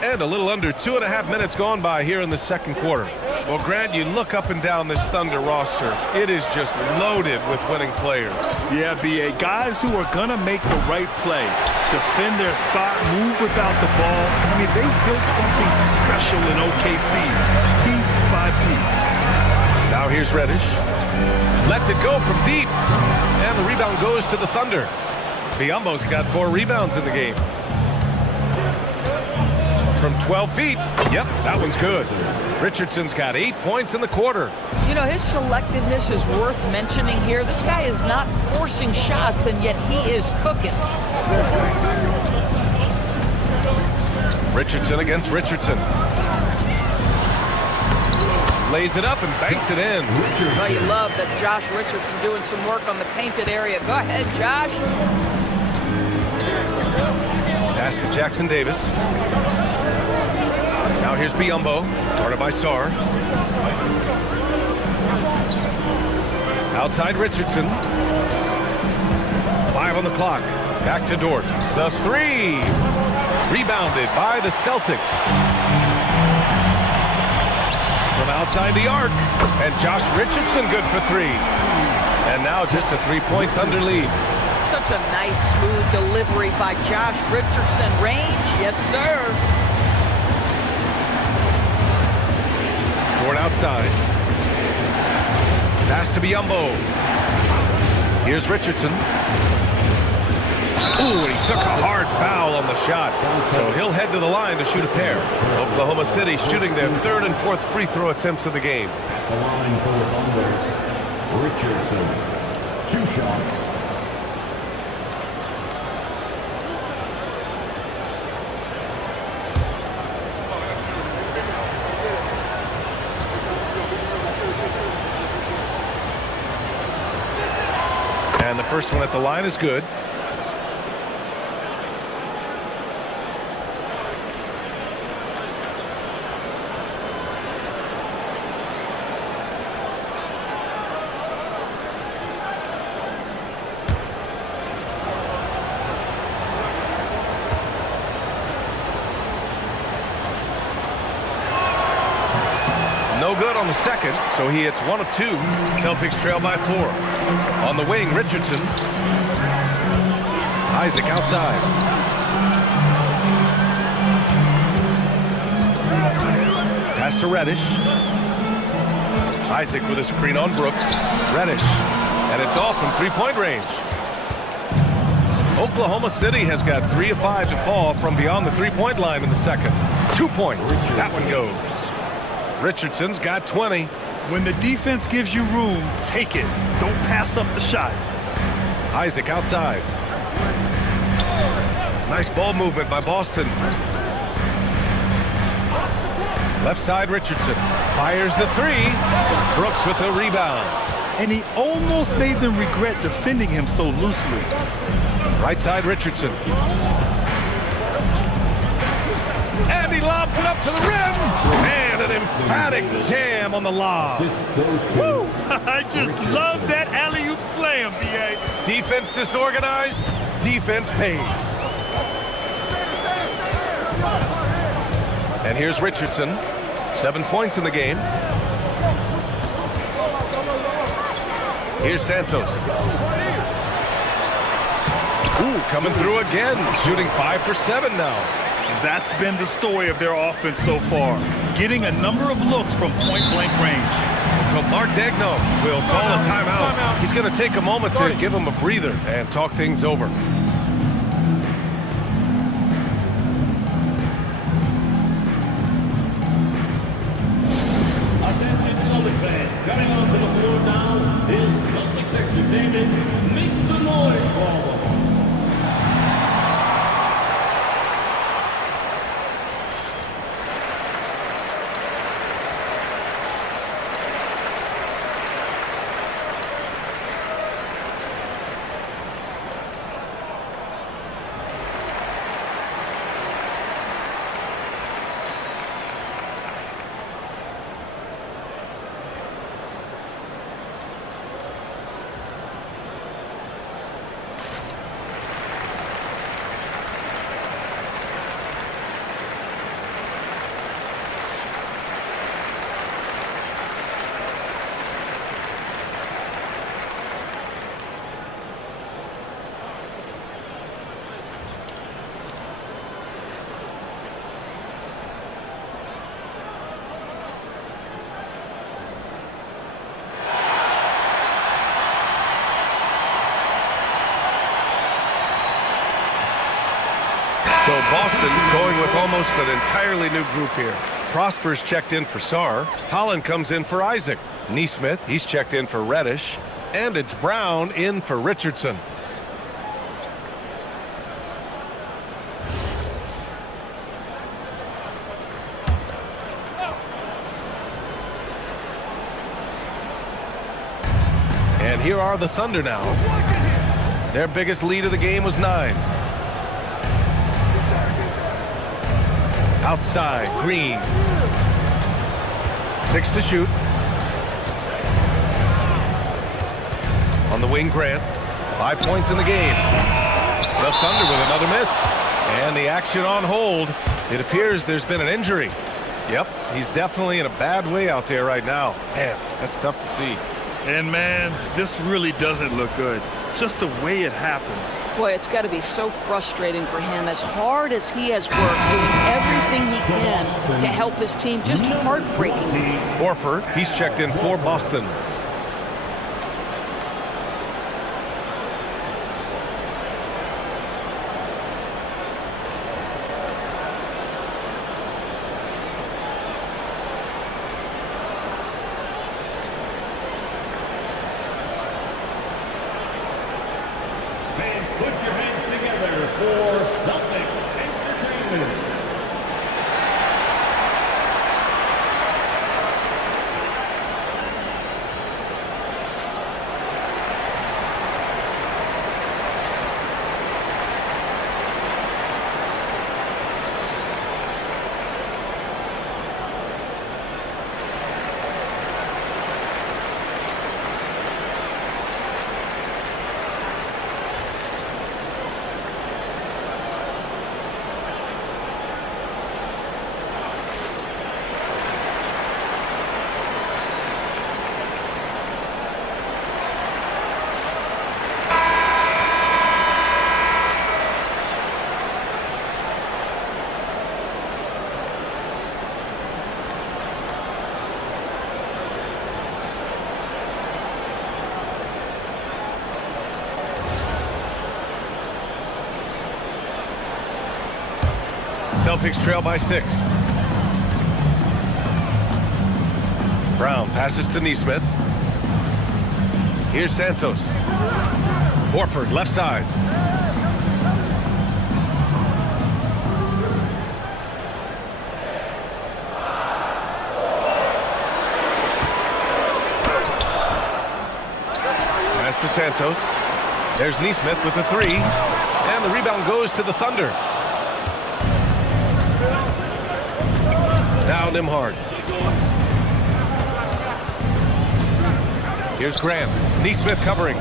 And a little under 2.5 minutes gone by here in the second quarter. Well, Grant, you look up and down this Thunder roster. It is just loaded with winning players. Yeah, B.A. Guys who are going to make the right play, defend their spot, move without the ball. I mean, they've built something special in OKC, piece by piece. Now here's Reddish. Lets it go from deep. And the rebound goes to the Thunder. Biyombo's got 4 rebounds in the game. From 12 feet. Yep, that one's good. Richardson's got 8 points in the quarter. You know, his selectiveness is worth mentioning here. This guy is not forcing shots, and yet he is cooking. Richardson against Richardson. Lays it up and banks it in. Well, you love that Josh Richardson doing some work on the painted area. Go ahead, Josh. Pass to Jackson Davis. Now here's Biyombo, guarded by Sarr. Outside Richardson. 5 on the clock. Back to Dort. The 3. Rebounded by the Celtics. From outside the arc. And Josh Richardson good for 3. And now just a 3-point Thunder lead. Such a nice, smooth delivery by Josh Richardson. Range, yes, sir. Dort outside. Pass to Biyombo. Here's Richardson. Ooh, and he took a hard foul on the shot. So he'll head to the line to shoot a pair. Oklahoma City shooting their 3rd and 4th free throw attempts of the game. The line for the Thunder. Richardson. 2 shots. And the first one at the line is good. No good on the second, so he hits 1 of 2. Celtics trail by 4. On the wing, Richardson. Isaac outside. Pass to Reddish. Isaac with a screen on Brooks. Reddish. And it's off from 3-point range. Oklahoma City has got 3 of 5 to fall from beyond the 3-point line in the second. 2 points. That one goes. Richardson's got 20. When the defense gives you room, take it. Don't pass up the shot. Isaac outside. Nice ball movement by Boston. Left side Richardson. Fires the 3. Brooks with the rebound. And he almost made them regret defending him so loosely. Right side Richardson. And he lobs it up to the rim. And an emphatic jam on the lob. Woo! I just love that alley-oop slam, B.A. Defense disorganized. Defense pays. And here's Richardson. 7 points in the game. Here's Santos. Ooh, coming through again. Shooting 5 for 7 now. That's been the story of their offense so far. Getting a number of looks from point-blank range. So Mark Degno will call a timeout. He's going to take a moment to give him a breather and talk things over. Attention Celtic fans, coming onto the floor now is Celtics Entertainment. Make some noise for them. with almost an entirely new group here. Prosper's checked in for Sarr. Holland comes in for Isaac. Neesmith, he's checked in for Reddish. And it's Brown in for Richardson. And here are the Thunder now. Their biggest lead of the game was 9. Outside, Green. 6 to shoot. On the wing, Grant. 5 points in the game. The Thunder with another miss. And the action on hold. It appears there's been an injury. Yep, he's definitely in a bad way out there right now. Man, that's tough to see. And man, this really doesn't look good. Just the way it happened. Boy, it's got to be so frustrating for him. As hard as he has worked, doing everything he can to help his team, just heartbreaking. Horford, he's checked in for Boston. Put your hands together for Celtics Entertainment. Celtics trail by 6. Brown passes to Neesmith. Here's Santos. Horford, left side. Pass to Santos. There's Neesmith with the 3. And the rebound goes to the Thunder. Now Nembhard. Here's Grant. Neesmith covering.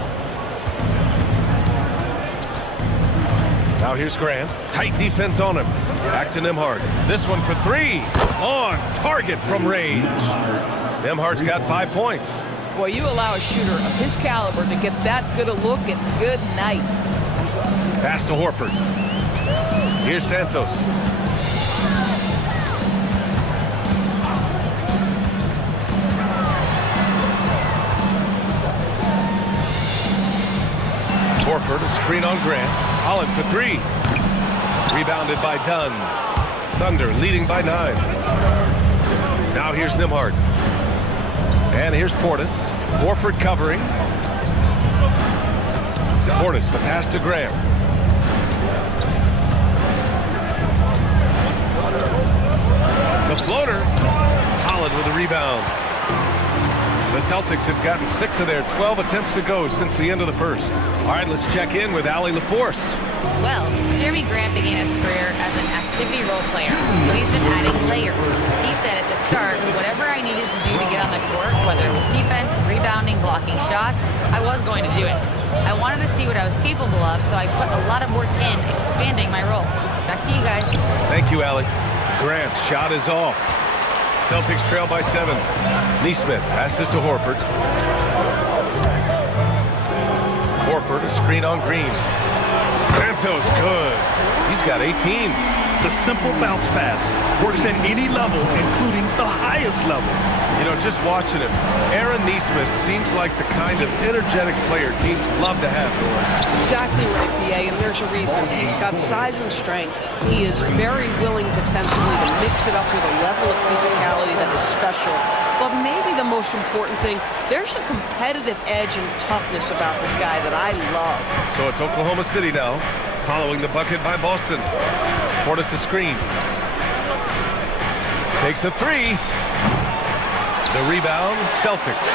Now here's Grant. Tight defense on him. Back to Nembhard. This one for 3. On target from range. Nembhard's got 5 points. Boy, you allow a shooter of his caliber to get that good a look, and good night. Pass to Horford. Here's Santos. Horford, a screen on Grant. Holland for 3. Rebounded by Dunn. Thunder leading by 9. Now here's Nembhard. And here's Portis. Horford covering. Portis, the pass to Graham. The floater. Holland with a rebound. The Celtics have gotten 6 of their 12 attempts to go since the end of the first. All right, let's check in with Allie LaForce. Well, Jeremy Grant began his career as an activity role player, but he's been adding layers. He said at the start, whatever I needed to do to get on the court, whether it was defense, rebounding, blocking shots, I was going to do it. I wanted to see what I was capable of, so I put a lot of work in expanding my role. Back to you guys. Thank you, Allie. Grant's shot is off. Celtics trail by 7. Neesmith passes to Horford. Horford, a screen on Green. Santos, good. He's got 18. The simple bounce pass works at any level, including the highest level. You know, just watching him, Aaron Neesmith seems like the kind of energetic player teams love to have, Doris. Exactly right, BA, and there's a reason. He's got size and strength. He is very willing defensively to mix it up with a level of physicality that is special. But maybe the most important thing, there's a competitive edge and toughness about this guy that I love. So it's Oklahoma City now, following the bucket by Boston. Portis a screen. Takes a three. The rebound, Celtics.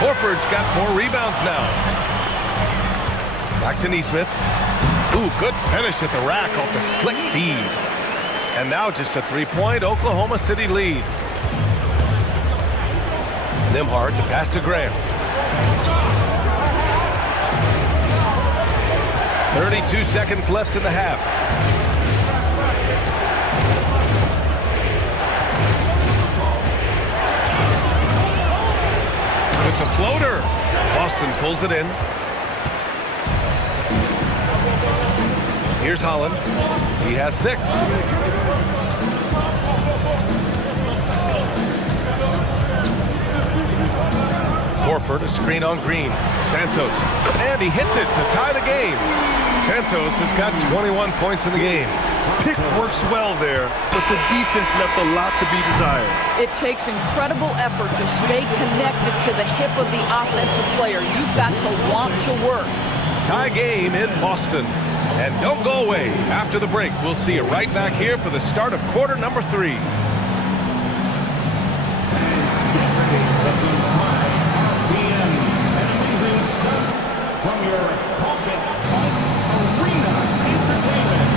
Horford's got 4 rebounds now. Back to Neesmith. Ooh, good finish at the rack off the slick feed. And now just a 3-point Oklahoma City lead. Nimhard, the pass to Graham. 32 seconds left in the half. With the floater. Boston pulls it in. Here's Holland. He has 6. Horford, a screen on Green. Santos, and he hits it to tie the game. Santos has got 21 points in the game. Pick works well there, but the defense left a lot to be desired. It takes incredible effort to stay connected to the hip of the offensive player. You've got to want to work. Tie game in Boston. And don't go away. After the break, we'll see you right back here for the start of quarter number 3. From your pocket of Arena Entertainment.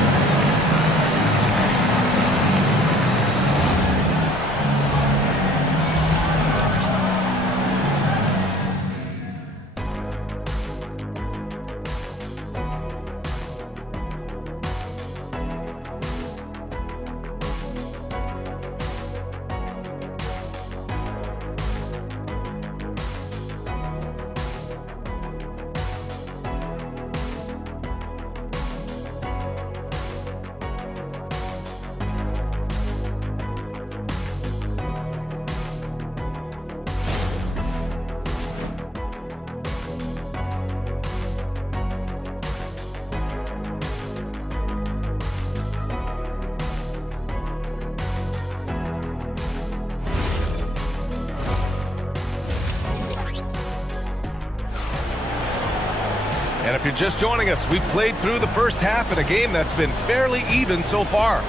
And if you're just joining us, we've played through the first half in a game that's been fairly even so far.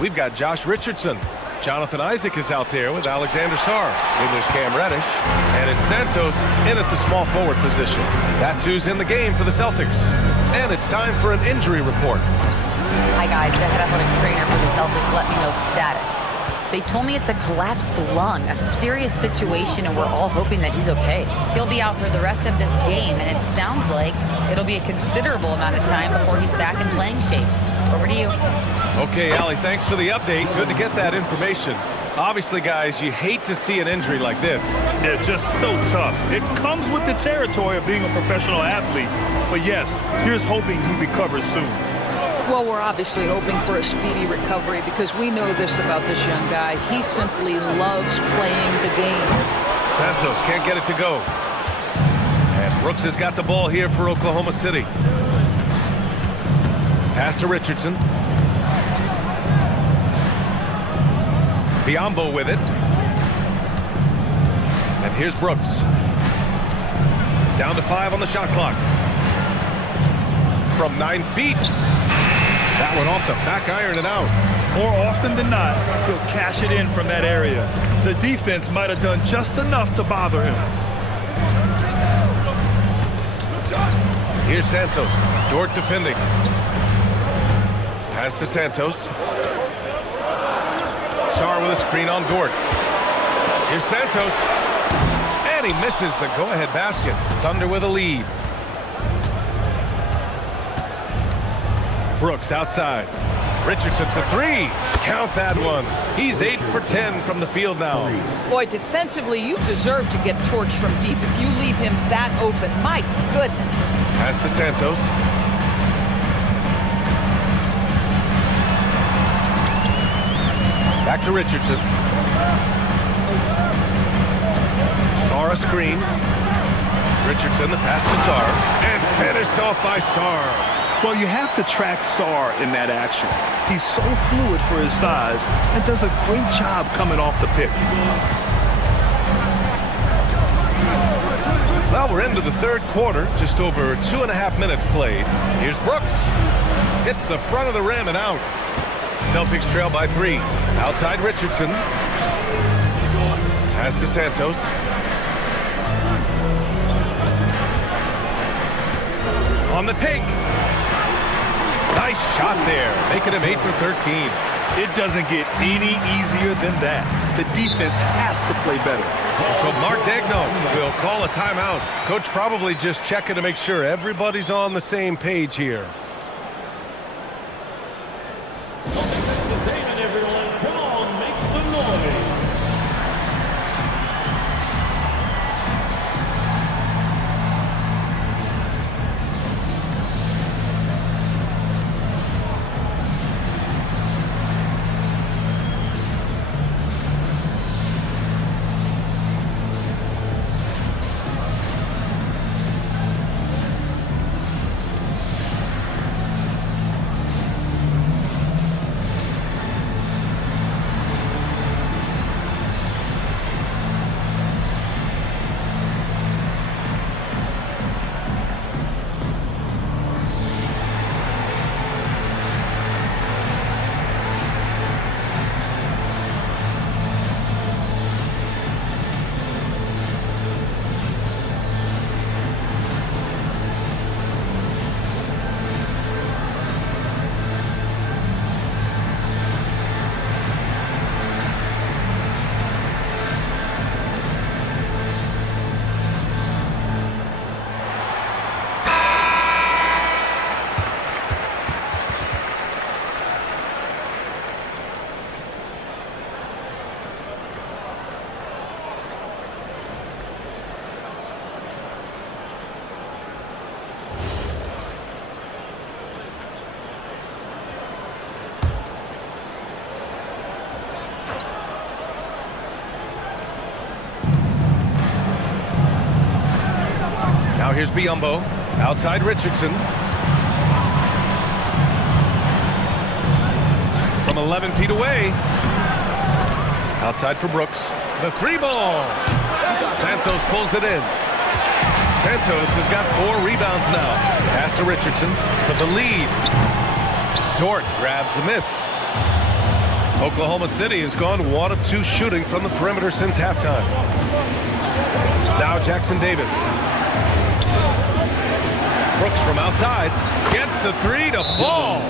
We've got Josh Richardson. Jonathan Isaac is out there with Alexander Sarr. Then there's Cam Reddish. And it's Santos in at the small forward position. That's who's in the game for the Celtics. And it's time for an injury report. Hi, guys. The head athletic trainer for the Celtics let me know the status. They told me it's a collapsed lung, a serious situation, and we're all hoping that he's okay. He'll be out for the rest of this game, and it sounds like it'll be a considerable amount of time before he's back in playing shape. Over to you. Okay, Allie, thanks for the update. Good to get that information. Obviously, guys, you hate to see an injury like this. Yeah, just so tough. It comes with the territory of being a professional athlete. But yes, here's hoping he recovers soon. Well, we're obviously hoping for a speedy recovery because we know this about this young guy. He simply loves playing the game. Santos can't get it to go. And Brooks has got the ball here for Oklahoma City. Pass to Richardson. Biyombo with it. And here's Brooks. Down to 5 on the shot clock. From 9 feet. That one off the back iron and out. More often than not, he'll cash it in from that area. The defense might have done just enough to bother him. Here's Santos. Dort defending. Pass to Santos. Sarr with a screen on Dort. Here's Santos. And he misses the go-ahead basket. Thunder with a lead. Brooks outside. Richardson for three. Count that one. He's 8 for 10 from the field now. Boy, defensively, you deserve to get torched from deep if you leave him that open. My goodness. Pass to Santos. Back to Richardson. Sarr a screen. Richardson, the pass to Sarr. And finished off by Sarr. Well, you have to track Sarr in that action. He's so fluid for his size and does a great job coming off the pick. Well, we're into the third quarter, just over 2.5 minutes played. Here's Brooks. Hits the front of the rim and out. Celtics trail by 3. Outside Richardson. Pass to Santos. On the take. Nice shot there, making him 8 for 13. It doesn't get any easier than that. The defense has to play better. So Mark Dagno will call a timeout. Coach probably just checking to make sure everybody's on the same page here. Everyone, come on, make some noise. Now here's Biyombo. Outside Richardson. From 11 feet away. Outside for Brooks. The 3-ball. Santos pulls it in. Santos has got 4 rebounds now. Pass to Richardson for the lead. Dort grabs the miss. Oklahoma City has gone 1 of 2 shooting from the perimeter since halftime. Now Jackson Davis. Brooks from outside gets the 3 to fall.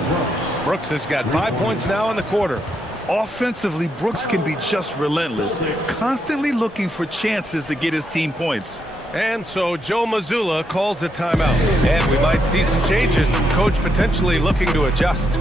Brooks has got 5 points now in the quarter. Offensively, Brooks can be just relentless, constantly looking for chances to get his team points. And so Joe Mazzulla calls a timeout. And we might see some changes. Coach potentially looking to adjust.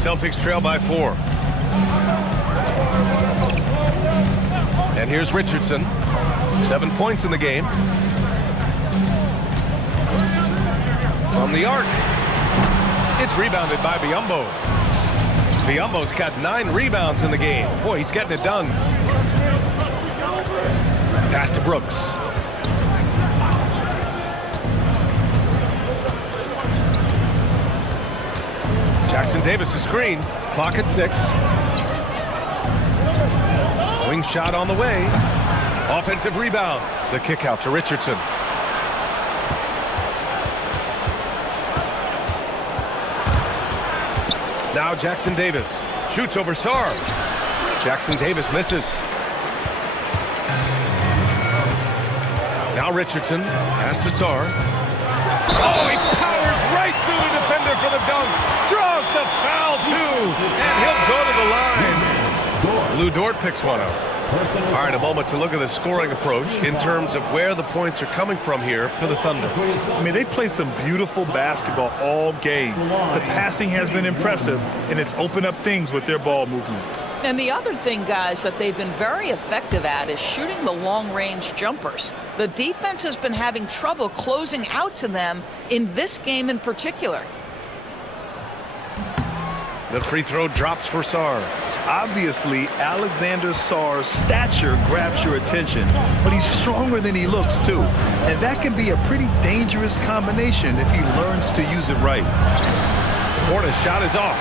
Celtics trail by 4. And here's Richardson. 7 points in the game. From the arc. It's rebounded by Biyombo. Biyombo's got 9 rebounds in the game. Boy, he's getting it done. Pass to Brooks. Jackson Davis a screen. Clock at 6. Wing shot on the way. Offensive rebound. The kick out to Richardson. Now Jackson Davis shoots over Sarr. Jackson Davis misses. Now Richardson. Pass to Sarr. Oh, he powers right through the defender for the dunk. Draws the foul, too. And he'll go to the line. Lou Dort picks one up. All right, a moment to look at the scoring approach in terms of where the points are coming from here for the Thunder. I mean, they've played some beautiful basketball all game. The passing has been impressive, and it's opened up things with their ball movement. And the other thing, guys, that they've been very effective at is shooting the long-range jumpers. The defense has been having trouble closing out to them in this game in particular. The free throw drops for Sarr. Obviously, Alexander Sarr's stature grabs your attention, but he's stronger than he looks, too. And that can be a pretty dangerous combination if he learns to use it right. Porter's shot is off.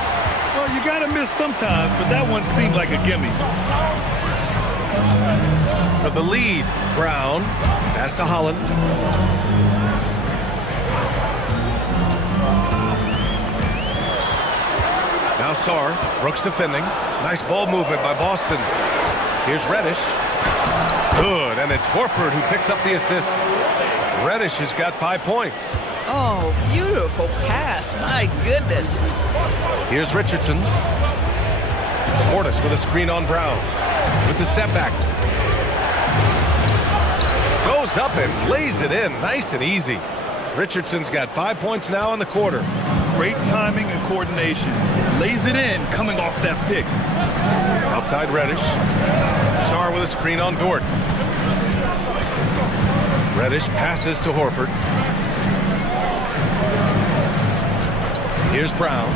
Well, you got to miss sometimes, but that one seemed like a gimme. For the lead, Brown. Pass to Holland. Now Sarr. Brooks defending. Nice ball movement by Boston. Here's Reddish. Good, and it's Horford who picks up the assist. Reddish has got 5 points. Oh, beautiful pass. My goodness. Here's Richardson. Portis with a screen on Brown. With the step back. Goes up and lays it in. Nice and easy. Richardson's got 5 points now in the quarter. Great timing and coordination. Lays it in coming off that pick. Outside Reddish. Sarr with a screen on Dort. Reddish passes to Horford. Here's Brown.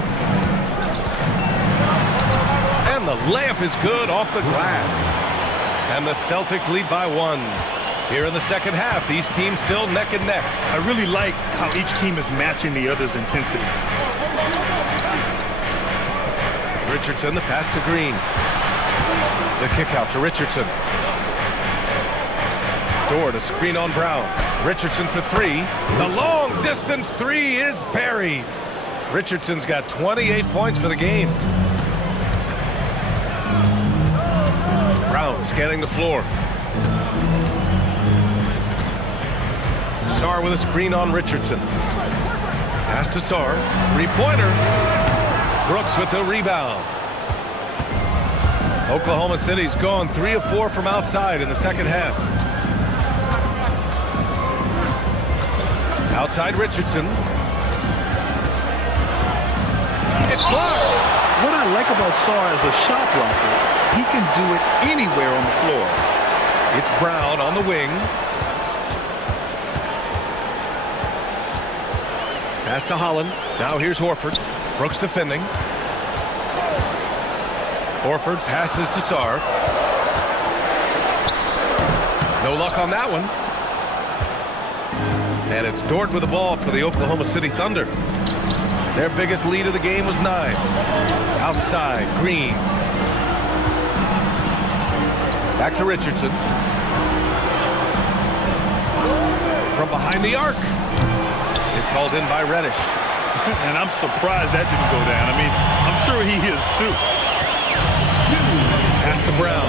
And the layup is good off the glass. And the Celtics lead by 1. Here in the second half, these teams still neck and neck. I really like how each team is matching the other's intensity. Richardson, the pass to Green. The kick out to Richardson. Dort, a screen on Brown. Richardson for 3. The long distance 3 is buried. Richardson's got 28 points for the game. Brown scanning the floor. Sarr with a screen on Richardson. Pass to Sarr. 3-pointer. Brooks with the rebound. Oklahoma City's gone 3 of 4 from outside in the second half. Outside Richardson. It's blocked. What I like about Sarr as a shot blocker, he can do it anywhere on the floor. It's Brown on the wing. Pass to Holland. Now here's Horford. Brooks defending. Horford passes to Sarr. No luck on that one. And it's Dort with the ball for the Oklahoma City Thunder. Their biggest lead of the game was 9. Outside, Green. Back to Richardson. From behind the arc. It's hauled in by Reddish. And I'm surprised that didn't go down. I mean, I'm sure he is too. Pass to Brown.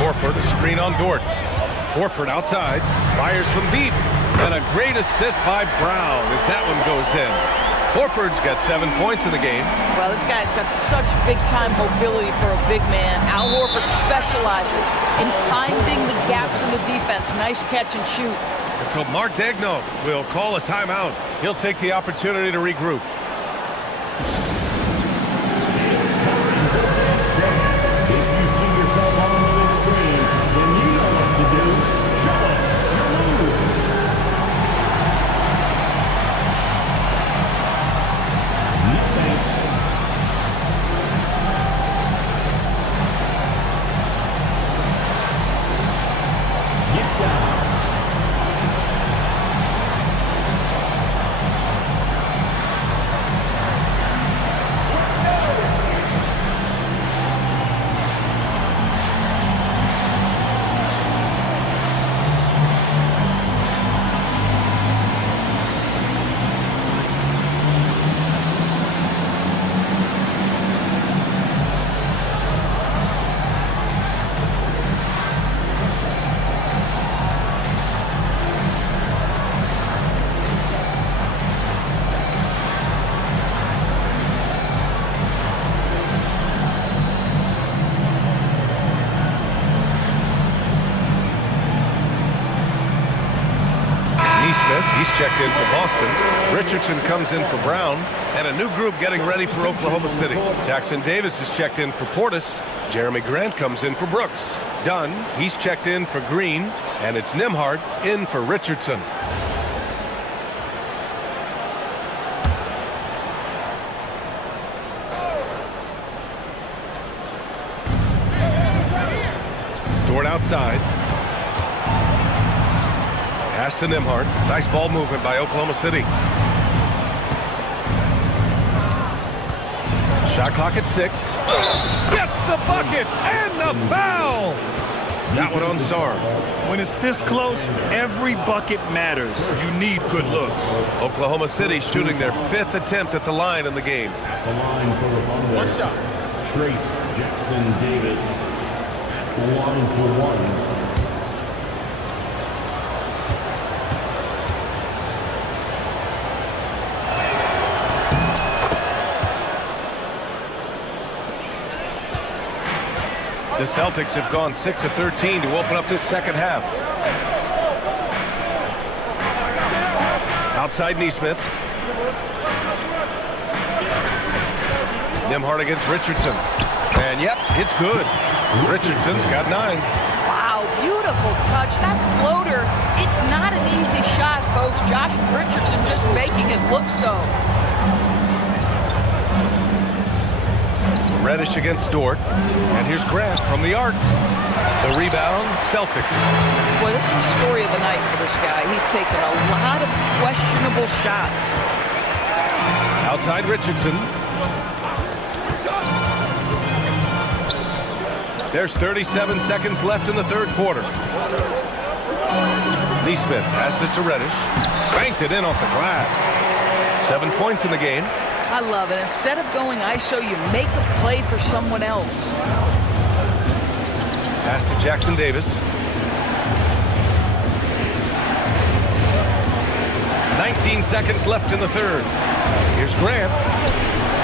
Horford, a screen on Dort. Horford outside, fires from deep. And a great assist by Brown as that one goes in. Horford's got 7 points in the game. Well, this guy's got such big-time mobility for a big man. Al Horford specializes in finding the gaps in the defense. Nice catch and shoot. And so Mark Daigneault will call a timeout. He'll take the opportunity to regroup. If you see yourself on the big screen, then you know what to do. Show us your moves. Thanks. Get down. He's checked in for Boston. Richardson comes in for Brown. And a new group getting ready for Oklahoma City. Jackson Davis is checked in for Portis. Jeremy Grant comes in for Brooks. Dunn, he's checked in for Green. And it's Nembhard in for Richardson. Dort outside. Pass to Nembhard. Nice ball movement by Oklahoma City. Shot clock at 6. Gets the bucket and the foul. That one on Sarr. When it's this close, every bucket matters. You need good looks. Oklahoma City shooting their 5th attempt at the line in the game. The line for the Thunder. One shot. Trace Jackson Davis. 1 for 1. The Celtics have gone 6 of 13 to open up this second half. Outside Neesmith. Nembhard against Richardson. And yep, it's good. Richardson's got 9. Wow, beautiful touch. That floater, it's not an easy shot, folks. Josh Richardson just making it look so. Reddish against Dort. And here's Grant from the arc. The rebound, Celtics. Boy, this is the story of the night for this guy. He's taken a lot of questionable shots. Outside Richardson. There's 37 seconds left in the third quarter. Neesmith passes to Reddish. Banked it in off the glass. 7 points in the game. I love it. Instead of going ISO, you make a play for someone else. Pass to Jackson Davis. 19 seconds left in the third. Here's Grant.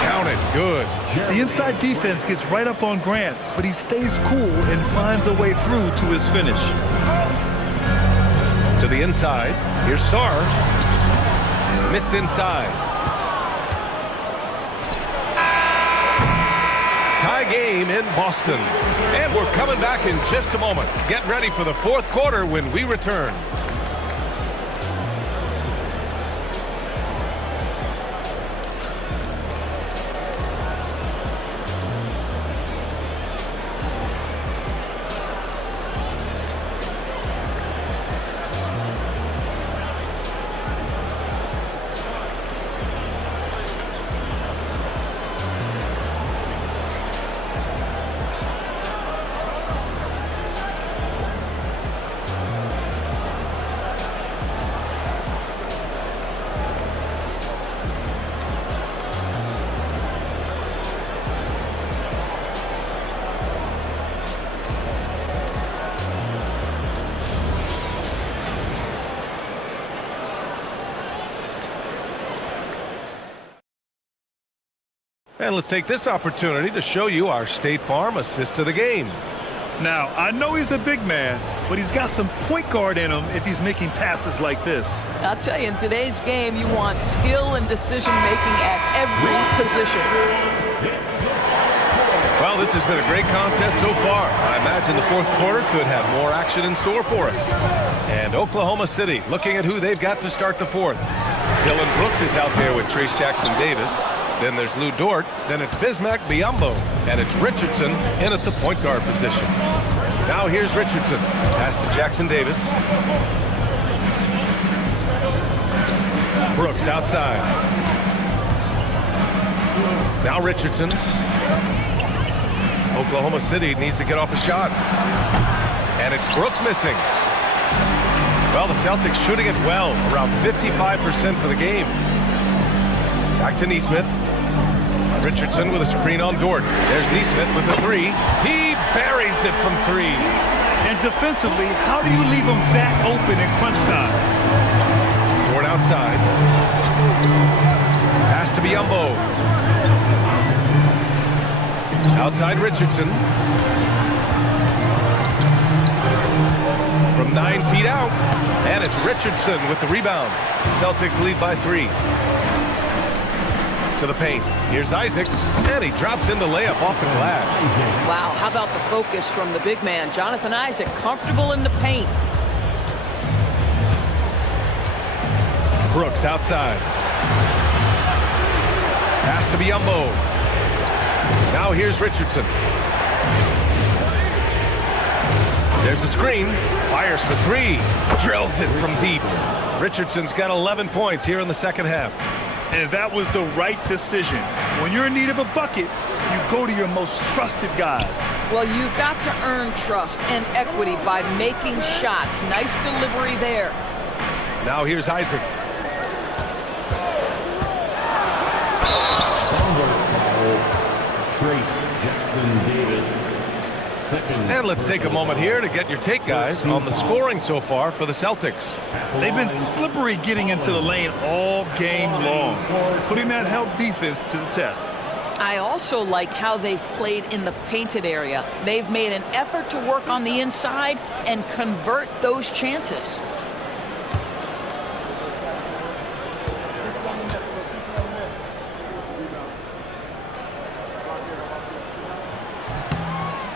Counted. Good. The inside defense gets right up on Grant, but he stays cool and finds a way through to his finish. To the inside. Here's Sarr. Missed inside. Tie game in Boston. And we're coming back in just a moment. Get ready for the fourth quarter when we return. And let's take this opportunity to show you our State Farm assist of the game. Now, I know he's a big man, but he's got some point guard in him if he's making passes like this. I'll tell you, in today's game, you want skill and decision-making at every position. Well, this has been a great contest so far. I imagine the fourth quarter could have more action in store for us. And Oklahoma City looking at who they've got to start the fourth. Dylan Brooks is out there with Trace Jackson-Davis. Then there's Lou Dort. Then it's Bismack Biyombo. And it's Richardson in at the point guard position. Now here's Richardson. Pass to Jackson-Davis. Brooks outside. Now Richardson. Oklahoma City needs to get off a shot. And it's Brooks missing. Well, the Celtics shooting it well, around 55% for the game. Back to Nesmith. Richardson with a screen on Dort. There's Nesmith with a three. He buries it from three. And defensively, how do you leave him that open in crunch time? Dort outside. Pass to Biyombo. Outside Richardson. From 9 feet out. And it's Richardson with the rebound. Celtics lead by 3. To the paint. Here's Isaac. And he drops in the layup off the glass. Wow, how about the focus from the big man? Jonathan Isaac, comfortable in the paint. Brooks outside. Pass to Biyombo. Now here's Richardson. There's a screen. Fires for three. Drills it from deep. Richardson's got 11 points here in the second half. And that was the right decision. When you're in need of a bucket, you go to your most trusted guys. Well, you've got to earn trust and equity by making shots. Nice delivery there. Now here's Isaac. Trace Jackson-Davis. And let's take a moment here to get your take, guys, on the scoring so far for the Celtics. They've been slippery getting into the lane all game long, putting that help defense to the test. I also like how they've played in the painted area. They've made an effort to work on the inside and convert those chances.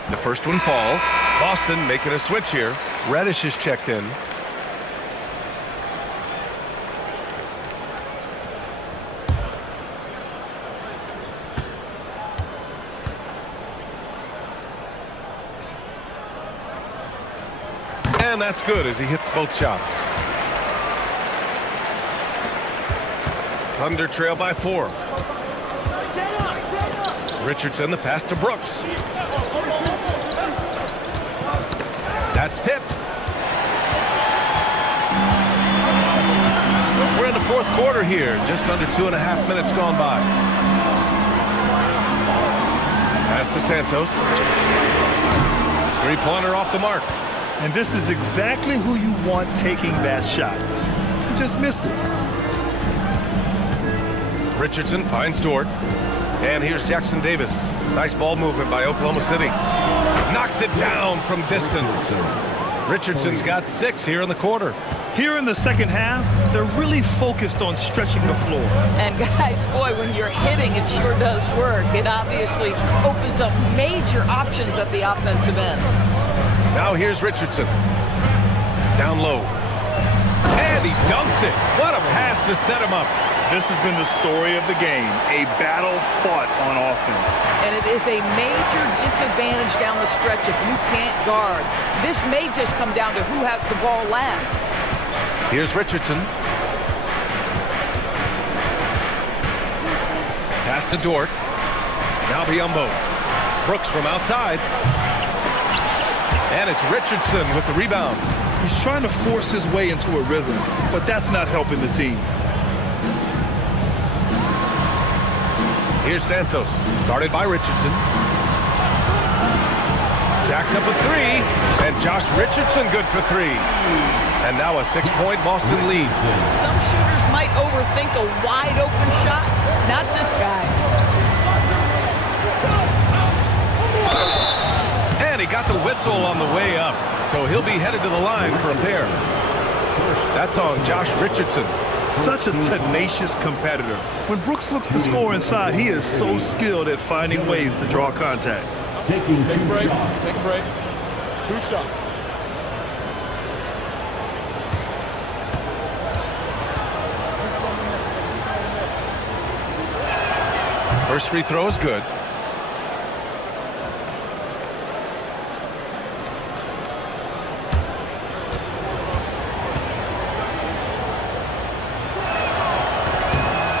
The first one falls. Boston making a switch here. Reddish is checked in. And that's good as he hits both shots. Thunder trail by 4. Richardson, the pass to Brooks. That's tipped. We're in the fourth quarter here. Just under 2.5 minutes gone by. Pass to Santos. Three-pointer off the mark. And this is exactly who you want taking that shot. He just missed it. Richardson finds Dort. And here's Jackson-Davis. Nice ball movement by Oklahoma City. Knocks it down from distance. Richardson's got 6 here in the quarter. Here in the second half, they're really focused on stretching the floor. And guys, boy, when you're hitting, it sure does work. It obviously opens up major options at the offensive end. Now here's Richardson. Down low. And he dunks it. What a pass to set him up. This has been the story of the game, a battle fought on offense. And it is a major disadvantage down the stretch if you can't guard. This may just come down to who has the ball last. Here's Richardson. Pass to Dort. Now Biyombo. Brooks from outside. And it's Richardson with the rebound. He's trying to force his way into a rhythm, but that's not helping the team. Here's Santos, guarded by Richardson. Jacks up a 3, and Josh Richardson good for 3. And now a 6-point Boston lead. Some shooters might overthink a wide open shot. Not this guy. And he got the whistle on the way up. so he'll be headed to the line for a pair. That's on Josh Richardson. Such a tenacious competitor. When Brooks looks to score inside, he is so skilled at finding ways to draw contact. Taking 2 shots. Take a break. 2 shots. First free throw is good.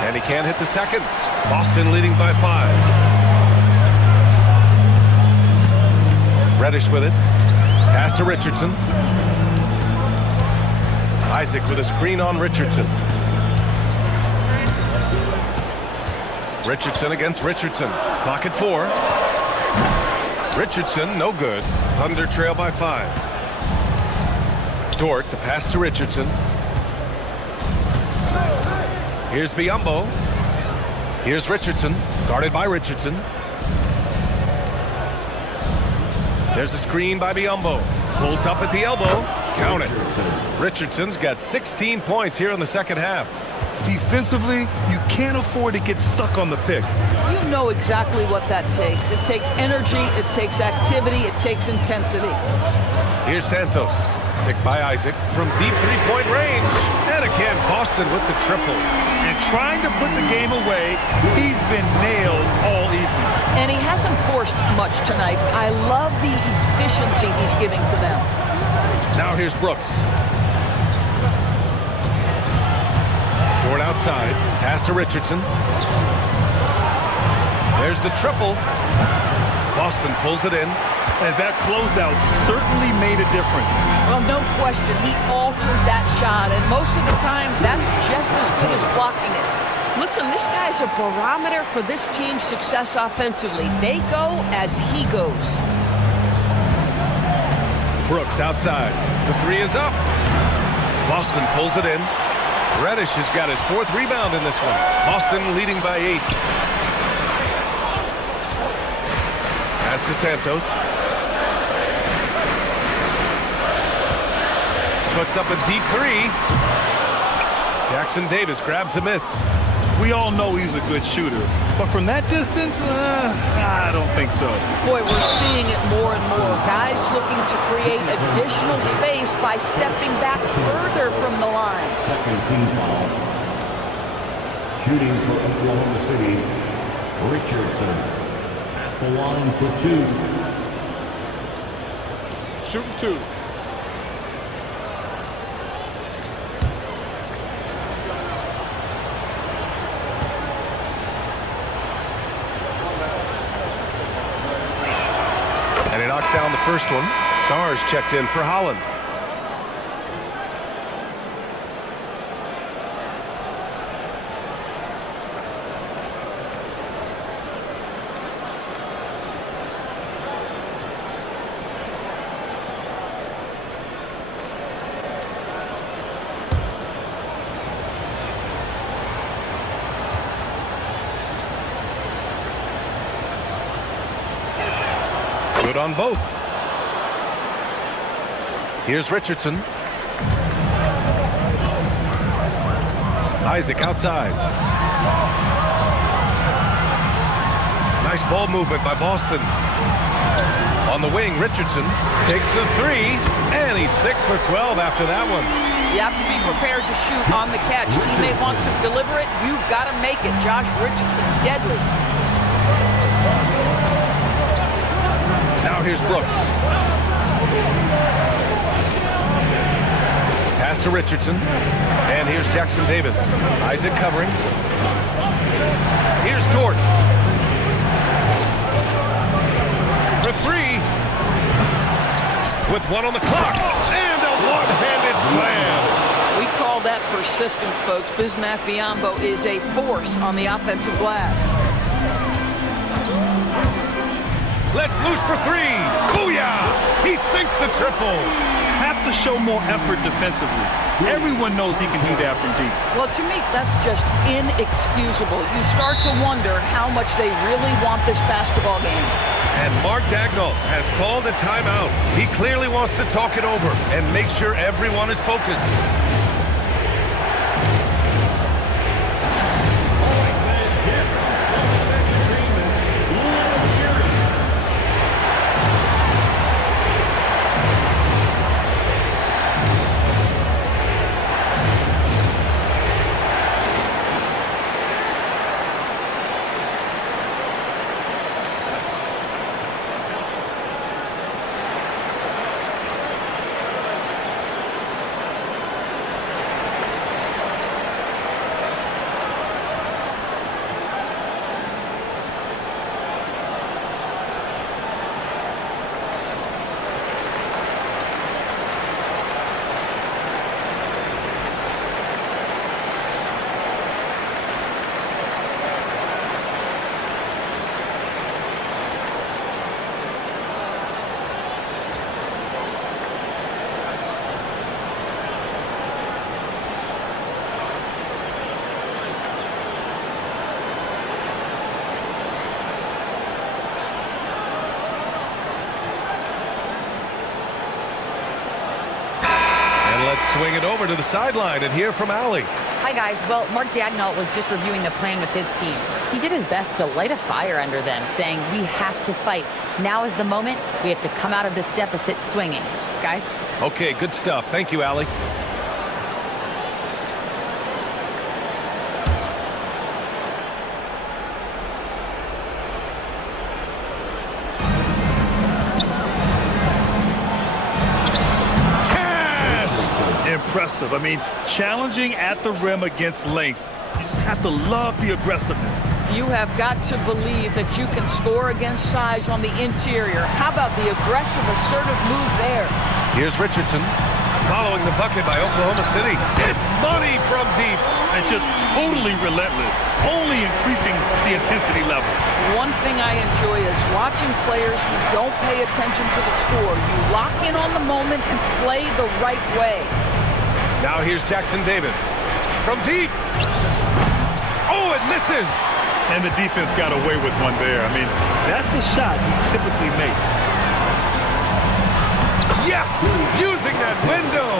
And he can't hit the second. Boston leading by 5. Reddish with it. Pass to Richardson. Isaac with a screen on Richardson. Richardson against Richardson. Clock at 4. Richardson, no good. Thunder trail by 5. Dort, the pass to Richardson. Here's Biyombo. Here's Richardson, guarded by Richardson. There's a screen by Biyombo. Pulls up at the elbow. Count it. Richardson's got 16 points here in the second half. Defensively, you can't afford to get stuck on the pick. You know exactly what that takes. It takes energy, it takes activity, it takes intensity. Here's Santos. Picked by Isaac from deep three-point range. And again, Boston with the triple. And trying to put the game away, he's been nailed all evening. And he hasn't forced much tonight. I love the efficiency he's giving to them. Now here's Brooks. Dort outside. Pass to Richardson. There's the triple. Boston pulls it in. And that closeout certainly made a difference. Well, no question. He altered that shot, and most of the time, that's just as good as blocking it. Listen, this guy's a barometer for this team's success offensively. They go as he goes. Brooks outside. The 3 is up. Boston pulls it in. Reddish has got his 4th rebound in this one. Boston leading by 8. Pass to Santos. Puts up a deep 3. Jackson Davis grabs a miss. We all know he's a good shooter, but from that distance, I don't think so. Boy, we're seeing it more and more. Guys looking to create additional space by stepping back further from the line. Second team foul. Shooting for Oklahoma City, Richardson at the line for 2. Shooting 2. And he knocks down the first one. Sars checked in for Holland. Good on both. Here's Richardson. Isaac outside. Nice ball movement by Boston. On the wing, Richardson takes the 3, and he's 6 for 12 after that one. You have to be prepared to shoot on the catch. Teammate wants to deliver it, you've got to make it. Josh Richardson, deadly. Now here's Brooks. Pass to Richardson. And here's Jackson Davis. Isaac covering. Here's Dort. For 3. With 1 on the clock. And a one-handed slam. We call that persistence, folks. Bismack Biyombo is a force on the offensive glass. Let's loose for 3. Booyah! He sinks the triple. Have to show more effort defensively. Everyone knows he can do that from deep. Well, to me, that's just inexcusable. You start to wonder how much they really want this basketball game. And Mark Daigneault has called a timeout. He clearly wants to talk it over and make sure everyone is focused. Let's swing it over to the sideline and hear from Allie. Hi, guys. Well, Mark Daigneault was just reviewing the plan with his team. He did his best to light a fire under them, saying, we have to fight. Now is the moment. We have to come out of this deficit swinging. Guys? Okay, good stuff. Thank you, Allie. Impressive. I mean, challenging at the rim against length. You just have to love the aggressiveness. You have got to believe that you can score against size on the interior. How about the aggressive, assertive move there? Here's Richardson following the bucket by Oklahoma City. It's money from deep. And just totally relentless, only increasing the intensity level. One thing I enjoy is watching players who don't pay attention to the score. You lock in on the moment and play the right way. Now here's Jackson Davis from deep. Oh, it misses. And the defense got away with one there. I mean, that's a shot he typically makes. Yes, using that window.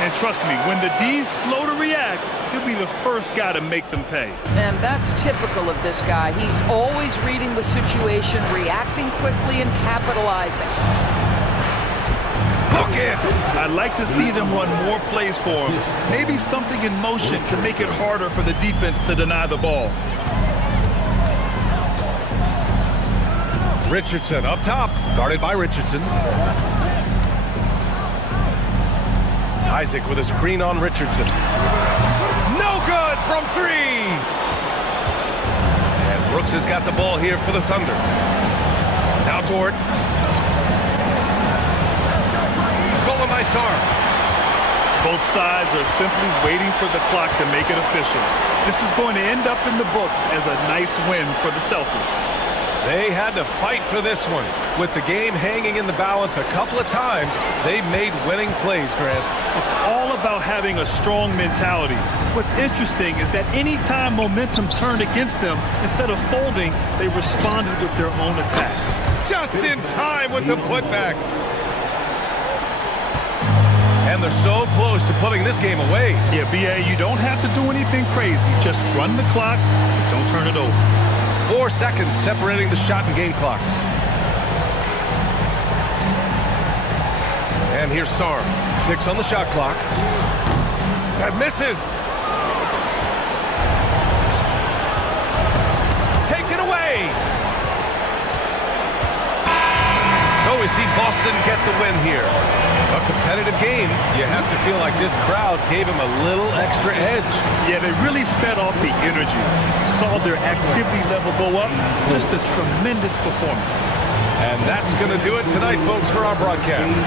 And trust me, when the D's slow to react, he'll be the first guy to make them pay. And that's typical of this guy. He's always reading the situation, reacting quickly, and capitalizing. Book it! I'd like to see them run more plays for him. Maybe something in motion to make it harder for the defense to deny the ball. Richardson up top, guarded by Richardson. Isaac with a screen on Richardson. No good from three! And Brooks has got the ball here for the Thunder. Now Dort. Stolen by Sarr. Both sides are simply waiting for the clock to make it official. This is going to end up in the books as a nice win for the Celtics. They had to fight for this one. With the game hanging in the balance a couple of times, they made winning plays, Grant. It's all about having a strong mentality. What's interesting is that any time momentum turned against them, instead of folding, they responded with their own attack. Just in time with the putback. And they're so close to putting this game away. Yeah, B.A., you don't have to do anything crazy. Just run the clock and don't turn it over. 4 seconds separating the shot and game clocks. And here's Sarr. 6 on the shot clock. That misses. Take it away. So we see Boston get the win here. A competitive game. You have to feel like this crowd gave him a little extra edge. Yeah, they really fed off the energy. Saw their activity level go up. Just a tremendous performance. And that's going to do it tonight, folks, for our broadcast.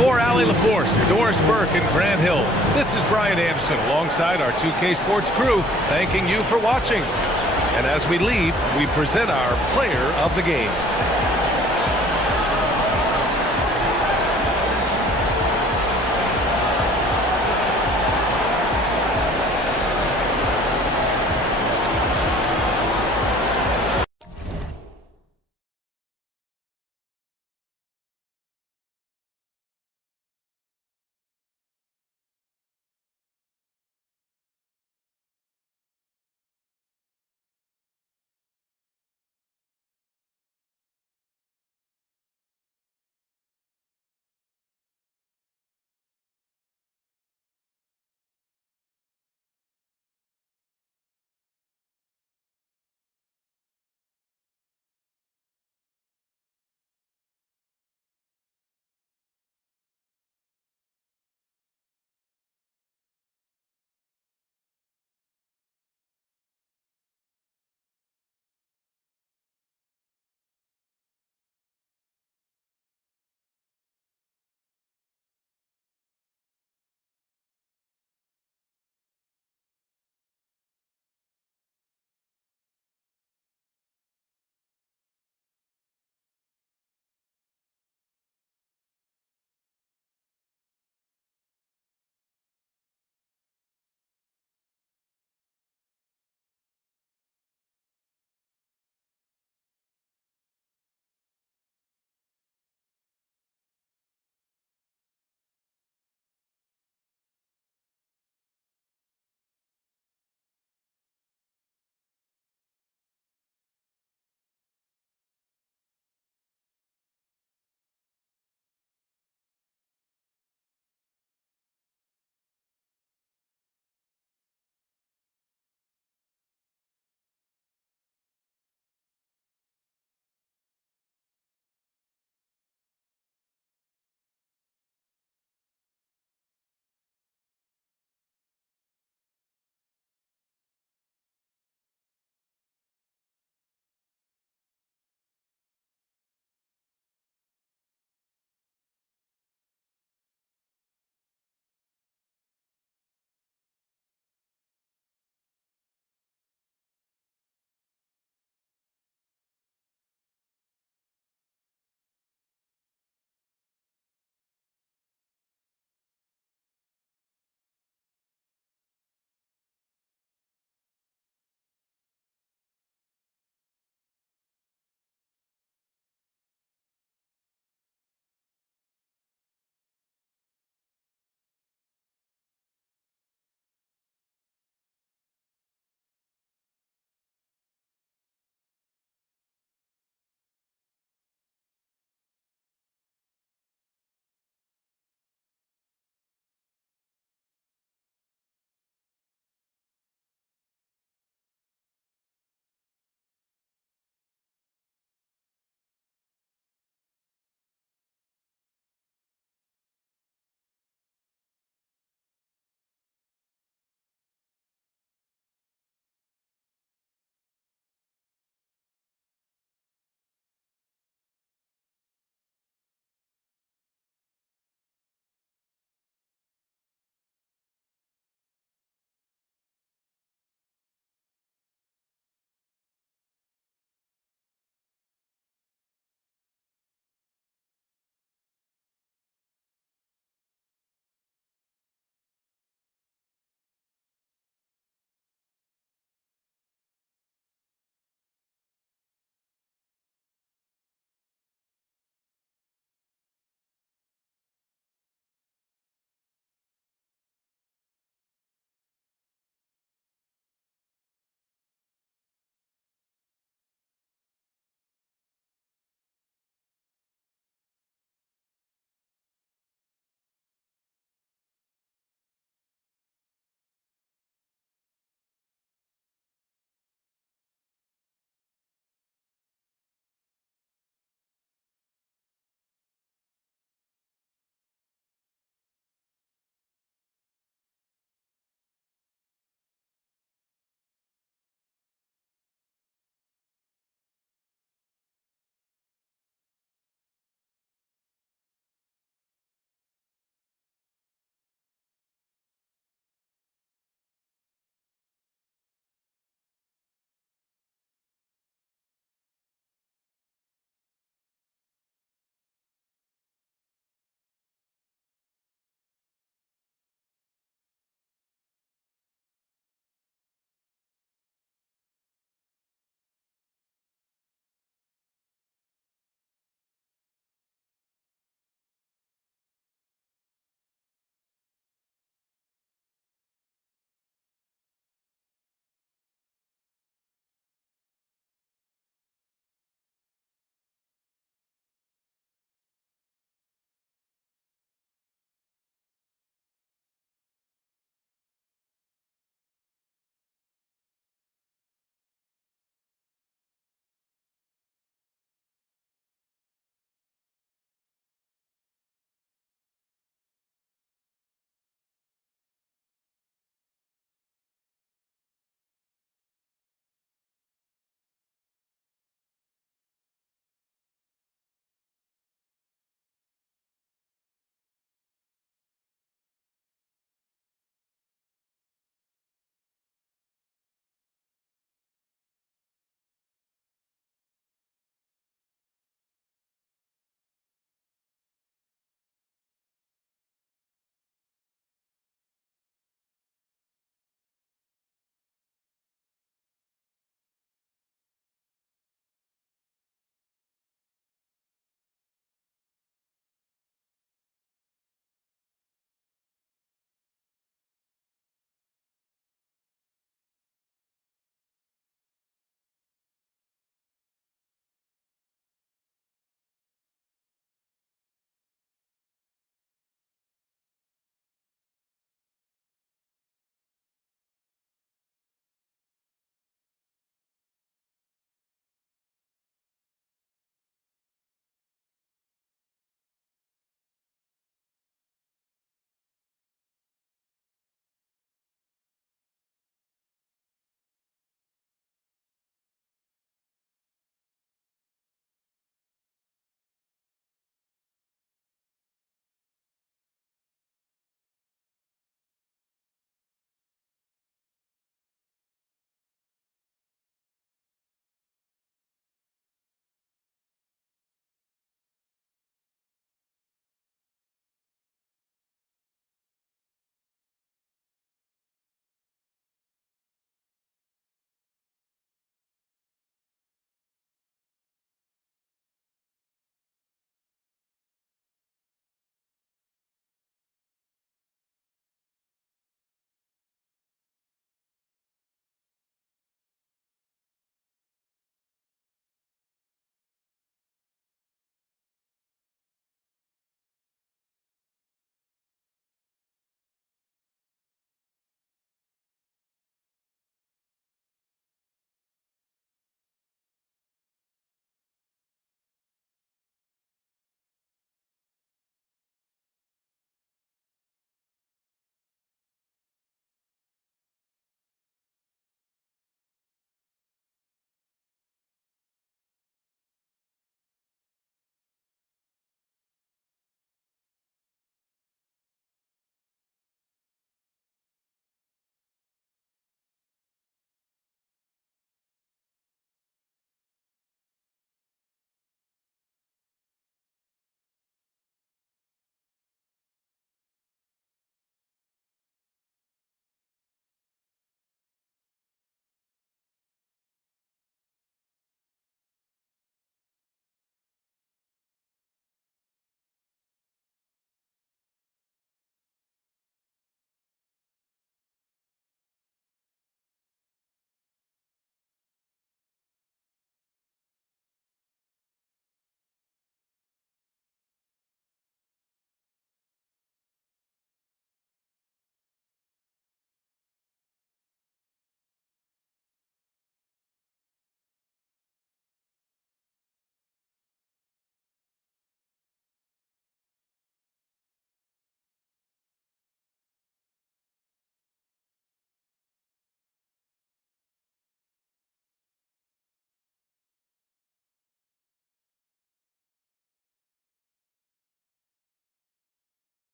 For Allie LaForce, Doris Burke, and Grant Hill, this is Brian Anderson alongside our 2K Sports crew, thanking you for watching. And as we leave, we present our player of the game.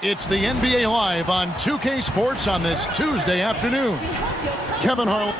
It's the NBA Live on 2K Sports on this Tuesday afternoon. Kevin Harlan.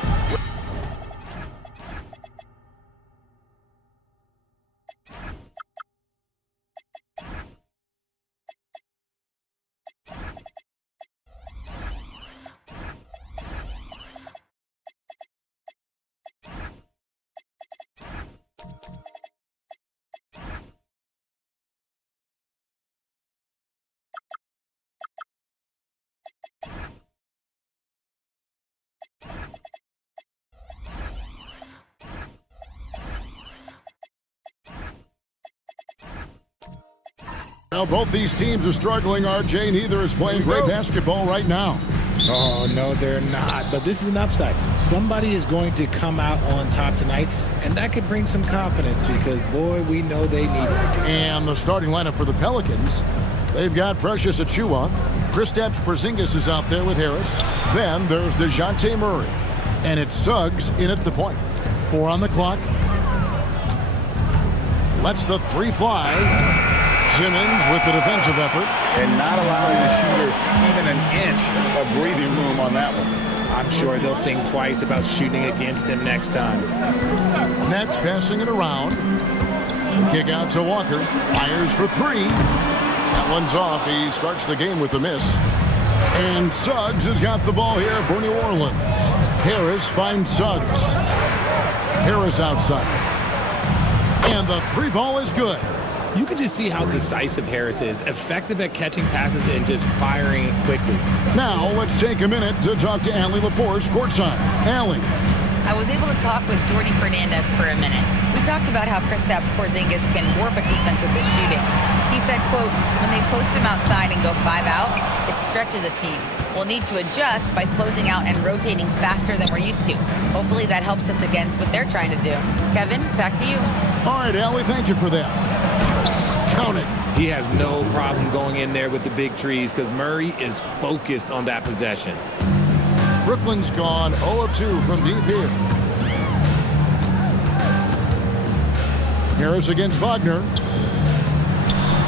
Now both these teams are struggling, RJ. Neither is playing great basketball right now. Oh, no, they're not. But this is an upside. Somebody is going to come out on top tonight, and that could bring some confidence because, boy, we know they need it. And the starting lineup for the Pelicans, they've got Precious Achiuwa. Kristaps Porzingis is out there with Harris. Then there's DeJounte Murray. And it's Suggs in at the point. 4 on the clock. Lets the 3 fly. Simmons with the defensive effort. And not allowing the shooter even an inch of breathing room on that one. I'm sure they'll think twice about shooting against him next time. Nets passing it around. The kick out to Walker. Fires for 3. That one's off. He starts the game with a miss. And Suggs has got the ball here for New Orleans. Harris finds Suggs. Harris outside. And the 3 ball is good. You can just see how decisive Harris is, effective at catching passes and just firing it quickly. Now let's take a minute to talk to Allie LaForce courtside. Allie. I was able to talk with Jordy Fernandez for a minute. We talked about how Kristaps Porzingis can warp a defense with his shooting. He said, quote, when they post him outside and go 5 out, it stretches a team. We'll need to adjust by closing out and rotating faster than we're used to. Hopefully that helps us against what they're trying to do. Kevin, back to you. All right, Allie, thank you for that. Count it. He has no problem going in there with the big trees because Murray is focused on that possession. Brooklyn's gone 0 of 2 from deep here. Harris against Wagner.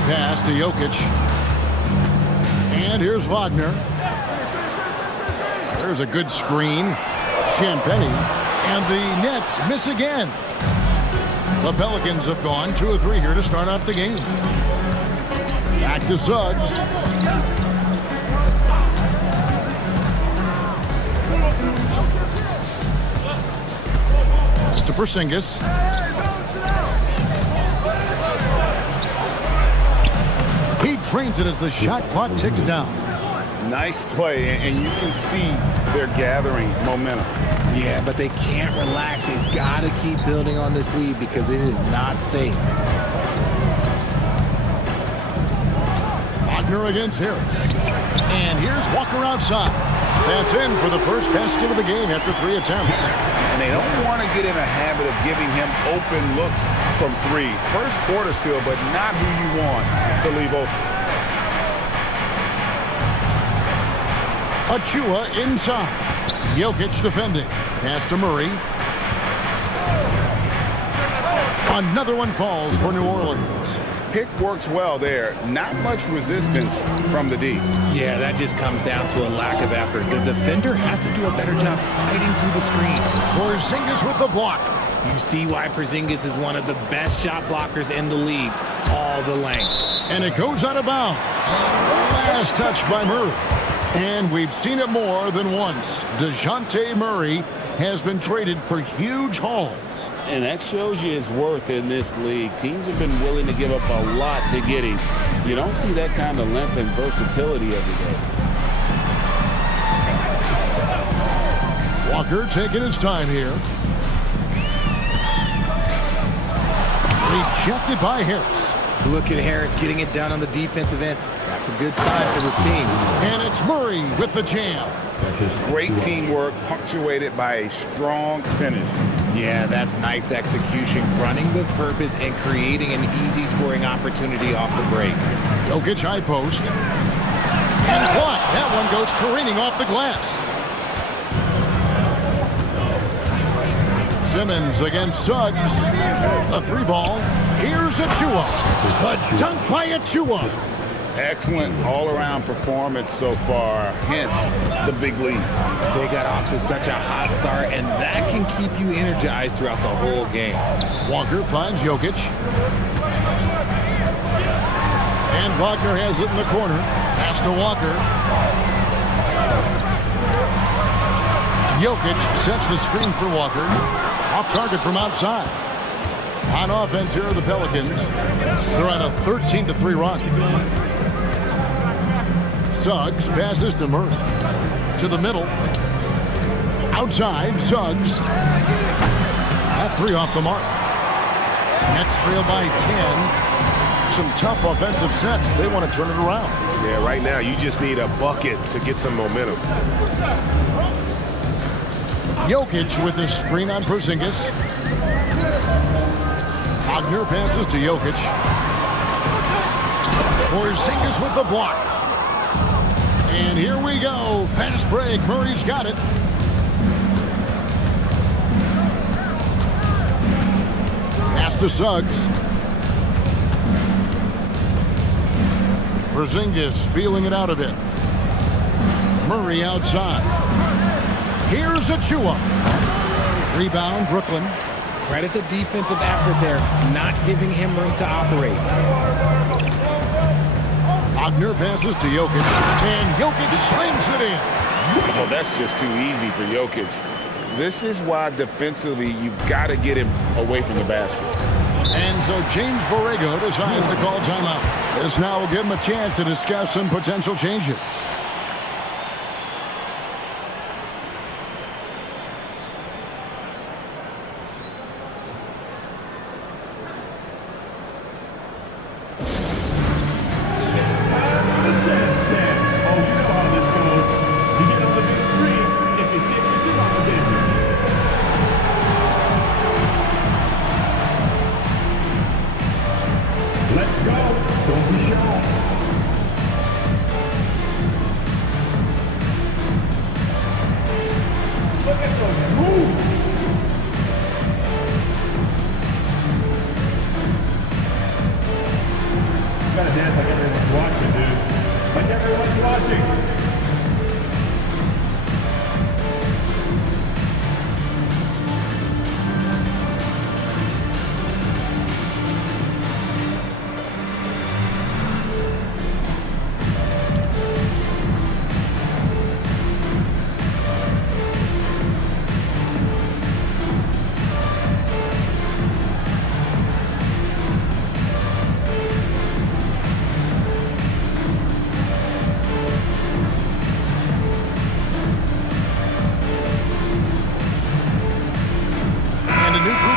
Pass to Jokic. And here's Wagner. There's a good screen. Champagny. And the Nets miss again. The Pelicans have gone 2 of 3 here to start out the game. Back to Suggs. To Porzingis. He trains it as the shot clock ticks down. Nice play, and you can see they're gathering momentum. Yeah, but they can't relax. They've got to keep building on this lead because it is not safe. Wagner against Harris. And here's Walker outside. That's in for the first basket of the game after 3 attempts. And they don't want to get in a habit of giving him open looks from 3. First quarter still, but not who you want to leave open. Achiuwa inside. Jokic defending. Pass to Murray. Another one falls for New Orleans. pick works well there. Not much resistance from the D. Yeah, that just comes down to a lack of effort. The defender has to do a better job fighting through the screen. Porzingis with the block. You see why Porzingis is one of the best shot blockers in the league. All the length. And it goes out of bounds. Last touch by Murray. And we've seen it more than once. DeJounte Murray has been traded for huge hauls. And that shows you his worth in this league. Teams have been willing to give up a lot to get him. You don't see that kind of length and versatility every day. Walker taking his time here. Rejected by Harris. Look at Harris getting it done on the defensive end. That's a good sign for this team. And it's Murray with the jam. Great teamwork punctuated by a strong finish. Yeah, that's nice execution, running with purpose and creating an easy scoring opportunity off the break. Jokic high post. And blocked. That one goes careening off the glass. Simmons against Suggs. A three ball. Here's Achua. A dunk by Achua. Excellent all-around performance so far, hence the big lead. They got off to such a hot start, and that can keep you energized throughout the whole game. Walker finds Jokic. And Wagner has it in the corner. Pass to Walker. Jokic sets the screen for Walker. Off target from outside. On offense here are the Pelicans. They're on a 13-3 run. Suggs passes to Murray. To the middle. Outside, Suggs. That three off the mark. Nets trail by 10. Some tough offensive sets. They want to turn it around. Yeah, right now you just need a bucket to get some momentum. Jokic with his screen on Porzingis. Wagner passes to Jokic. Porzingis with the block. And here we go. Fast break. Murray's got it. Pass to Suggs. Porzingis feeling it out a bit. Murray outside. Here's Achua. Rebound, Brooklyn. Credit the defensive effort there, not giving him room to operate. Wagner passes to Jokic, and Jokic slams it in. Oh, that's just too easy for Jokic. This is why defensively you've got to get him away from the basket. And so James Borrego decides to call timeout. This now will give him a chance to discuss some potential changes.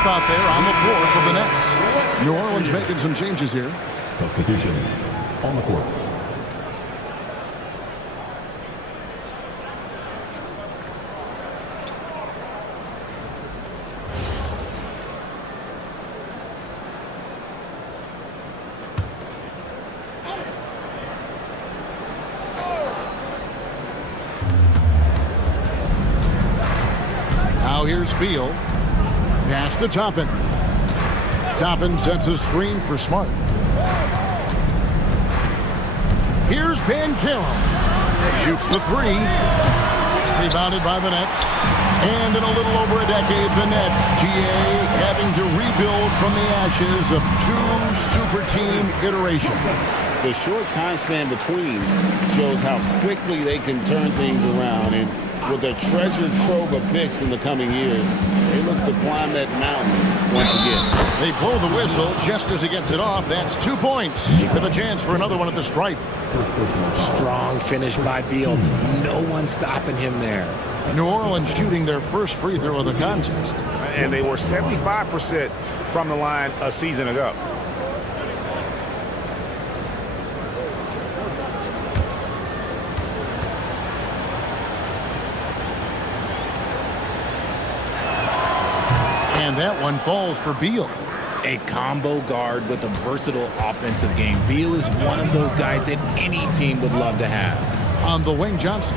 Out there on the floor for the Nets. New Orleans making some changes here. Substitutions on the court. Now here's Beal. Pass to Toppin. Toppin sets a screen for Smart. Here's Bancaro. Shoots the three. Rebounded by the Nets. And in a little over a decade, the Nets, GA, having to rebuild from the ashes of two super team iterations. The short time span between shows how quickly they can turn things around. And with a treasure trove of picks in the coming years, they look to climb that mountain once again. They blow the whistle just as he gets it off. That's 2 points with a chance for another one at the stripe. Strong finish by Beal. No one stopping him there. New Orleans shooting their first free throw of the contest. And they were 75% from the line a season ago. And that one falls for Beal. A combo guard with a versatile offensive game. Beal is one of those guys that any team would love to have. On the wing, Johnson.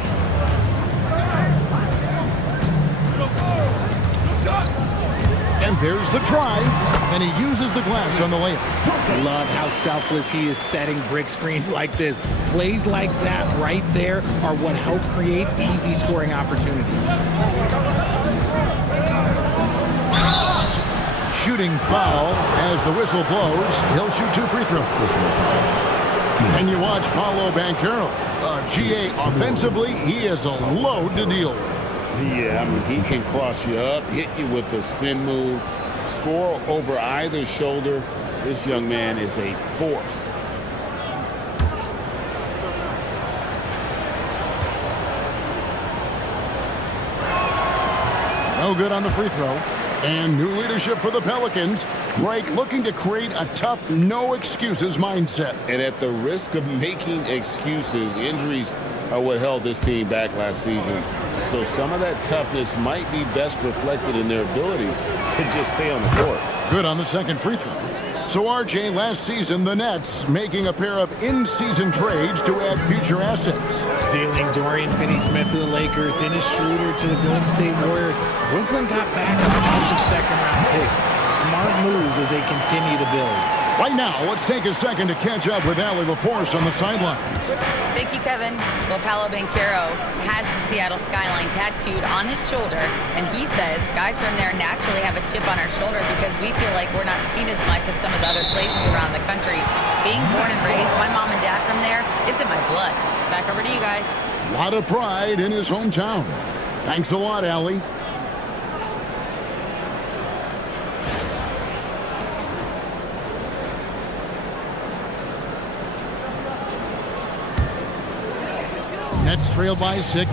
And there's the drive, and he uses the glass on the layup. Love how selfless he is setting brick screens like this. Plays like that right there are what help create easy scoring opportunities. Shooting foul as the whistle blows. He'll shoot 2 free throws. And you watch Paolo Banchero. GA offensively, he is a load to deal with. Yeah, I mean, he can cross you up, hit you with a spin move, score over either shoulder. This young man is a force. No good on the free throw. And new leadership for the Pelicans. Drake looking to create a tough, no-excuses mindset. And at the risk of making excuses, injuries are what held this team back last season. So some of that toughness might be best reflected in their ability to just stay on the court. Good on the second free throw. So RJ, last season, the Nets making a pair of in-season trades to add future assets. Dealing Dorian Finney-Smith to the Lakers, Dennis Schroeder to the Golden State Warriors. Brooklyn got back a bunch of second-round picks. Smart moves as they continue to build. Right now, let's take a second to catch up with Allie LaForce on the sidelines. Thank you, Kevin. Well, Paolo Banchero has the Seattle skyline tattooed on his shoulder, and he says guys from there naturally have a chip on our shoulder because we feel like we're not seen as much as some of the other places around the country. Being born and raised, my mom and dad from there, it's in my blood. Back over to you guys. A lot of pride in his hometown. Thanks a lot, Allie. Nets trail by 6.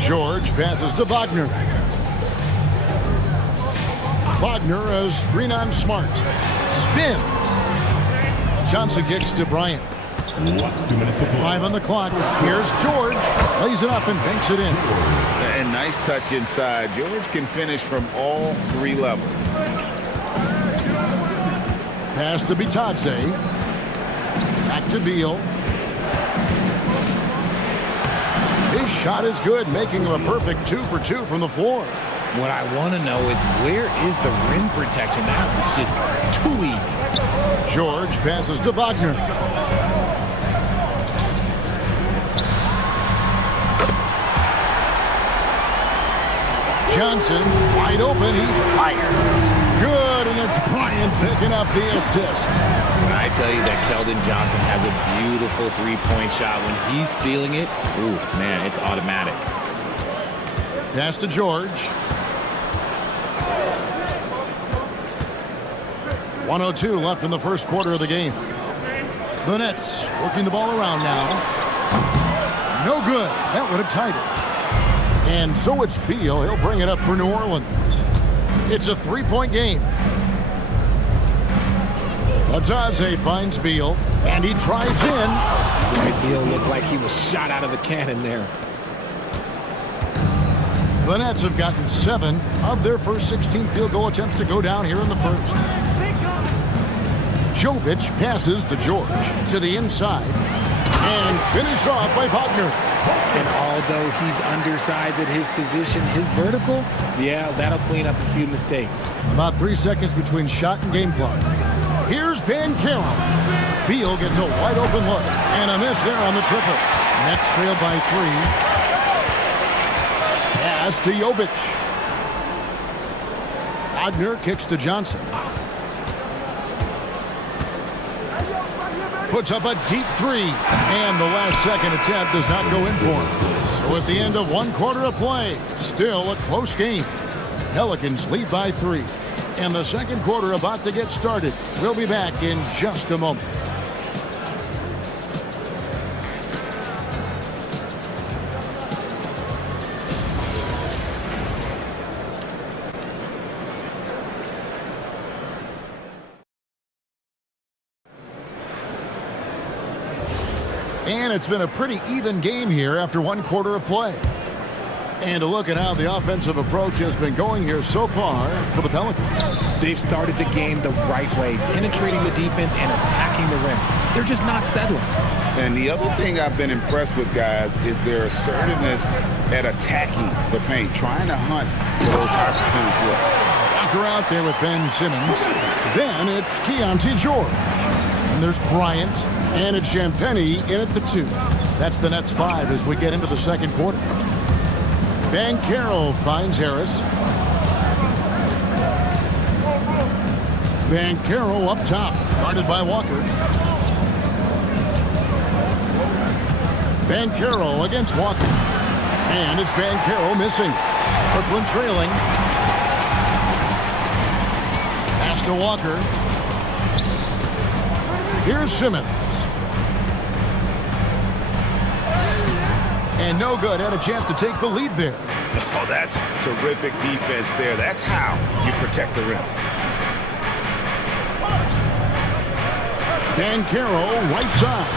George passes to Wagner. Wagner as screen on Smart. Spins. Johnson kicks to Bryant. 5 on the clock. Here's George. Lays it up and banks it in. And nice touch inside. George can finish from all 3 levels. Pass to Bitadze. Back to Beal. His shot is good, making him a perfect 2 for 2 from the floor. What I want to know is where is the rim protection? That was just too easy. George passes to Wagner. Johnson wide open. He fires. Good, and it's Bryant picking up the assist. When I tell you that Keldon Johnson has a beautiful three-point shot, when he's feeling it, ooh, man, it's automatic. Pass to George. 1:02 left in the first quarter of the game. The Nets working the ball around now. No good. That would have tied it. And so it's Beal. He'll bring it up for New Orleans. It's a 3-point game. Bitadze finds Beal, and he drives in. Right, Beal looked like he was shot out of a cannon there. The Nets have gotten 7 of their first 16 field goal attempts to go down here in the first. Jovic passes to George to the inside and finished off by Wagner. And although he's undersized at his position, his vertical, yeah, that'll clean up a few mistakes. About 3 seconds between shot and game clock. Here's Banchero. Beal gets a wide open look and a miss there on the triple. Nets trail by 3. Pass to Jovic. Wagner kicks to Johnson. Puts up a deep 3, and the last second attempt does not go in for him. So at the end of 1 quarter of play, still a close game. Pelicans lead by 3. And the second quarter about to get started. We'll be back in just a moment. And it's been a pretty even game here after 1 quarter of play. And a look at how the offensive approach has been going here so far for the Pelicans. They've started the game the right way, penetrating the defense and attacking the rim. They're just not settling. And the other thing I've been impressed with, guys, is their assertiveness at attacking the paint, trying to hunt for those high percentage looks. Walker out there with Ben Simmons. Then it's Keontae George. And there's Bryant. And it's Champagnie in at the 2. That's the Nets 5 as we get into the second quarter. Banchero finds Harris. Banchero up top, guarded by Walker. Banchero against Walker. And it's Banchero missing. Brooklyn trailing. Pass to Walker. Here's Simmons. And no good. Had a chance to take the lead there. Oh, that's terrific defense there. That's how you protect the rim. Banchero, right side.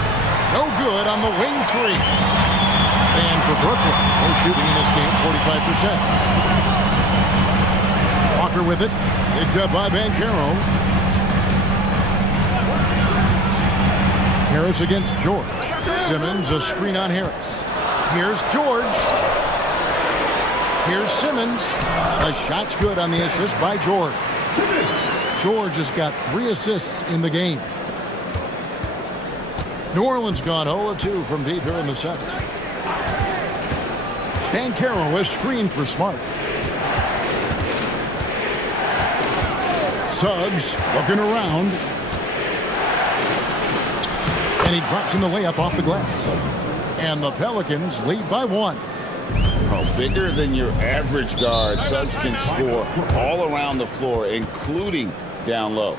No good on the wing 3. And for Brooklyn, no shooting in this game, 45%. Walker with it. Picked up by Banchero. Harris against George. Simmons, a screen on Harris. Here's George. Here's Simmons. A shot's good on the assist by George. George has got 3 assists in the game. New Orleans gone 0-2 from deep here in the second. Banchero is screened for Smart. Suggs looking around. And he drops in the layup off the glass. And the Pelicans lead by 1. Oh, bigger than your average guard. Suggs can score all around the floor, including down low.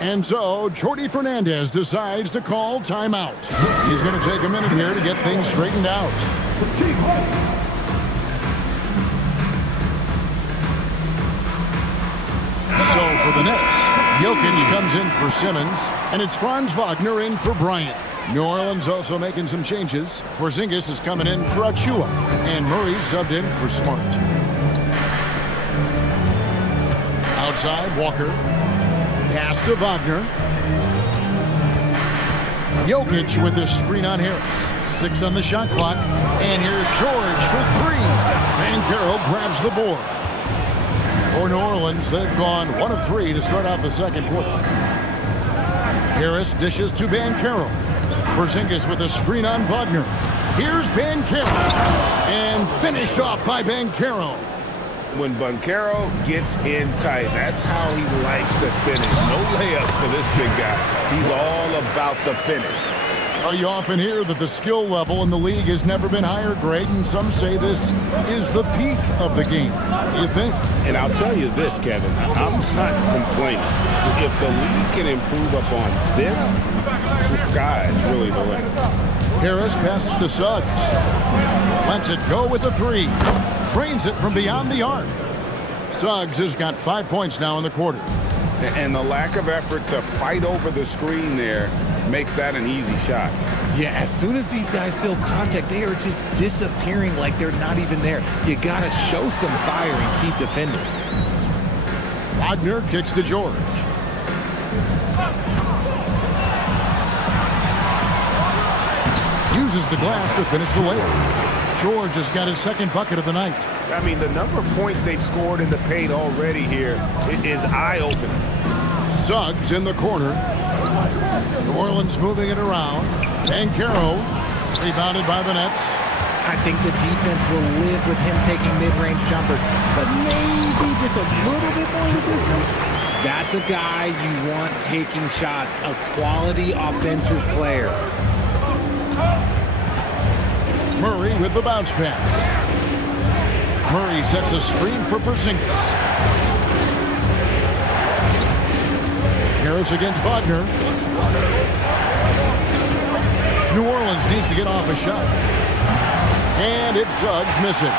And so Jordi Fernandez decides to call timeout. He's going to take a minute here to get things straightened out. So for the Nets, Jokic comes in for Simmons, and it's Franz Wagner in for Bryant. New Orleans also making some changes. Porzingis is coming in for Achua, and Murray's subbed in for Smart. Outside, Walker. Pass to Wagner. Jokic with his screen on Harris. 6 on the shot clock, and here's George for 3. Banchero grabs the board. For New Orleans, they've gone 1 of 3 to start out the second quarter. Harris dishes to Banchero. Porzingis with a screen on Wagner. Here's Banchero. And finished off by Banchero. When Banchero gets in tight, that's how he likes to finish. No layup for this big guy. He's all about the finish. You often hear that the skill level in the league has never been higher, Greg, and some say this is the peak of the game. What do you think? And I'll tell you this, Kevin, I'm not complaining. If the league can improve upon this, the sky is really the limit. Harris passes to Suggs. Lets it go with a 3. Trains it from beyond the arc. Suggs has got 5 points now in the quarter. And the lack of effort to fight over the screen there makes that an easy shot. Yeah, as soon as these guys feel contact, they are just disappearing like they're not even there. You got to show some fire and keep defending. Wagner kicks to George. Uses the glass to finish the layup. George has got his second bucket of the night. I mean, the number of points they've scored in the paint already here is eye-opening. Suggs in the corner. New Orleans moving it around. Banchero rebounded by the Nets. I think the defense will live with him taking mid-range jumpers, but maybe just a little bit more resistance. That's a guy you want taking shots, a quality offensive player. Murray with the bounce pass. Murray sets a screen for Porzingis. Harris against Wagner. New Orleans needs to get off a shot. And it's Suggs missing.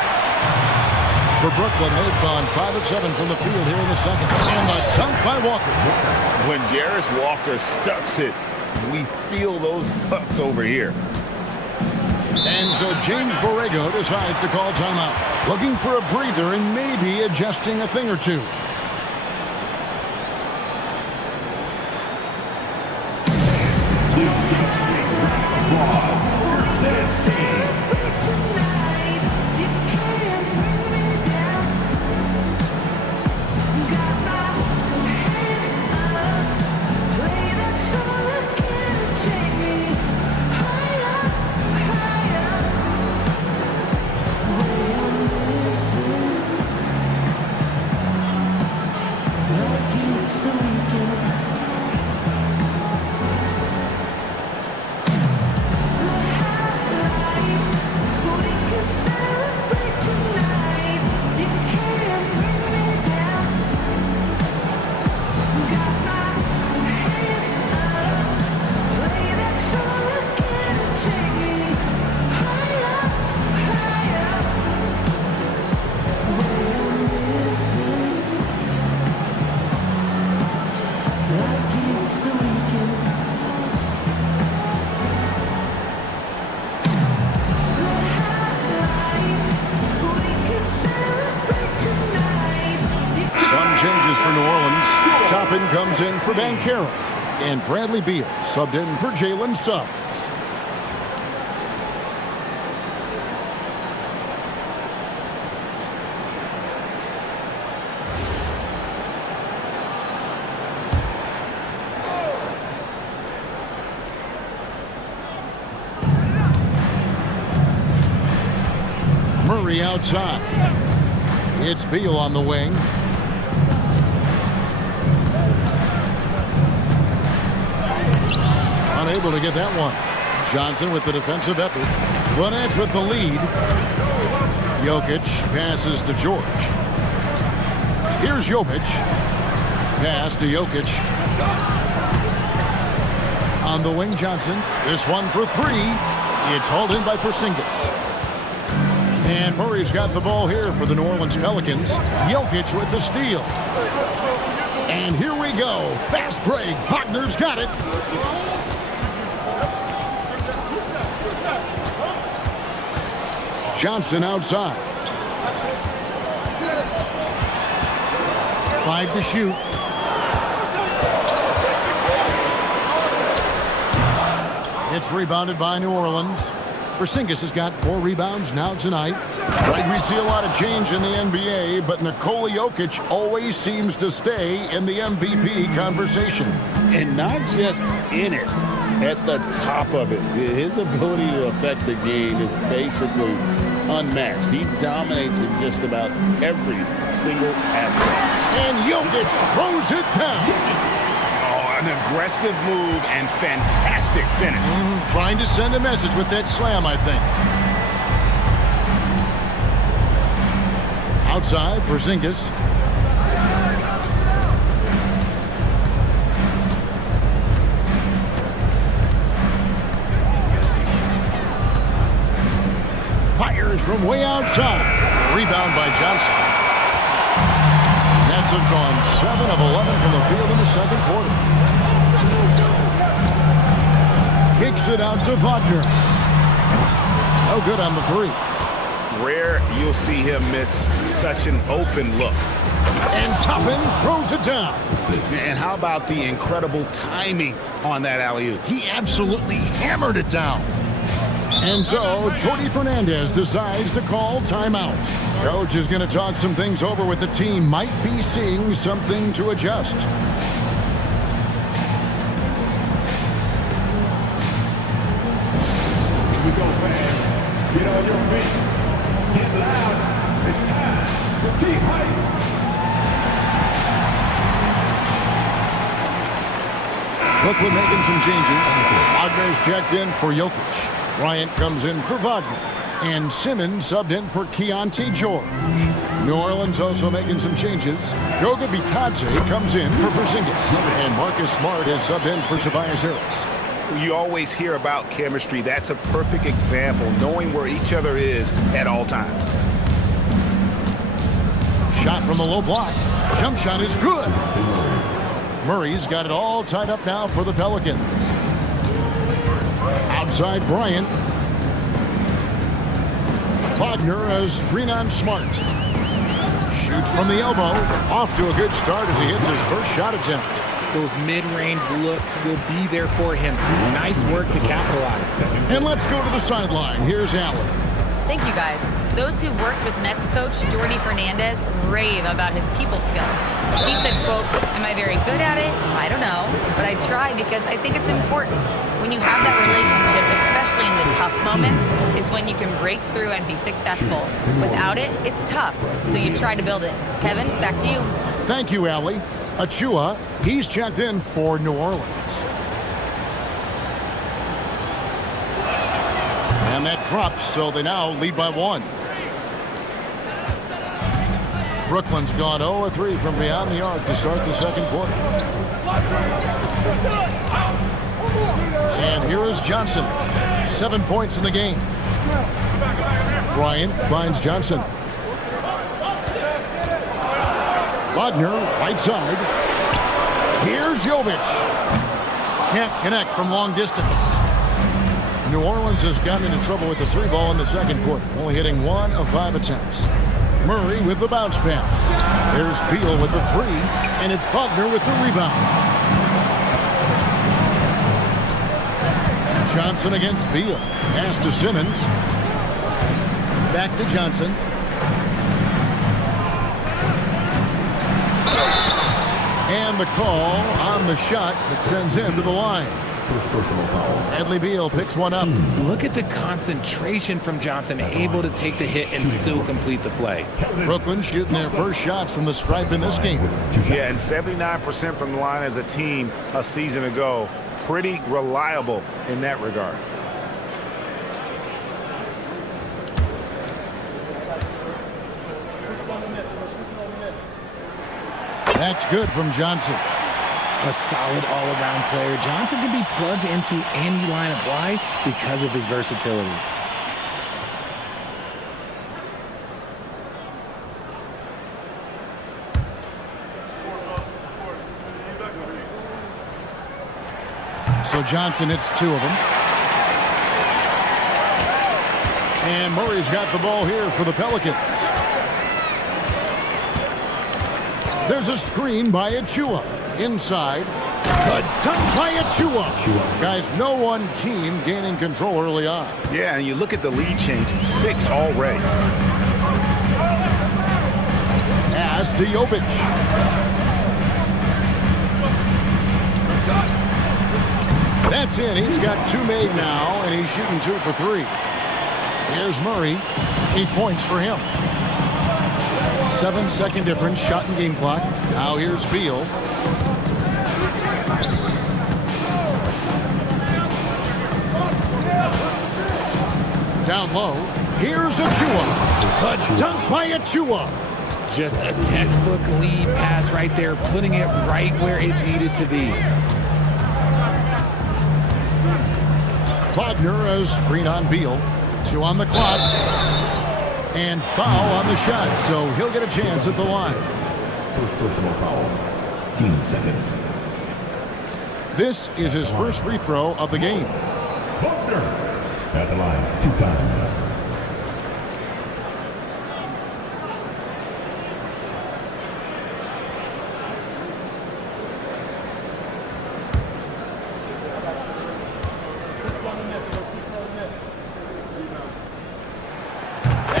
For Brooklyn, they've gone 5 of 7 from the field here in the second. And a dunk by Walker. When Jarris Walker stuffs it, we feel those bucks over here. And so James Borrego decides to call timeout. Looking for a breather and maybe adjusting a thing or two. Comes in for Banchero, and Bradley Beal subbed in for Jalen Suggs. Murray outside. It's Beal on the wing. Unable to get that one. Johnson with the defensive effort. Front edge with the lead. Jokic passes to George. Here's Jovic. Pass to Jokic. On the wing, Johnson. This one for three. It's hauled in by Porzingis. And Murray's got the ball here for the New Orleans Pelicans. Jokic with the steal. And here we go. Fast break. Wagner's got it. Johnson outside. 5 to shoot. It's rebounded by New Orleans. Porzingis has got 4 rebounds now tonight. Right, we see a lot of change in the NBA, but Nikola Jokic always seems to stay in the MVP conversation. And not just in it, at the top of it. His ability to affect the game is basically unmatched. He dominates in just about every single aspect. And Jokic throws it down. Oh, an aggressive move and fantastic finish. Trying to send a message with that slam, I think. Outside, Porzingis. Fires from way outside. Rebound by Johnson. Nets have gone 7 of 11 from the field in the second quarter. Kicks it out to Wagner. No good on the 3. Rare you'll see him miss such an open look. And Toppin throws it down. And how about the incredible timing on that alley-oop? He absolutely hammered it down. And so, Jordi Fernandez decides to call timeout. Coach is going to talk some things over with the team. Might be seeing something to adjust. Here we go, fans. Get on your feet. Get loud. It's time for team hype. Brooklyn making some changes. Wagner's checked in for Jokic. Bryant comes in for Wagner. And Simmons subbed in for Keontae George. New Orleans also making some changes. Goga Bitadze comes in for Porzingis. And Marcus Smart is subbed in for Tobias Harris. You always hear about chemistry. That's a perfect example, knowing where each other is at all times. Shot from the low block. Jump shot is good. Murray's got it all tied up now for the Pelicans. Outside Bryant. Wagner as screen on Smart. Shoots from the elbow. Off to a good start as he hits his first shot attempt. Those mid-range looks will be there for him. Nice work to capitalize. And let's go to the sideline. Here's Allen. Thank you, guys. Those who've worked with Nets coach Jordi Fernandez rave about his people skills. He said, quote, "Am I very good at it? I don't know, but I try because I think it's important. When you have that relationship, especially in the tough moments, is when you can break through and be successful. Without it, it's tough, so you try to build it." Kevin, back to you. Thank you, Allie. Achua, he's checked in for New Orleans. And that drops, so they now lead by 1. Brooklyn's gone 0-3 from beyond the arc to start the second quarter. And here is Johnson. 7 points in the game. Bryant finds Johnson. Wagner, right side. Here's Jovic. Can't connect from long distance. New Orleans has gotten into trouble with the 3 ball in the second quarter, only hitting 1 of 5 attempts. Murray with the bounce pass. There's Beal with the 3, and it's Wagner with the rebound. Johnson against Beal. Pass to Simmons. Back to Johnson. And the call on the shot that sends him to the line. First personal foul. Bradley Beal picks one up. Look at the concentration from Johnson, able to take the hit and still complete the play. Brooklyn shooting their first shots from the stripe in this game. Yeah, and 79% from the line as a team a season ago. Pretty reliable in that regard. That's good from Johnson. A solid all-around player. Johnson can be plugged into any lineup. Why? Because of his versatility. So Johnson hits 2 of them. And Murray's got the ball here for the Pelicans. There's a screen by Achua. Inside. A dunk by Achua. Guys, no one team gaining control early on. Yeah, and you look at the lead changes. 6 already. Pass to Jovic. That's in. He's got 2 made now, and he's shooting 2 for 3. Here's Murray. 8 points for him. 7-second difference, shot and game clock. Now here's Beal. Down low. Here's Achua. A dunk by Achua. Just a textbook lead pass right there, putting it right where it needed to be. Wagner as screen on Beal. 2 on the clock. And foul on the shot, so he'll get a chance at the line. First personal foul. Team seconds. This is his first free throw of the game. Wagner at the line 2 times.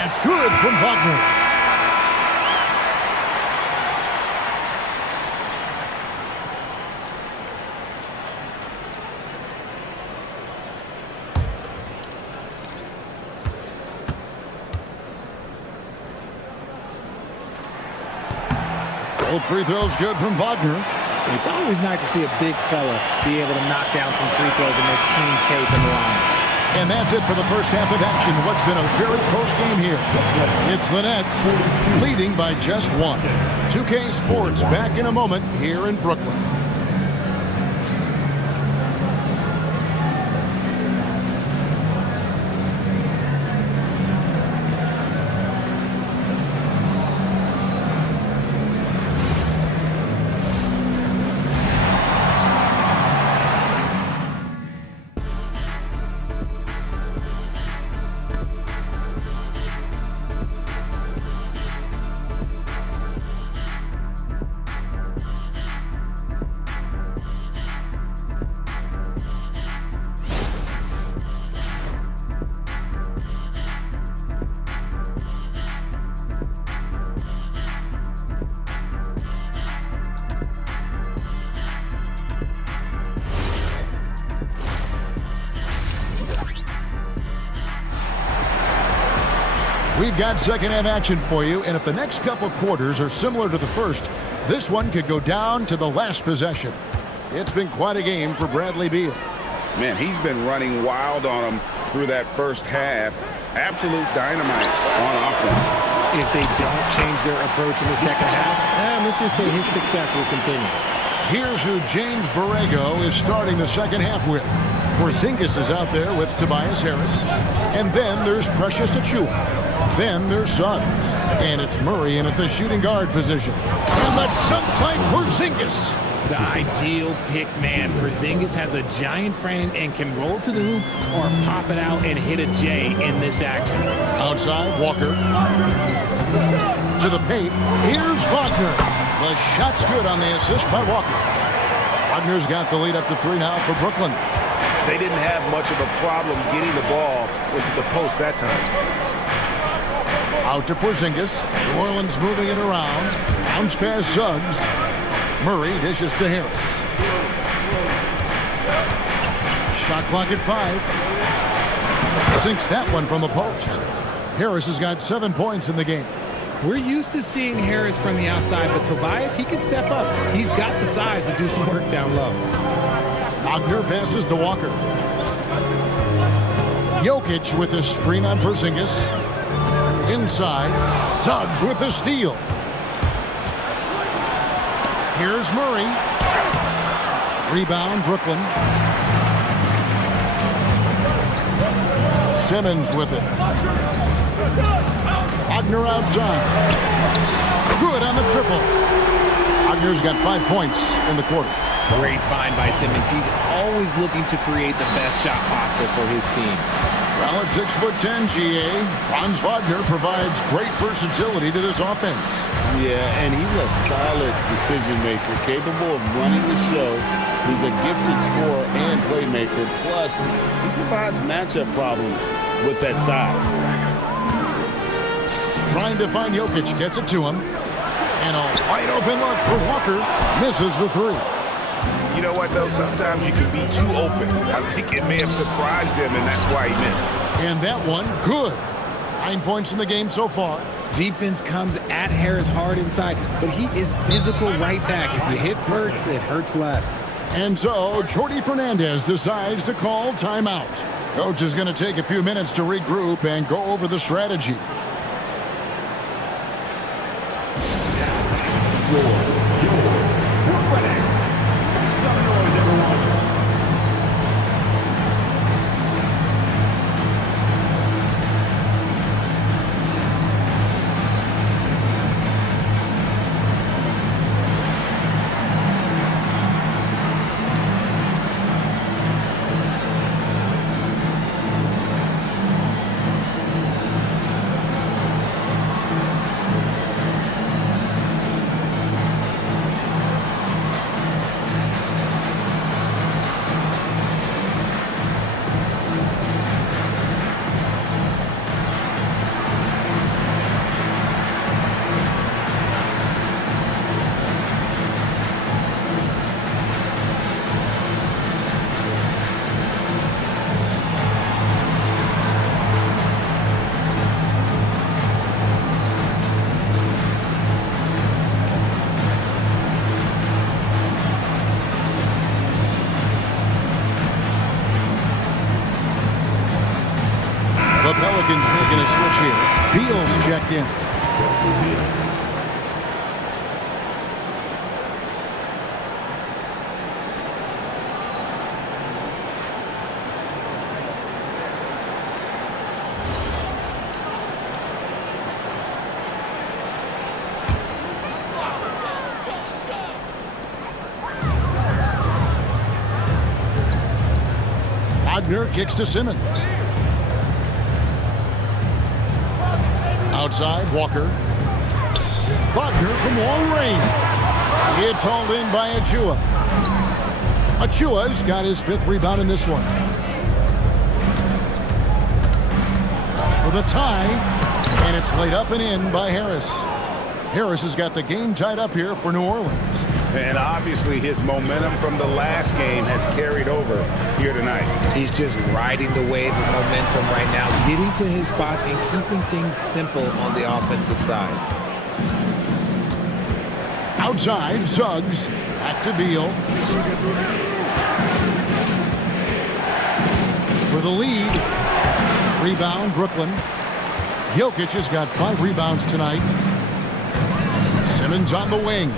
That's good from Wagner. Both free throws good from Wagner. It's always nice to see a big fella be able to knock down some free throws and make teams pay from the line. And that's it for the first half of action. What's been a very close game here. It's the Nets leading by just one. 2K Sports back in a moment here in Brooklyn. We've got second half action for you, and if the next couple quarters are similar to the first, this one could go down to the last possession. It's been quite a game for Bradley Beal. Man, he's been running wild on him through that first half. Absolute dynamite on offense. If they don't change their approach in the second half, let's just say his success will continue. Here's who James Borrego is starting the second half with. Porzingis is out there with Tobias Harris. And then there's Precious Achiuwa. Then there's Suggs. And it's Murray in at the shooting guard position. And the dunk by Porzingis. The ideal pick man. Porzingis has a giant frame and can roll to the hoop or pop it out and hit a J in this action. Outside, Walker. To the paint. Here's Wagner. The shot's good on the assist by Walker. Wagner's got the lead up to 3 now for Brooklyn. They didn't have much of a problem getting the ball into the post that time. Out to Porzingis. New Orleans moving it around. Bounce pass Suggs. Murray dishes to Harris. Shot clock at 5. Sinks that one from the post. Harris has got 7 points in the game. We're used to seeing Harris from the outside, but Tobias, he can step up. He's got the size to do some work down low. Wagner passes to Walker. Jokic with a screen on Porzingis. Inside, Suggs with the steal. Here's Murray. Rebound, Brooklyn. Simmons with it. Wagner outside. Good on the triple. Wagner's got 5 points in the quarter. Great find by Simmons. He's always looking to create the best shot possible for his team. Well, at 6'10", GA, Franz Wagner provides great versatility to this offense. Yeah, and he's a solid decision maker, capable of running the show. He's a gifted scorer and playmaker. Plus, he provides matchup problems with that size. Trying to find Jokic, gets it to him. And a wide open look for Walker. Misses the 3. You know what, though? Sometimes you can be too open. I think it may have surprised him, and that's why he missed. And that one, good. 9 points in the game so far. Defense comes at Harris hard inside, but he is physical right back. If you hit first, it hurts less. And so, Jordi Fernandez decides to call timeout. Coach is going to take a few minutes to regroup and go over the strategy. checked in. Wagner kicks to Simmons. Outside, Walker. Wagner from long range. It's hauled in by Achua. Achua's got his 5th rebound in this one. For the tie, and it's laid up and in by Harris. Harris has got the game tied up here for New Orleans. And obviously his momentum from the last game has carried over here tonight. He's just riding the wave of momentum right now, getting to his spots and keeping things simple on the offensive side. Outside, Suggs. Back to Beal. For the lead. Rebound, Brooklyn. Jokic has got 5 rebounds tonight. Simmons on the wing.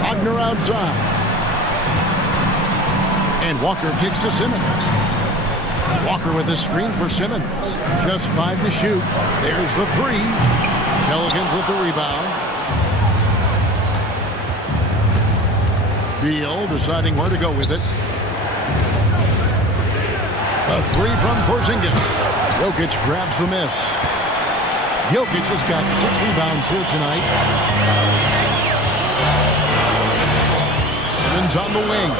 Wagner outside. And Walker kicks to Simmons. Walker with a screen for Simmons. Just 5 to shoot. There's the 3. Pelicans with the rebound. Beal deciding where to go with it. A 3 from Porzingis. Jokic grabs the miss. Jokic has got 6 rebounds here tonight. Simmons on the wing.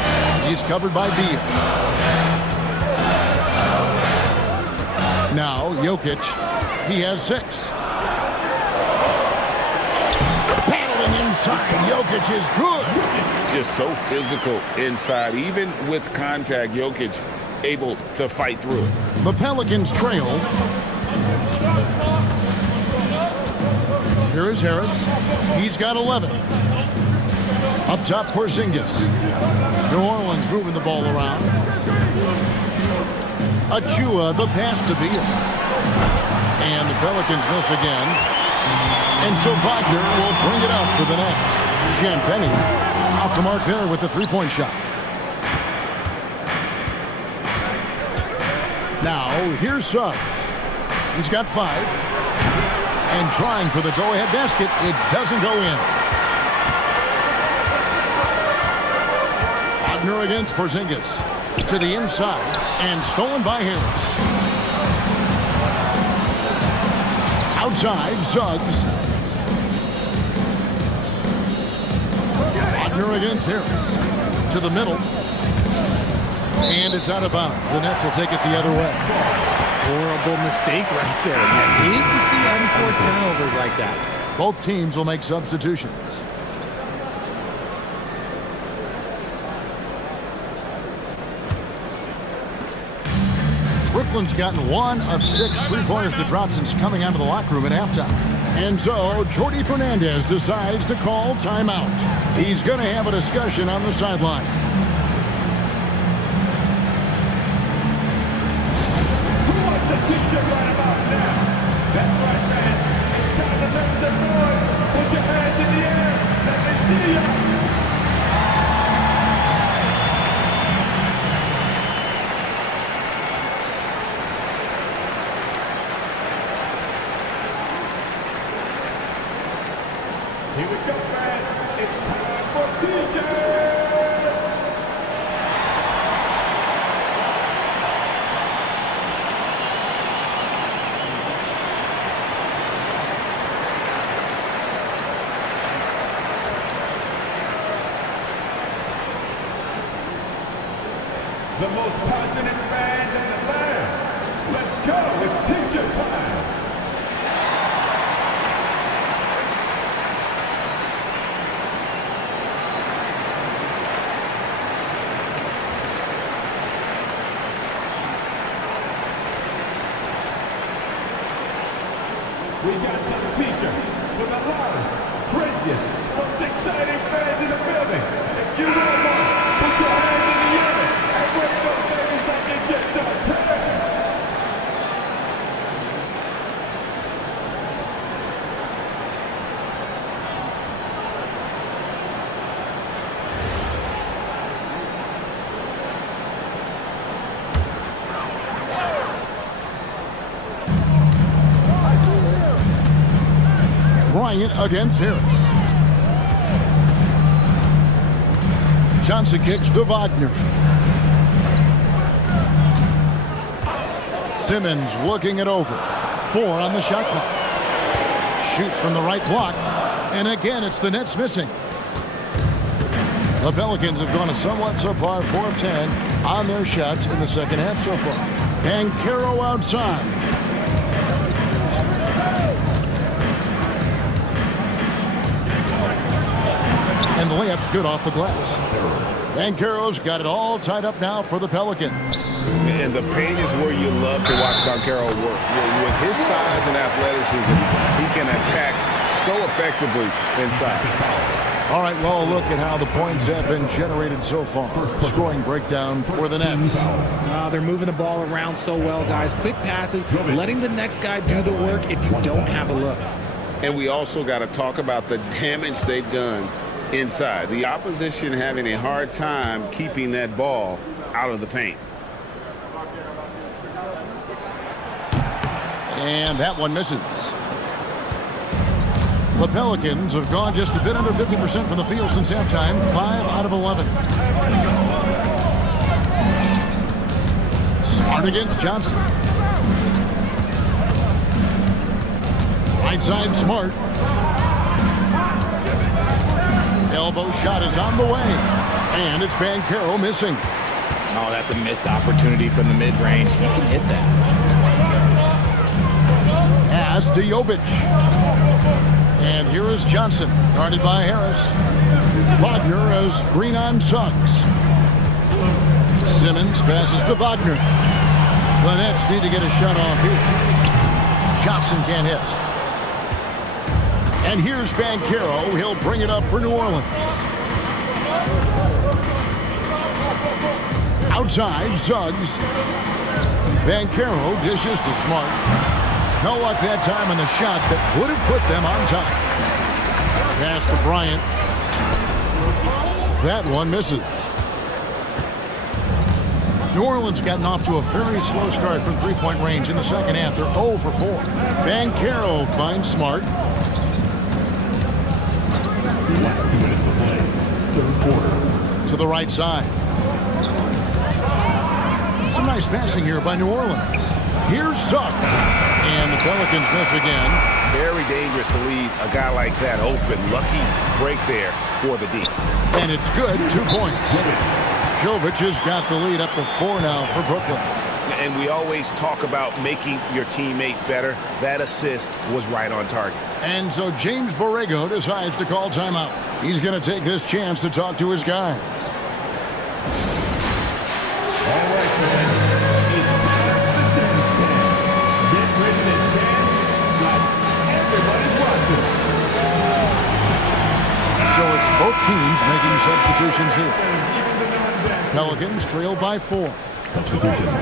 He's covered by Beal. Now, Jokic. He has 6. Paddling inside. Jokic is good. Just so physical inside. Even with contact, Jokic able to fight through it. The Pelicans trail. Here is Harris. He's got 11. Up top, Porzingis. New Orleans moving the ball around. Achua, the pass to Beal. And the Pelicans miss again. And so Wagner will bring it up for the Nets. Champagny off the mark there with the 3-point shot. Now, here's Suggs. He's got 5. And trying for the go-ahead basket. It doesn't go in. Wagner against Porzingis. To the inside. And stolen by Harris. Outside, Suggs. Wagner against Harris. To the middle. And it's out of bounds. The Nets will take it the other way. Horrible mistake right there. You hate to see unforced turnovers like that. Both teams will make substitutions. Brooklyn's gotten 1 of 6 3-pointers to drop since coming out of the locker room at halftime. And so Jordi Fernandez decides to call timeout. He's going to have a discussion on the sideline. Right about now. That's right, man. It's time to make some noise. Put your hands in the air. Let me see you. Here we go, man. It's time for DJ. The most passionate fans in the land. Let's go. It's t-shirt time. We got some t-shirts for the loudest, craziest, most exciting fans in the building. If you want one, put your hands in the air. Bryant against Harris. Johnson kicks to Wagner. Simmons looking it over. 4 on the shot clock. Shoots from the right block. And again, it's the Nets missing. The Pelicans have gone a somewhat subpar 4 of 10 on their shots in the second half so far. And Caro outside. And the layup's good off the glass. And Caro's got it all tied up now for the Pelicans. And the paint is where you love to watch Caro work. With his size and athleticism, he can attack so effectively inside. All right, well, look at how the points have been generated so far. Scoring breakdown for the Nets. They're moving the ball around so well, guys. Quick passes, letting the next guy do the work if you don't have a look. And we also got to talk about the damage they've done inside. The opposition having a hard time keeping that ball out of the paint. And that one misses. The Pelicans have gone just a bit under 50% from the field since halftime. 5 out of 11. Smart against Johnson. Right side, Smart. Elbow shot is on the way. And it's Caro missing. Oh, that's a missed opportunity from the mid-range. He can hit that. Pass to Jovic. And here is Johnson, guarded by Harris. Wagner has screen on Suggs. Simmons passes to Wagner. The Nets need to get a shot off here. Johnson can't hit. And here's Caro. He'll bring it up for New Orleans. Outside, Suggs. Caro dishes to Smart. No luck that time on the shot that would have put them on top. Pass to Bryant. That one misses. New Orleans gotten off to a very slow start from three-point range in the second half. They're 0 for 4. Caro finds Smart. Last 2 minutes to play. Third quarter. To the right side. Some nice passing here by New Orleans. Here's Suggs. And the Pelicans miss again. Very dangerous to leave a guy like that open. Lucky break there for the D. And it's good. 2 points. Jovic has got the lead up to 4 now for Brooklyn. And we always talk about making your teammate better. That assist was right on target. And so James Borrego decides to call timeout. He's going to take this chance to talk to his guys. All right, man. So it's both teams making substitutions here. Pelicans trail by 4. Substitutions.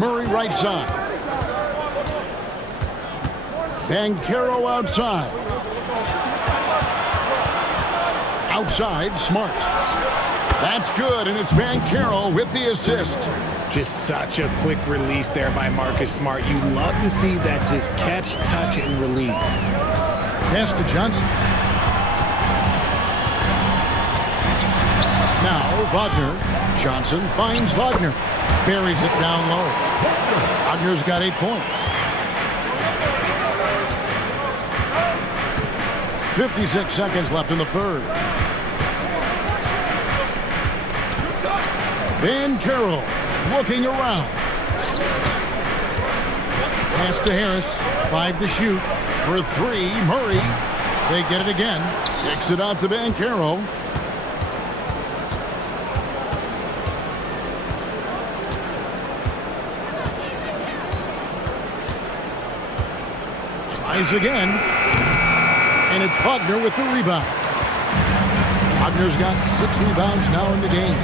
Murray right side. Caro outside. Outside, Smart. That's good, and it's Caro with the assist. Just such a quick release there by Marcus Smart. You love to see that just catch, touch, and release. Pass to Johnson. Now Wagner. Johnson finds Wagner. Buries it down low. Wagner's got 8 points. 56 seconds left in the third. Caro looking around. Pass to Harris. 5 to shoot. For 3, Murray. They get it again. Kicks it out to Caro. Tries again. And it's Wagner with the rebound. Wagner's got 6 rebounds now in the game.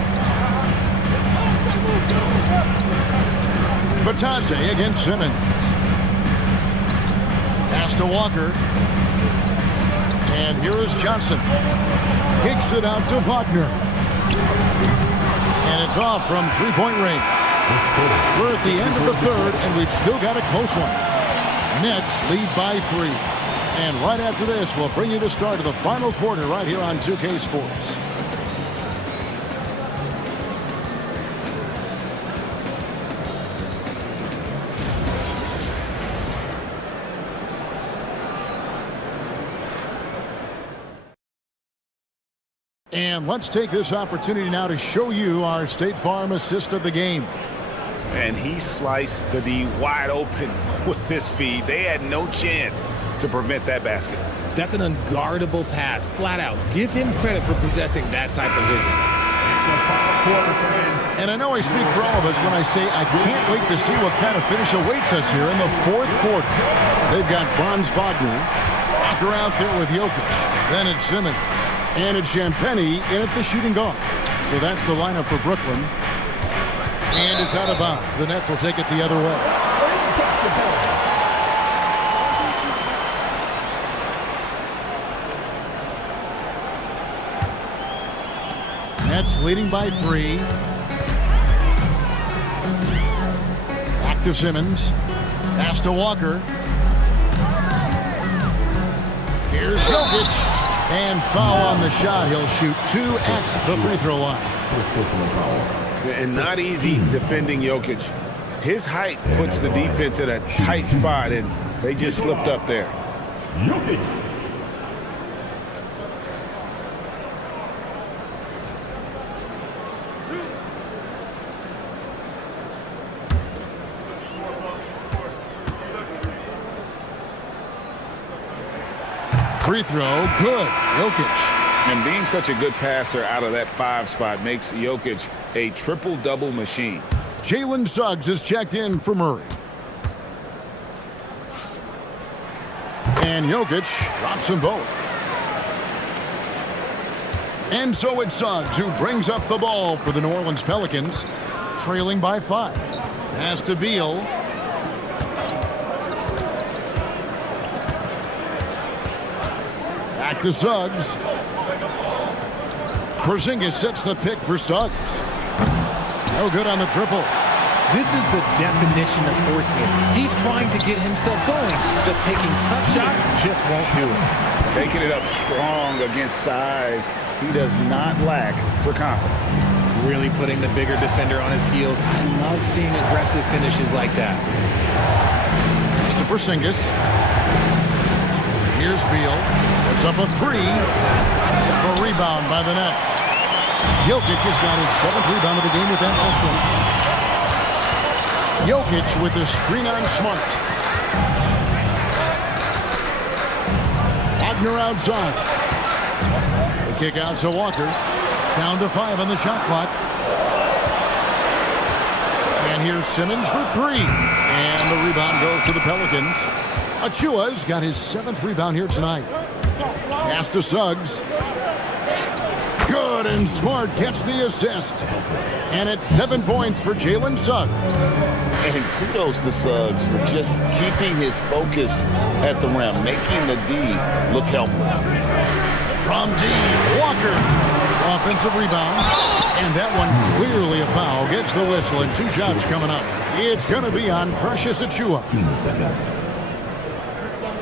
Batadze against Simmons. Pass to Walker. And here is Johnson. Kicks it out to Wagner. And it's off from three-point range. We're at the end of the third, and we've still got a close one. Nets lead by 3. And right after this, we'll bring you the start of the final quarter right here on 2K Sports. And let's take this opportunity now to show you our State Farm assist of the game. And he sliced the D wide open with his feed. They had no chance to prevent that basket. That's an unguardable pass, flat out. Give him credit for possessing that type of vision. And I know I speak for all of us when I say I can't wait to see what kind of finish awaits us here in the fourth quarter. They've got Franz Wagner, Walker out there with Jokic. Then it's Simmons. And it's Champagnie in at the shooting guard. So that's the lineup for Brooklyn. And it's out of bounds. The Nets will take it the other way. Nets leading by 3. Back to Simmons. Pass to Walker. Here's Jokic. And foul on the shot. He'll shoot 2 at the free throw line. And not easy defending Jokic. His height puts the defense in a tight spot, and they just slipped up there. Jokic. Free throw, good. Jokic. And being such a good passer out of that 5 spot makes Jokic a triple-double machine. Jalen Suggs is checked in for Murray. And Jokic drops them both. And so it's Suggs who brings up the ball for the New Orleans Pelicans, trailing by 5. Pass to Beal. Back to Suggs. Porzingis sets the pick for Suggs. No good on the triple. This is the definition of forcing it. He's trying to get himself going, but taking tough shots just won't do it. Taking it up strong against size. He does not lack for confidence. Really putting the bigger defender on his heels. I love seeing aggressive finishes like that. To Porzingis. Here's Beal. It's up a 3. A rebound by the Nets. Jokic has got his 7th rebound of the game with that last one. Jokic with the screen on Smart. Wagner outside. The kick out to Walker. Down to 5 on the shot clock. And here's Simmons for 3. And the rebound goes to the Pelicans. Achua's got his 7th rebound here tonight. Pass to Suggs. Good, and Smart gets the assist. And it's 7 points for Jalen Suggs. And kudos to Suggs for just keeping his focus at the rim, making the D look helpless. From D, Walker. Offensive rebound. And that one clearly a foul. Gets the whistle, and 2 shots coming up. It's going to be on Precious Achiuwa.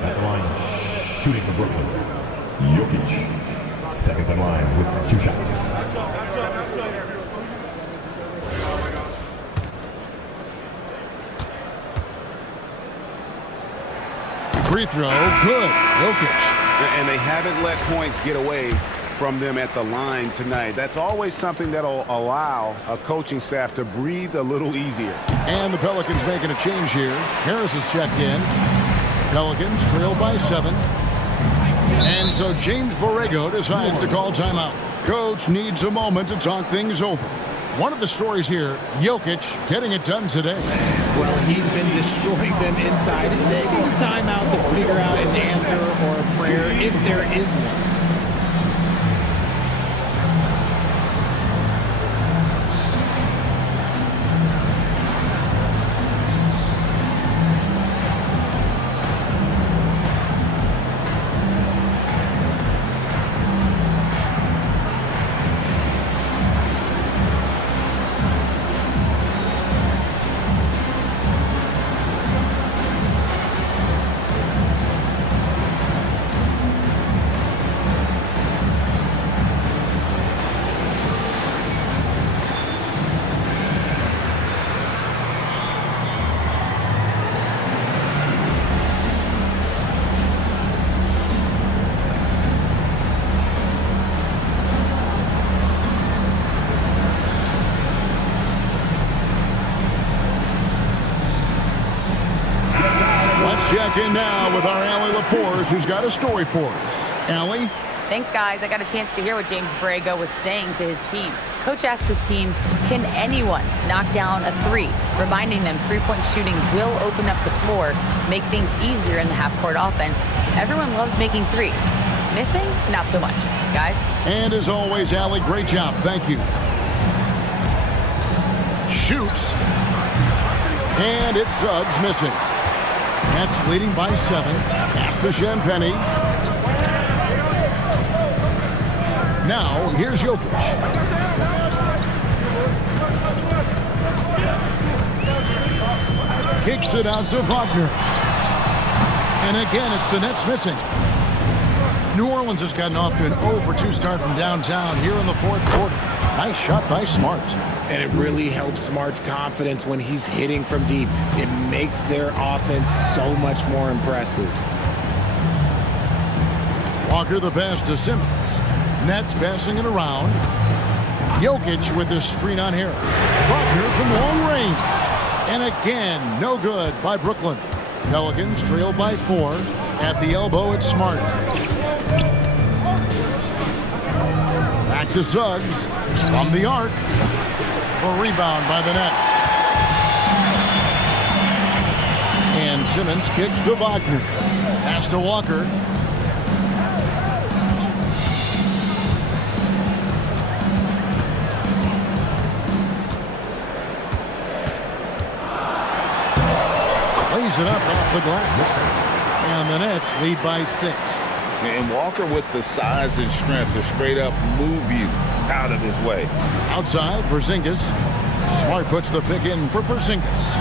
At the line, shooting for Brooklyn. Jokic, second in line with 2 shots. Free throw, good. Jokic. And they haven't let points get away from them at the line tonight. That's always something that'll allow a coaching staff to breathe a little easier. And the Pelicans making a change here. Harris is checked in. Pelicans trail by 7. And so James Borrego decides to call timeout. Coach needs a moment to talk things over. One of the stories here, Jokic getting it done today. Well, he's been destroying them inside, and they need a timeout to figure out an answer or a prayer if there is one. check in now with our Allie LaForce, who's got a story for us. Allie? Thanks, guys. I got a chance to hear what James Borrego was saying to his team. Coach asked his team, can anyone knock down a three? Reminding them three-point shooting will open up the floor, make things easier in the half-court offense. Everyone loves making threes. Missing? Not so much. Guys? And as always, Allie, great job. Thank you. Shoots. And it's Suggs missing. Nets leading by 7. Pass to Champagny. Now, here's Jokic. Kicks it out to Wagner. And again, it's the Nets missing. New Orleans has gotten off to an 0-for-2 start from downtown here in the fourth quarter. Nice shot by Smart. And it really helps Smart's confidence when he's hitting from deep. It makes their offense so much more impressive. Walker the pass to Simmons. Nets passing it around. Jokic with the screen on Harris. Wagner from long range. And again, no good by Brooklyn. Pelicans trail by 4. At the elbow, it's Smart. Back to Suggs. From the arc. A rebound by the Nets. And Simmons kicks to Wagner. Pass to Walker. Lays it up off the glass. And the Nets lead by 6. And Walker with the size and strength to straight up move you out of his way. Outside, Porzingis. Smart puts the pick in for Porzingis.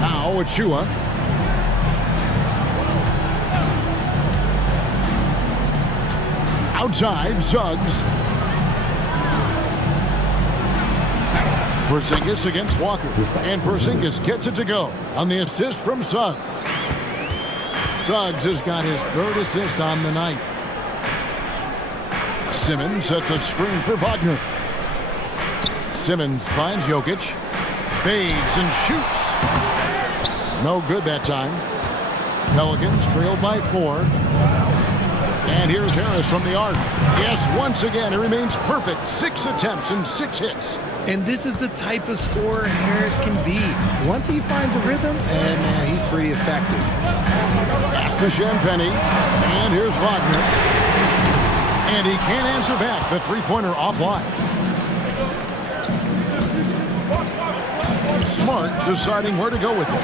Now Achua. Outside, Suggs. Porzingis against Walker. And Porzingis gets it to go on the assist from Suggs. Suggs has got his 3rd assist on the night. Simmons sets a screen for Wagner. Simmons finds Jokic. Fades and shoots. No good that time. Pelicans trailed by 4. And here's Harris from the arc. Yes, once again, it remains perfect. 6 attempts and 6 hits. And this is the type of scorer Harris can be. Once he finds a rhythm, and man, he's pretty effective. Pass to Champagny. And here's Wagner. And he can't answer back. The three-pointer offline. Smart deciding where to go with it.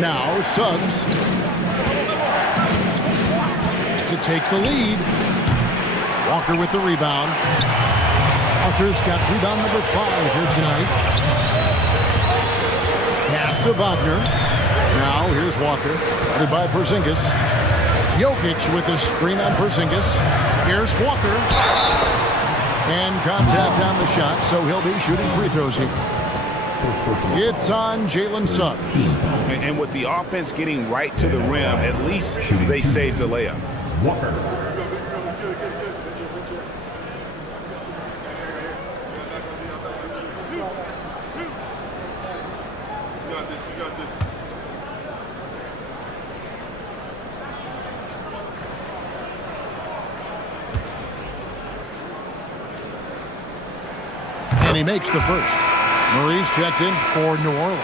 Now Suggs to take the lead. Walker with the rebound. Walker's got rebound number 5 here tonight. Pass to Wagner. Now here's Walker. Headed by Porzingis. Jokic with the screen on Porzingis. Here's Walker. And contact on the shot, so he'll be shooting free throws here. It's on Jalen Suggs. And with the offense getting right to the rim, at least they saved the layup. Walker. And he makes the first. Murray's checked in for New Orleans.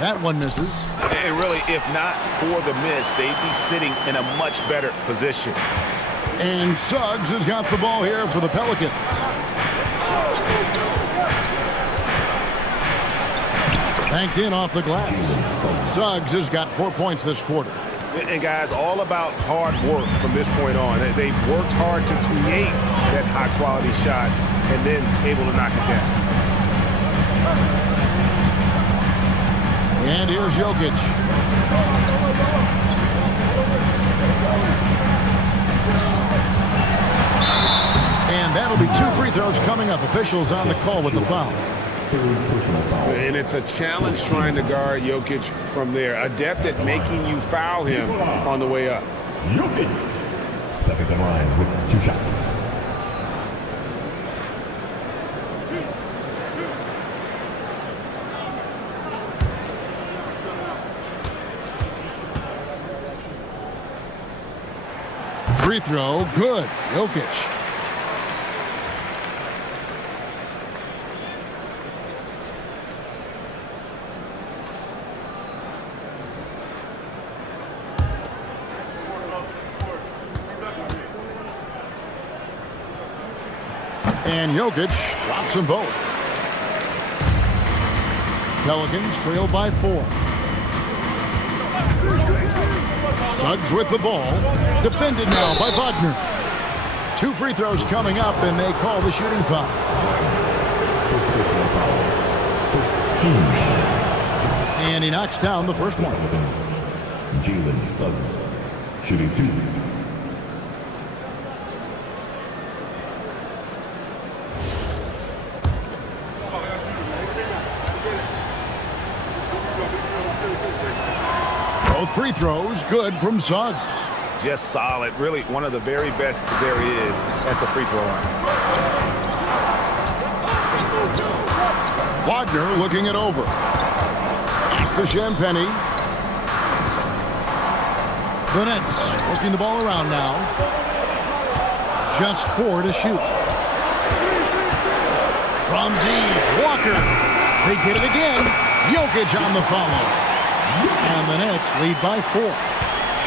That one misses. And really, if not for the miss, they'd be sitting in a much better position. And Suggs has got the ball here for the Pelicans. Banked in off the glass. Suggs has got 4 points this quarter. And guys, all about hard work from this point on. They've worked hard to create that high-quality shot and then able to knock it down. And here's Jokic. And that'll be 2 free free throws coming up. Officials on the call with the foul. And it's a challenge trying to guard Jokic from there. Adept at making you foul him on the way up. Jokic stepping the line with 2 shots. Free throw, good. Jokic. And Jokic drops them both. Pelicans trail by 4. Suggs with the ball. Defended now by Wagner. 2 free throws coming up, and they call the shooting foul. And he knocks down the first one. Jalen Suggs shooting 2. Both free throws good from Suggs. Just solid. Really one of the very best there is at the free throw line. Wagner looking it over. Pass to Champagny. The Nets working the ball around now. Just 4 to shoot. From deep, Walker. They get it again. Jokic on the follow. And the Nets lead by 4.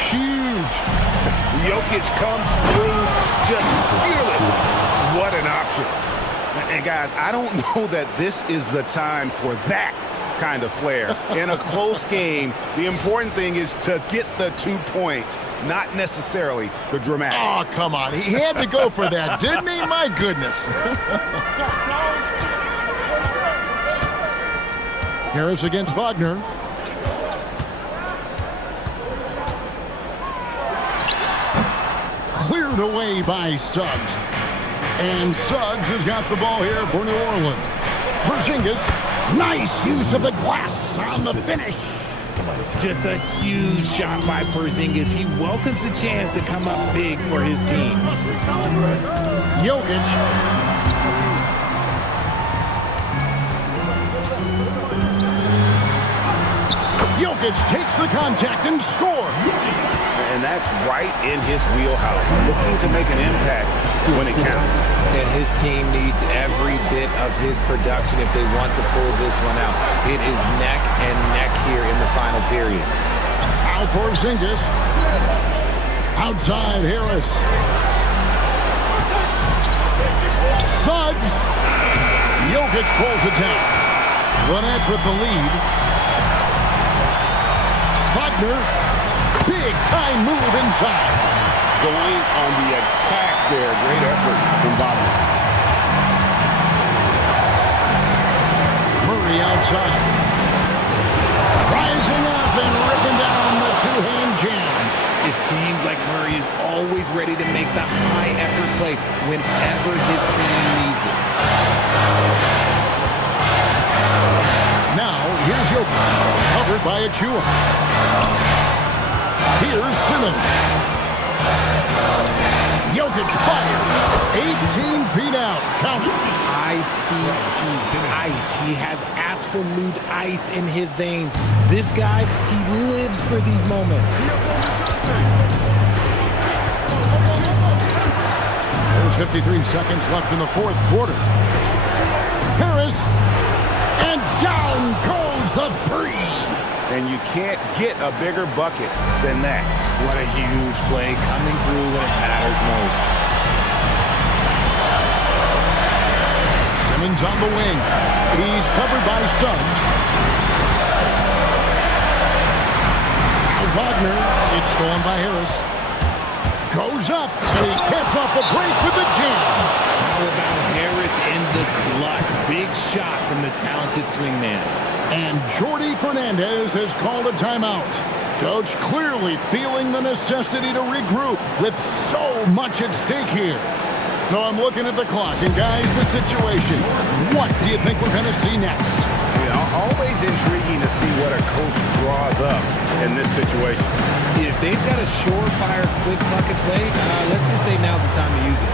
Huge. Jokic comes through just fearless. What an option. And guys, I don't know that this is the time for that kind of flair. In a close game, the important thing is to get the 2 points, not necessarily the dramatics. Oh, come on. He had to go for that, didn't he? My goodness. Harris against Wagner. Cleared away by Suggs. And Suggs has got the ball here for New Orleans. Porzingis, nice use of the glass on the finish. Just a huge shot by Porzingis. He welcomes the chance to come up big for his team. Jokic. Jokic takes the contact and scores. And that's right in his wheelhouse. Looking to make an impact when it counts. And his team needs every bit of his production if they want to pull this one out. It is neck and neck here in the final period. Al Porzingis. Outside Harris. Suggs. Jokic pulls it down. The Nets with the lead. Wagner. Big time move inside. Going on the attack there. Great effort from Wagner. Murray outside. Rising up and ripping down the two-hand jam. It seems like Murray is always ready to make the high-effort play whenever his team needs it. Now, here's Jokic, covered by Achua. Here's Simmons. Jokic fired. 18 feet out. Count it. Ice. He has absolute ice in his veins. This guy, he lives for these moments. There's 53 seconds left in the fourth quarter. Harris. And down goes the three. And you can't get a bigger bucket than that. What a huge play coming through when it matters most. Simmons on the wing. He's covered by Suggs. Wagner. It's stolen by Harris. Goes up. And he gets off the break with the jam. How about Harris in the clutch? Big shot from the talented swingman. And Jordi Fernandez has called a timeout. Coach clearly feeling the necessity to regroup with so much at stake here. So I'm looking at the clock, and guys, the situation. What do you think we're going to see next? Always intriguing to see what a coach draws up in this situation. If they've got a surefire, quick bucket play, let's just say now's the time to use it.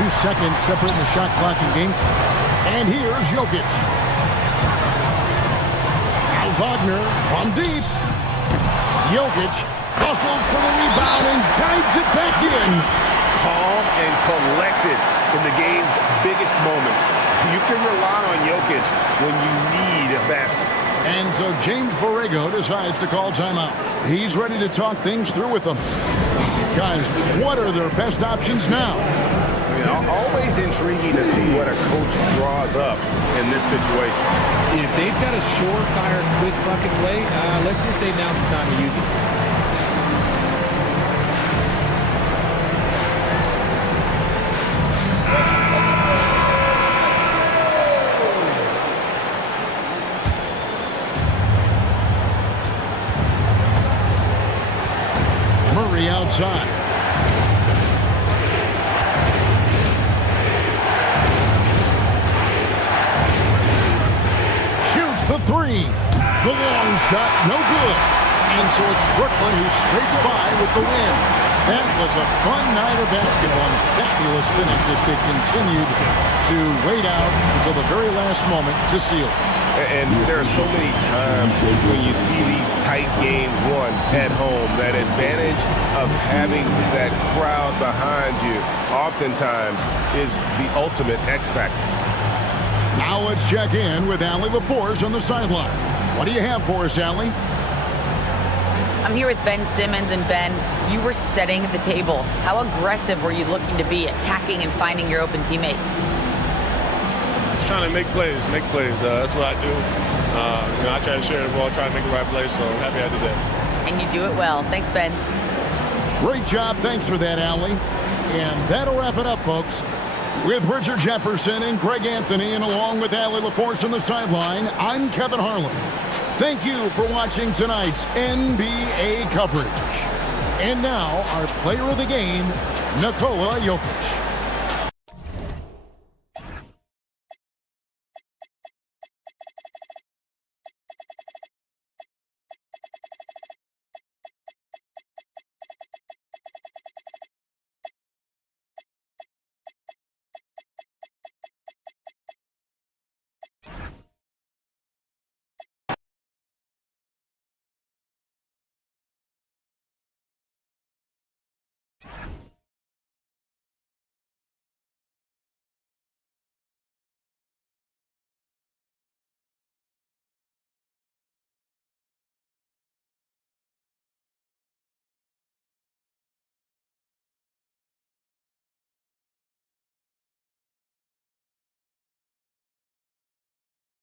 2 seconds separating the shot clock and game. And here's Jokic. Now Wagner from deep. Jokic hustles for the rebound and guides it back in. Calm and collected in the game's biggest moments. You can rely on Jokic when you need a basket. And so James Borrego decides to call timeout. He's ready to talk things through with them. Guys, what are their best options now? Always intriguing to see what a coach draws up in this situation. If they've got a surefire, quick bucket play, let's just say now's the time to use it. Murray outside. Shoots the three. The long shot, no good. And so it's Brooklyn who scrapes by with the win. That was a fun night of basketball and fabulous finish as they continued to wait out until the very last moment to seal it. And there are so many times when you see these tight games won at home, that advantage of having that crowd behind you oftentimes is the ultimate X factor. Now let's check in with Allie LaForce on the sideline. What do you have for us, Allie? I'm here with Ben Simmons, and Ben, you were setting the table. How aggressive were you looking to be, attacking and finding your open teammates? Trying to make plays. That's what I do. I try to share the ball, try to make the right play, so I'm happy I did that. And you do it well. Thanks, Ben. Great job. Thanks for that, Allie. And that'll wrap it up, folks. With Richard Jefferson and Greg Anthony, and along with Allie LaForce on the sideline, I'm Kevin Harlan. Thank you for watching tonight's NBA coverage. And now, our player of the game, Nikola Jokic.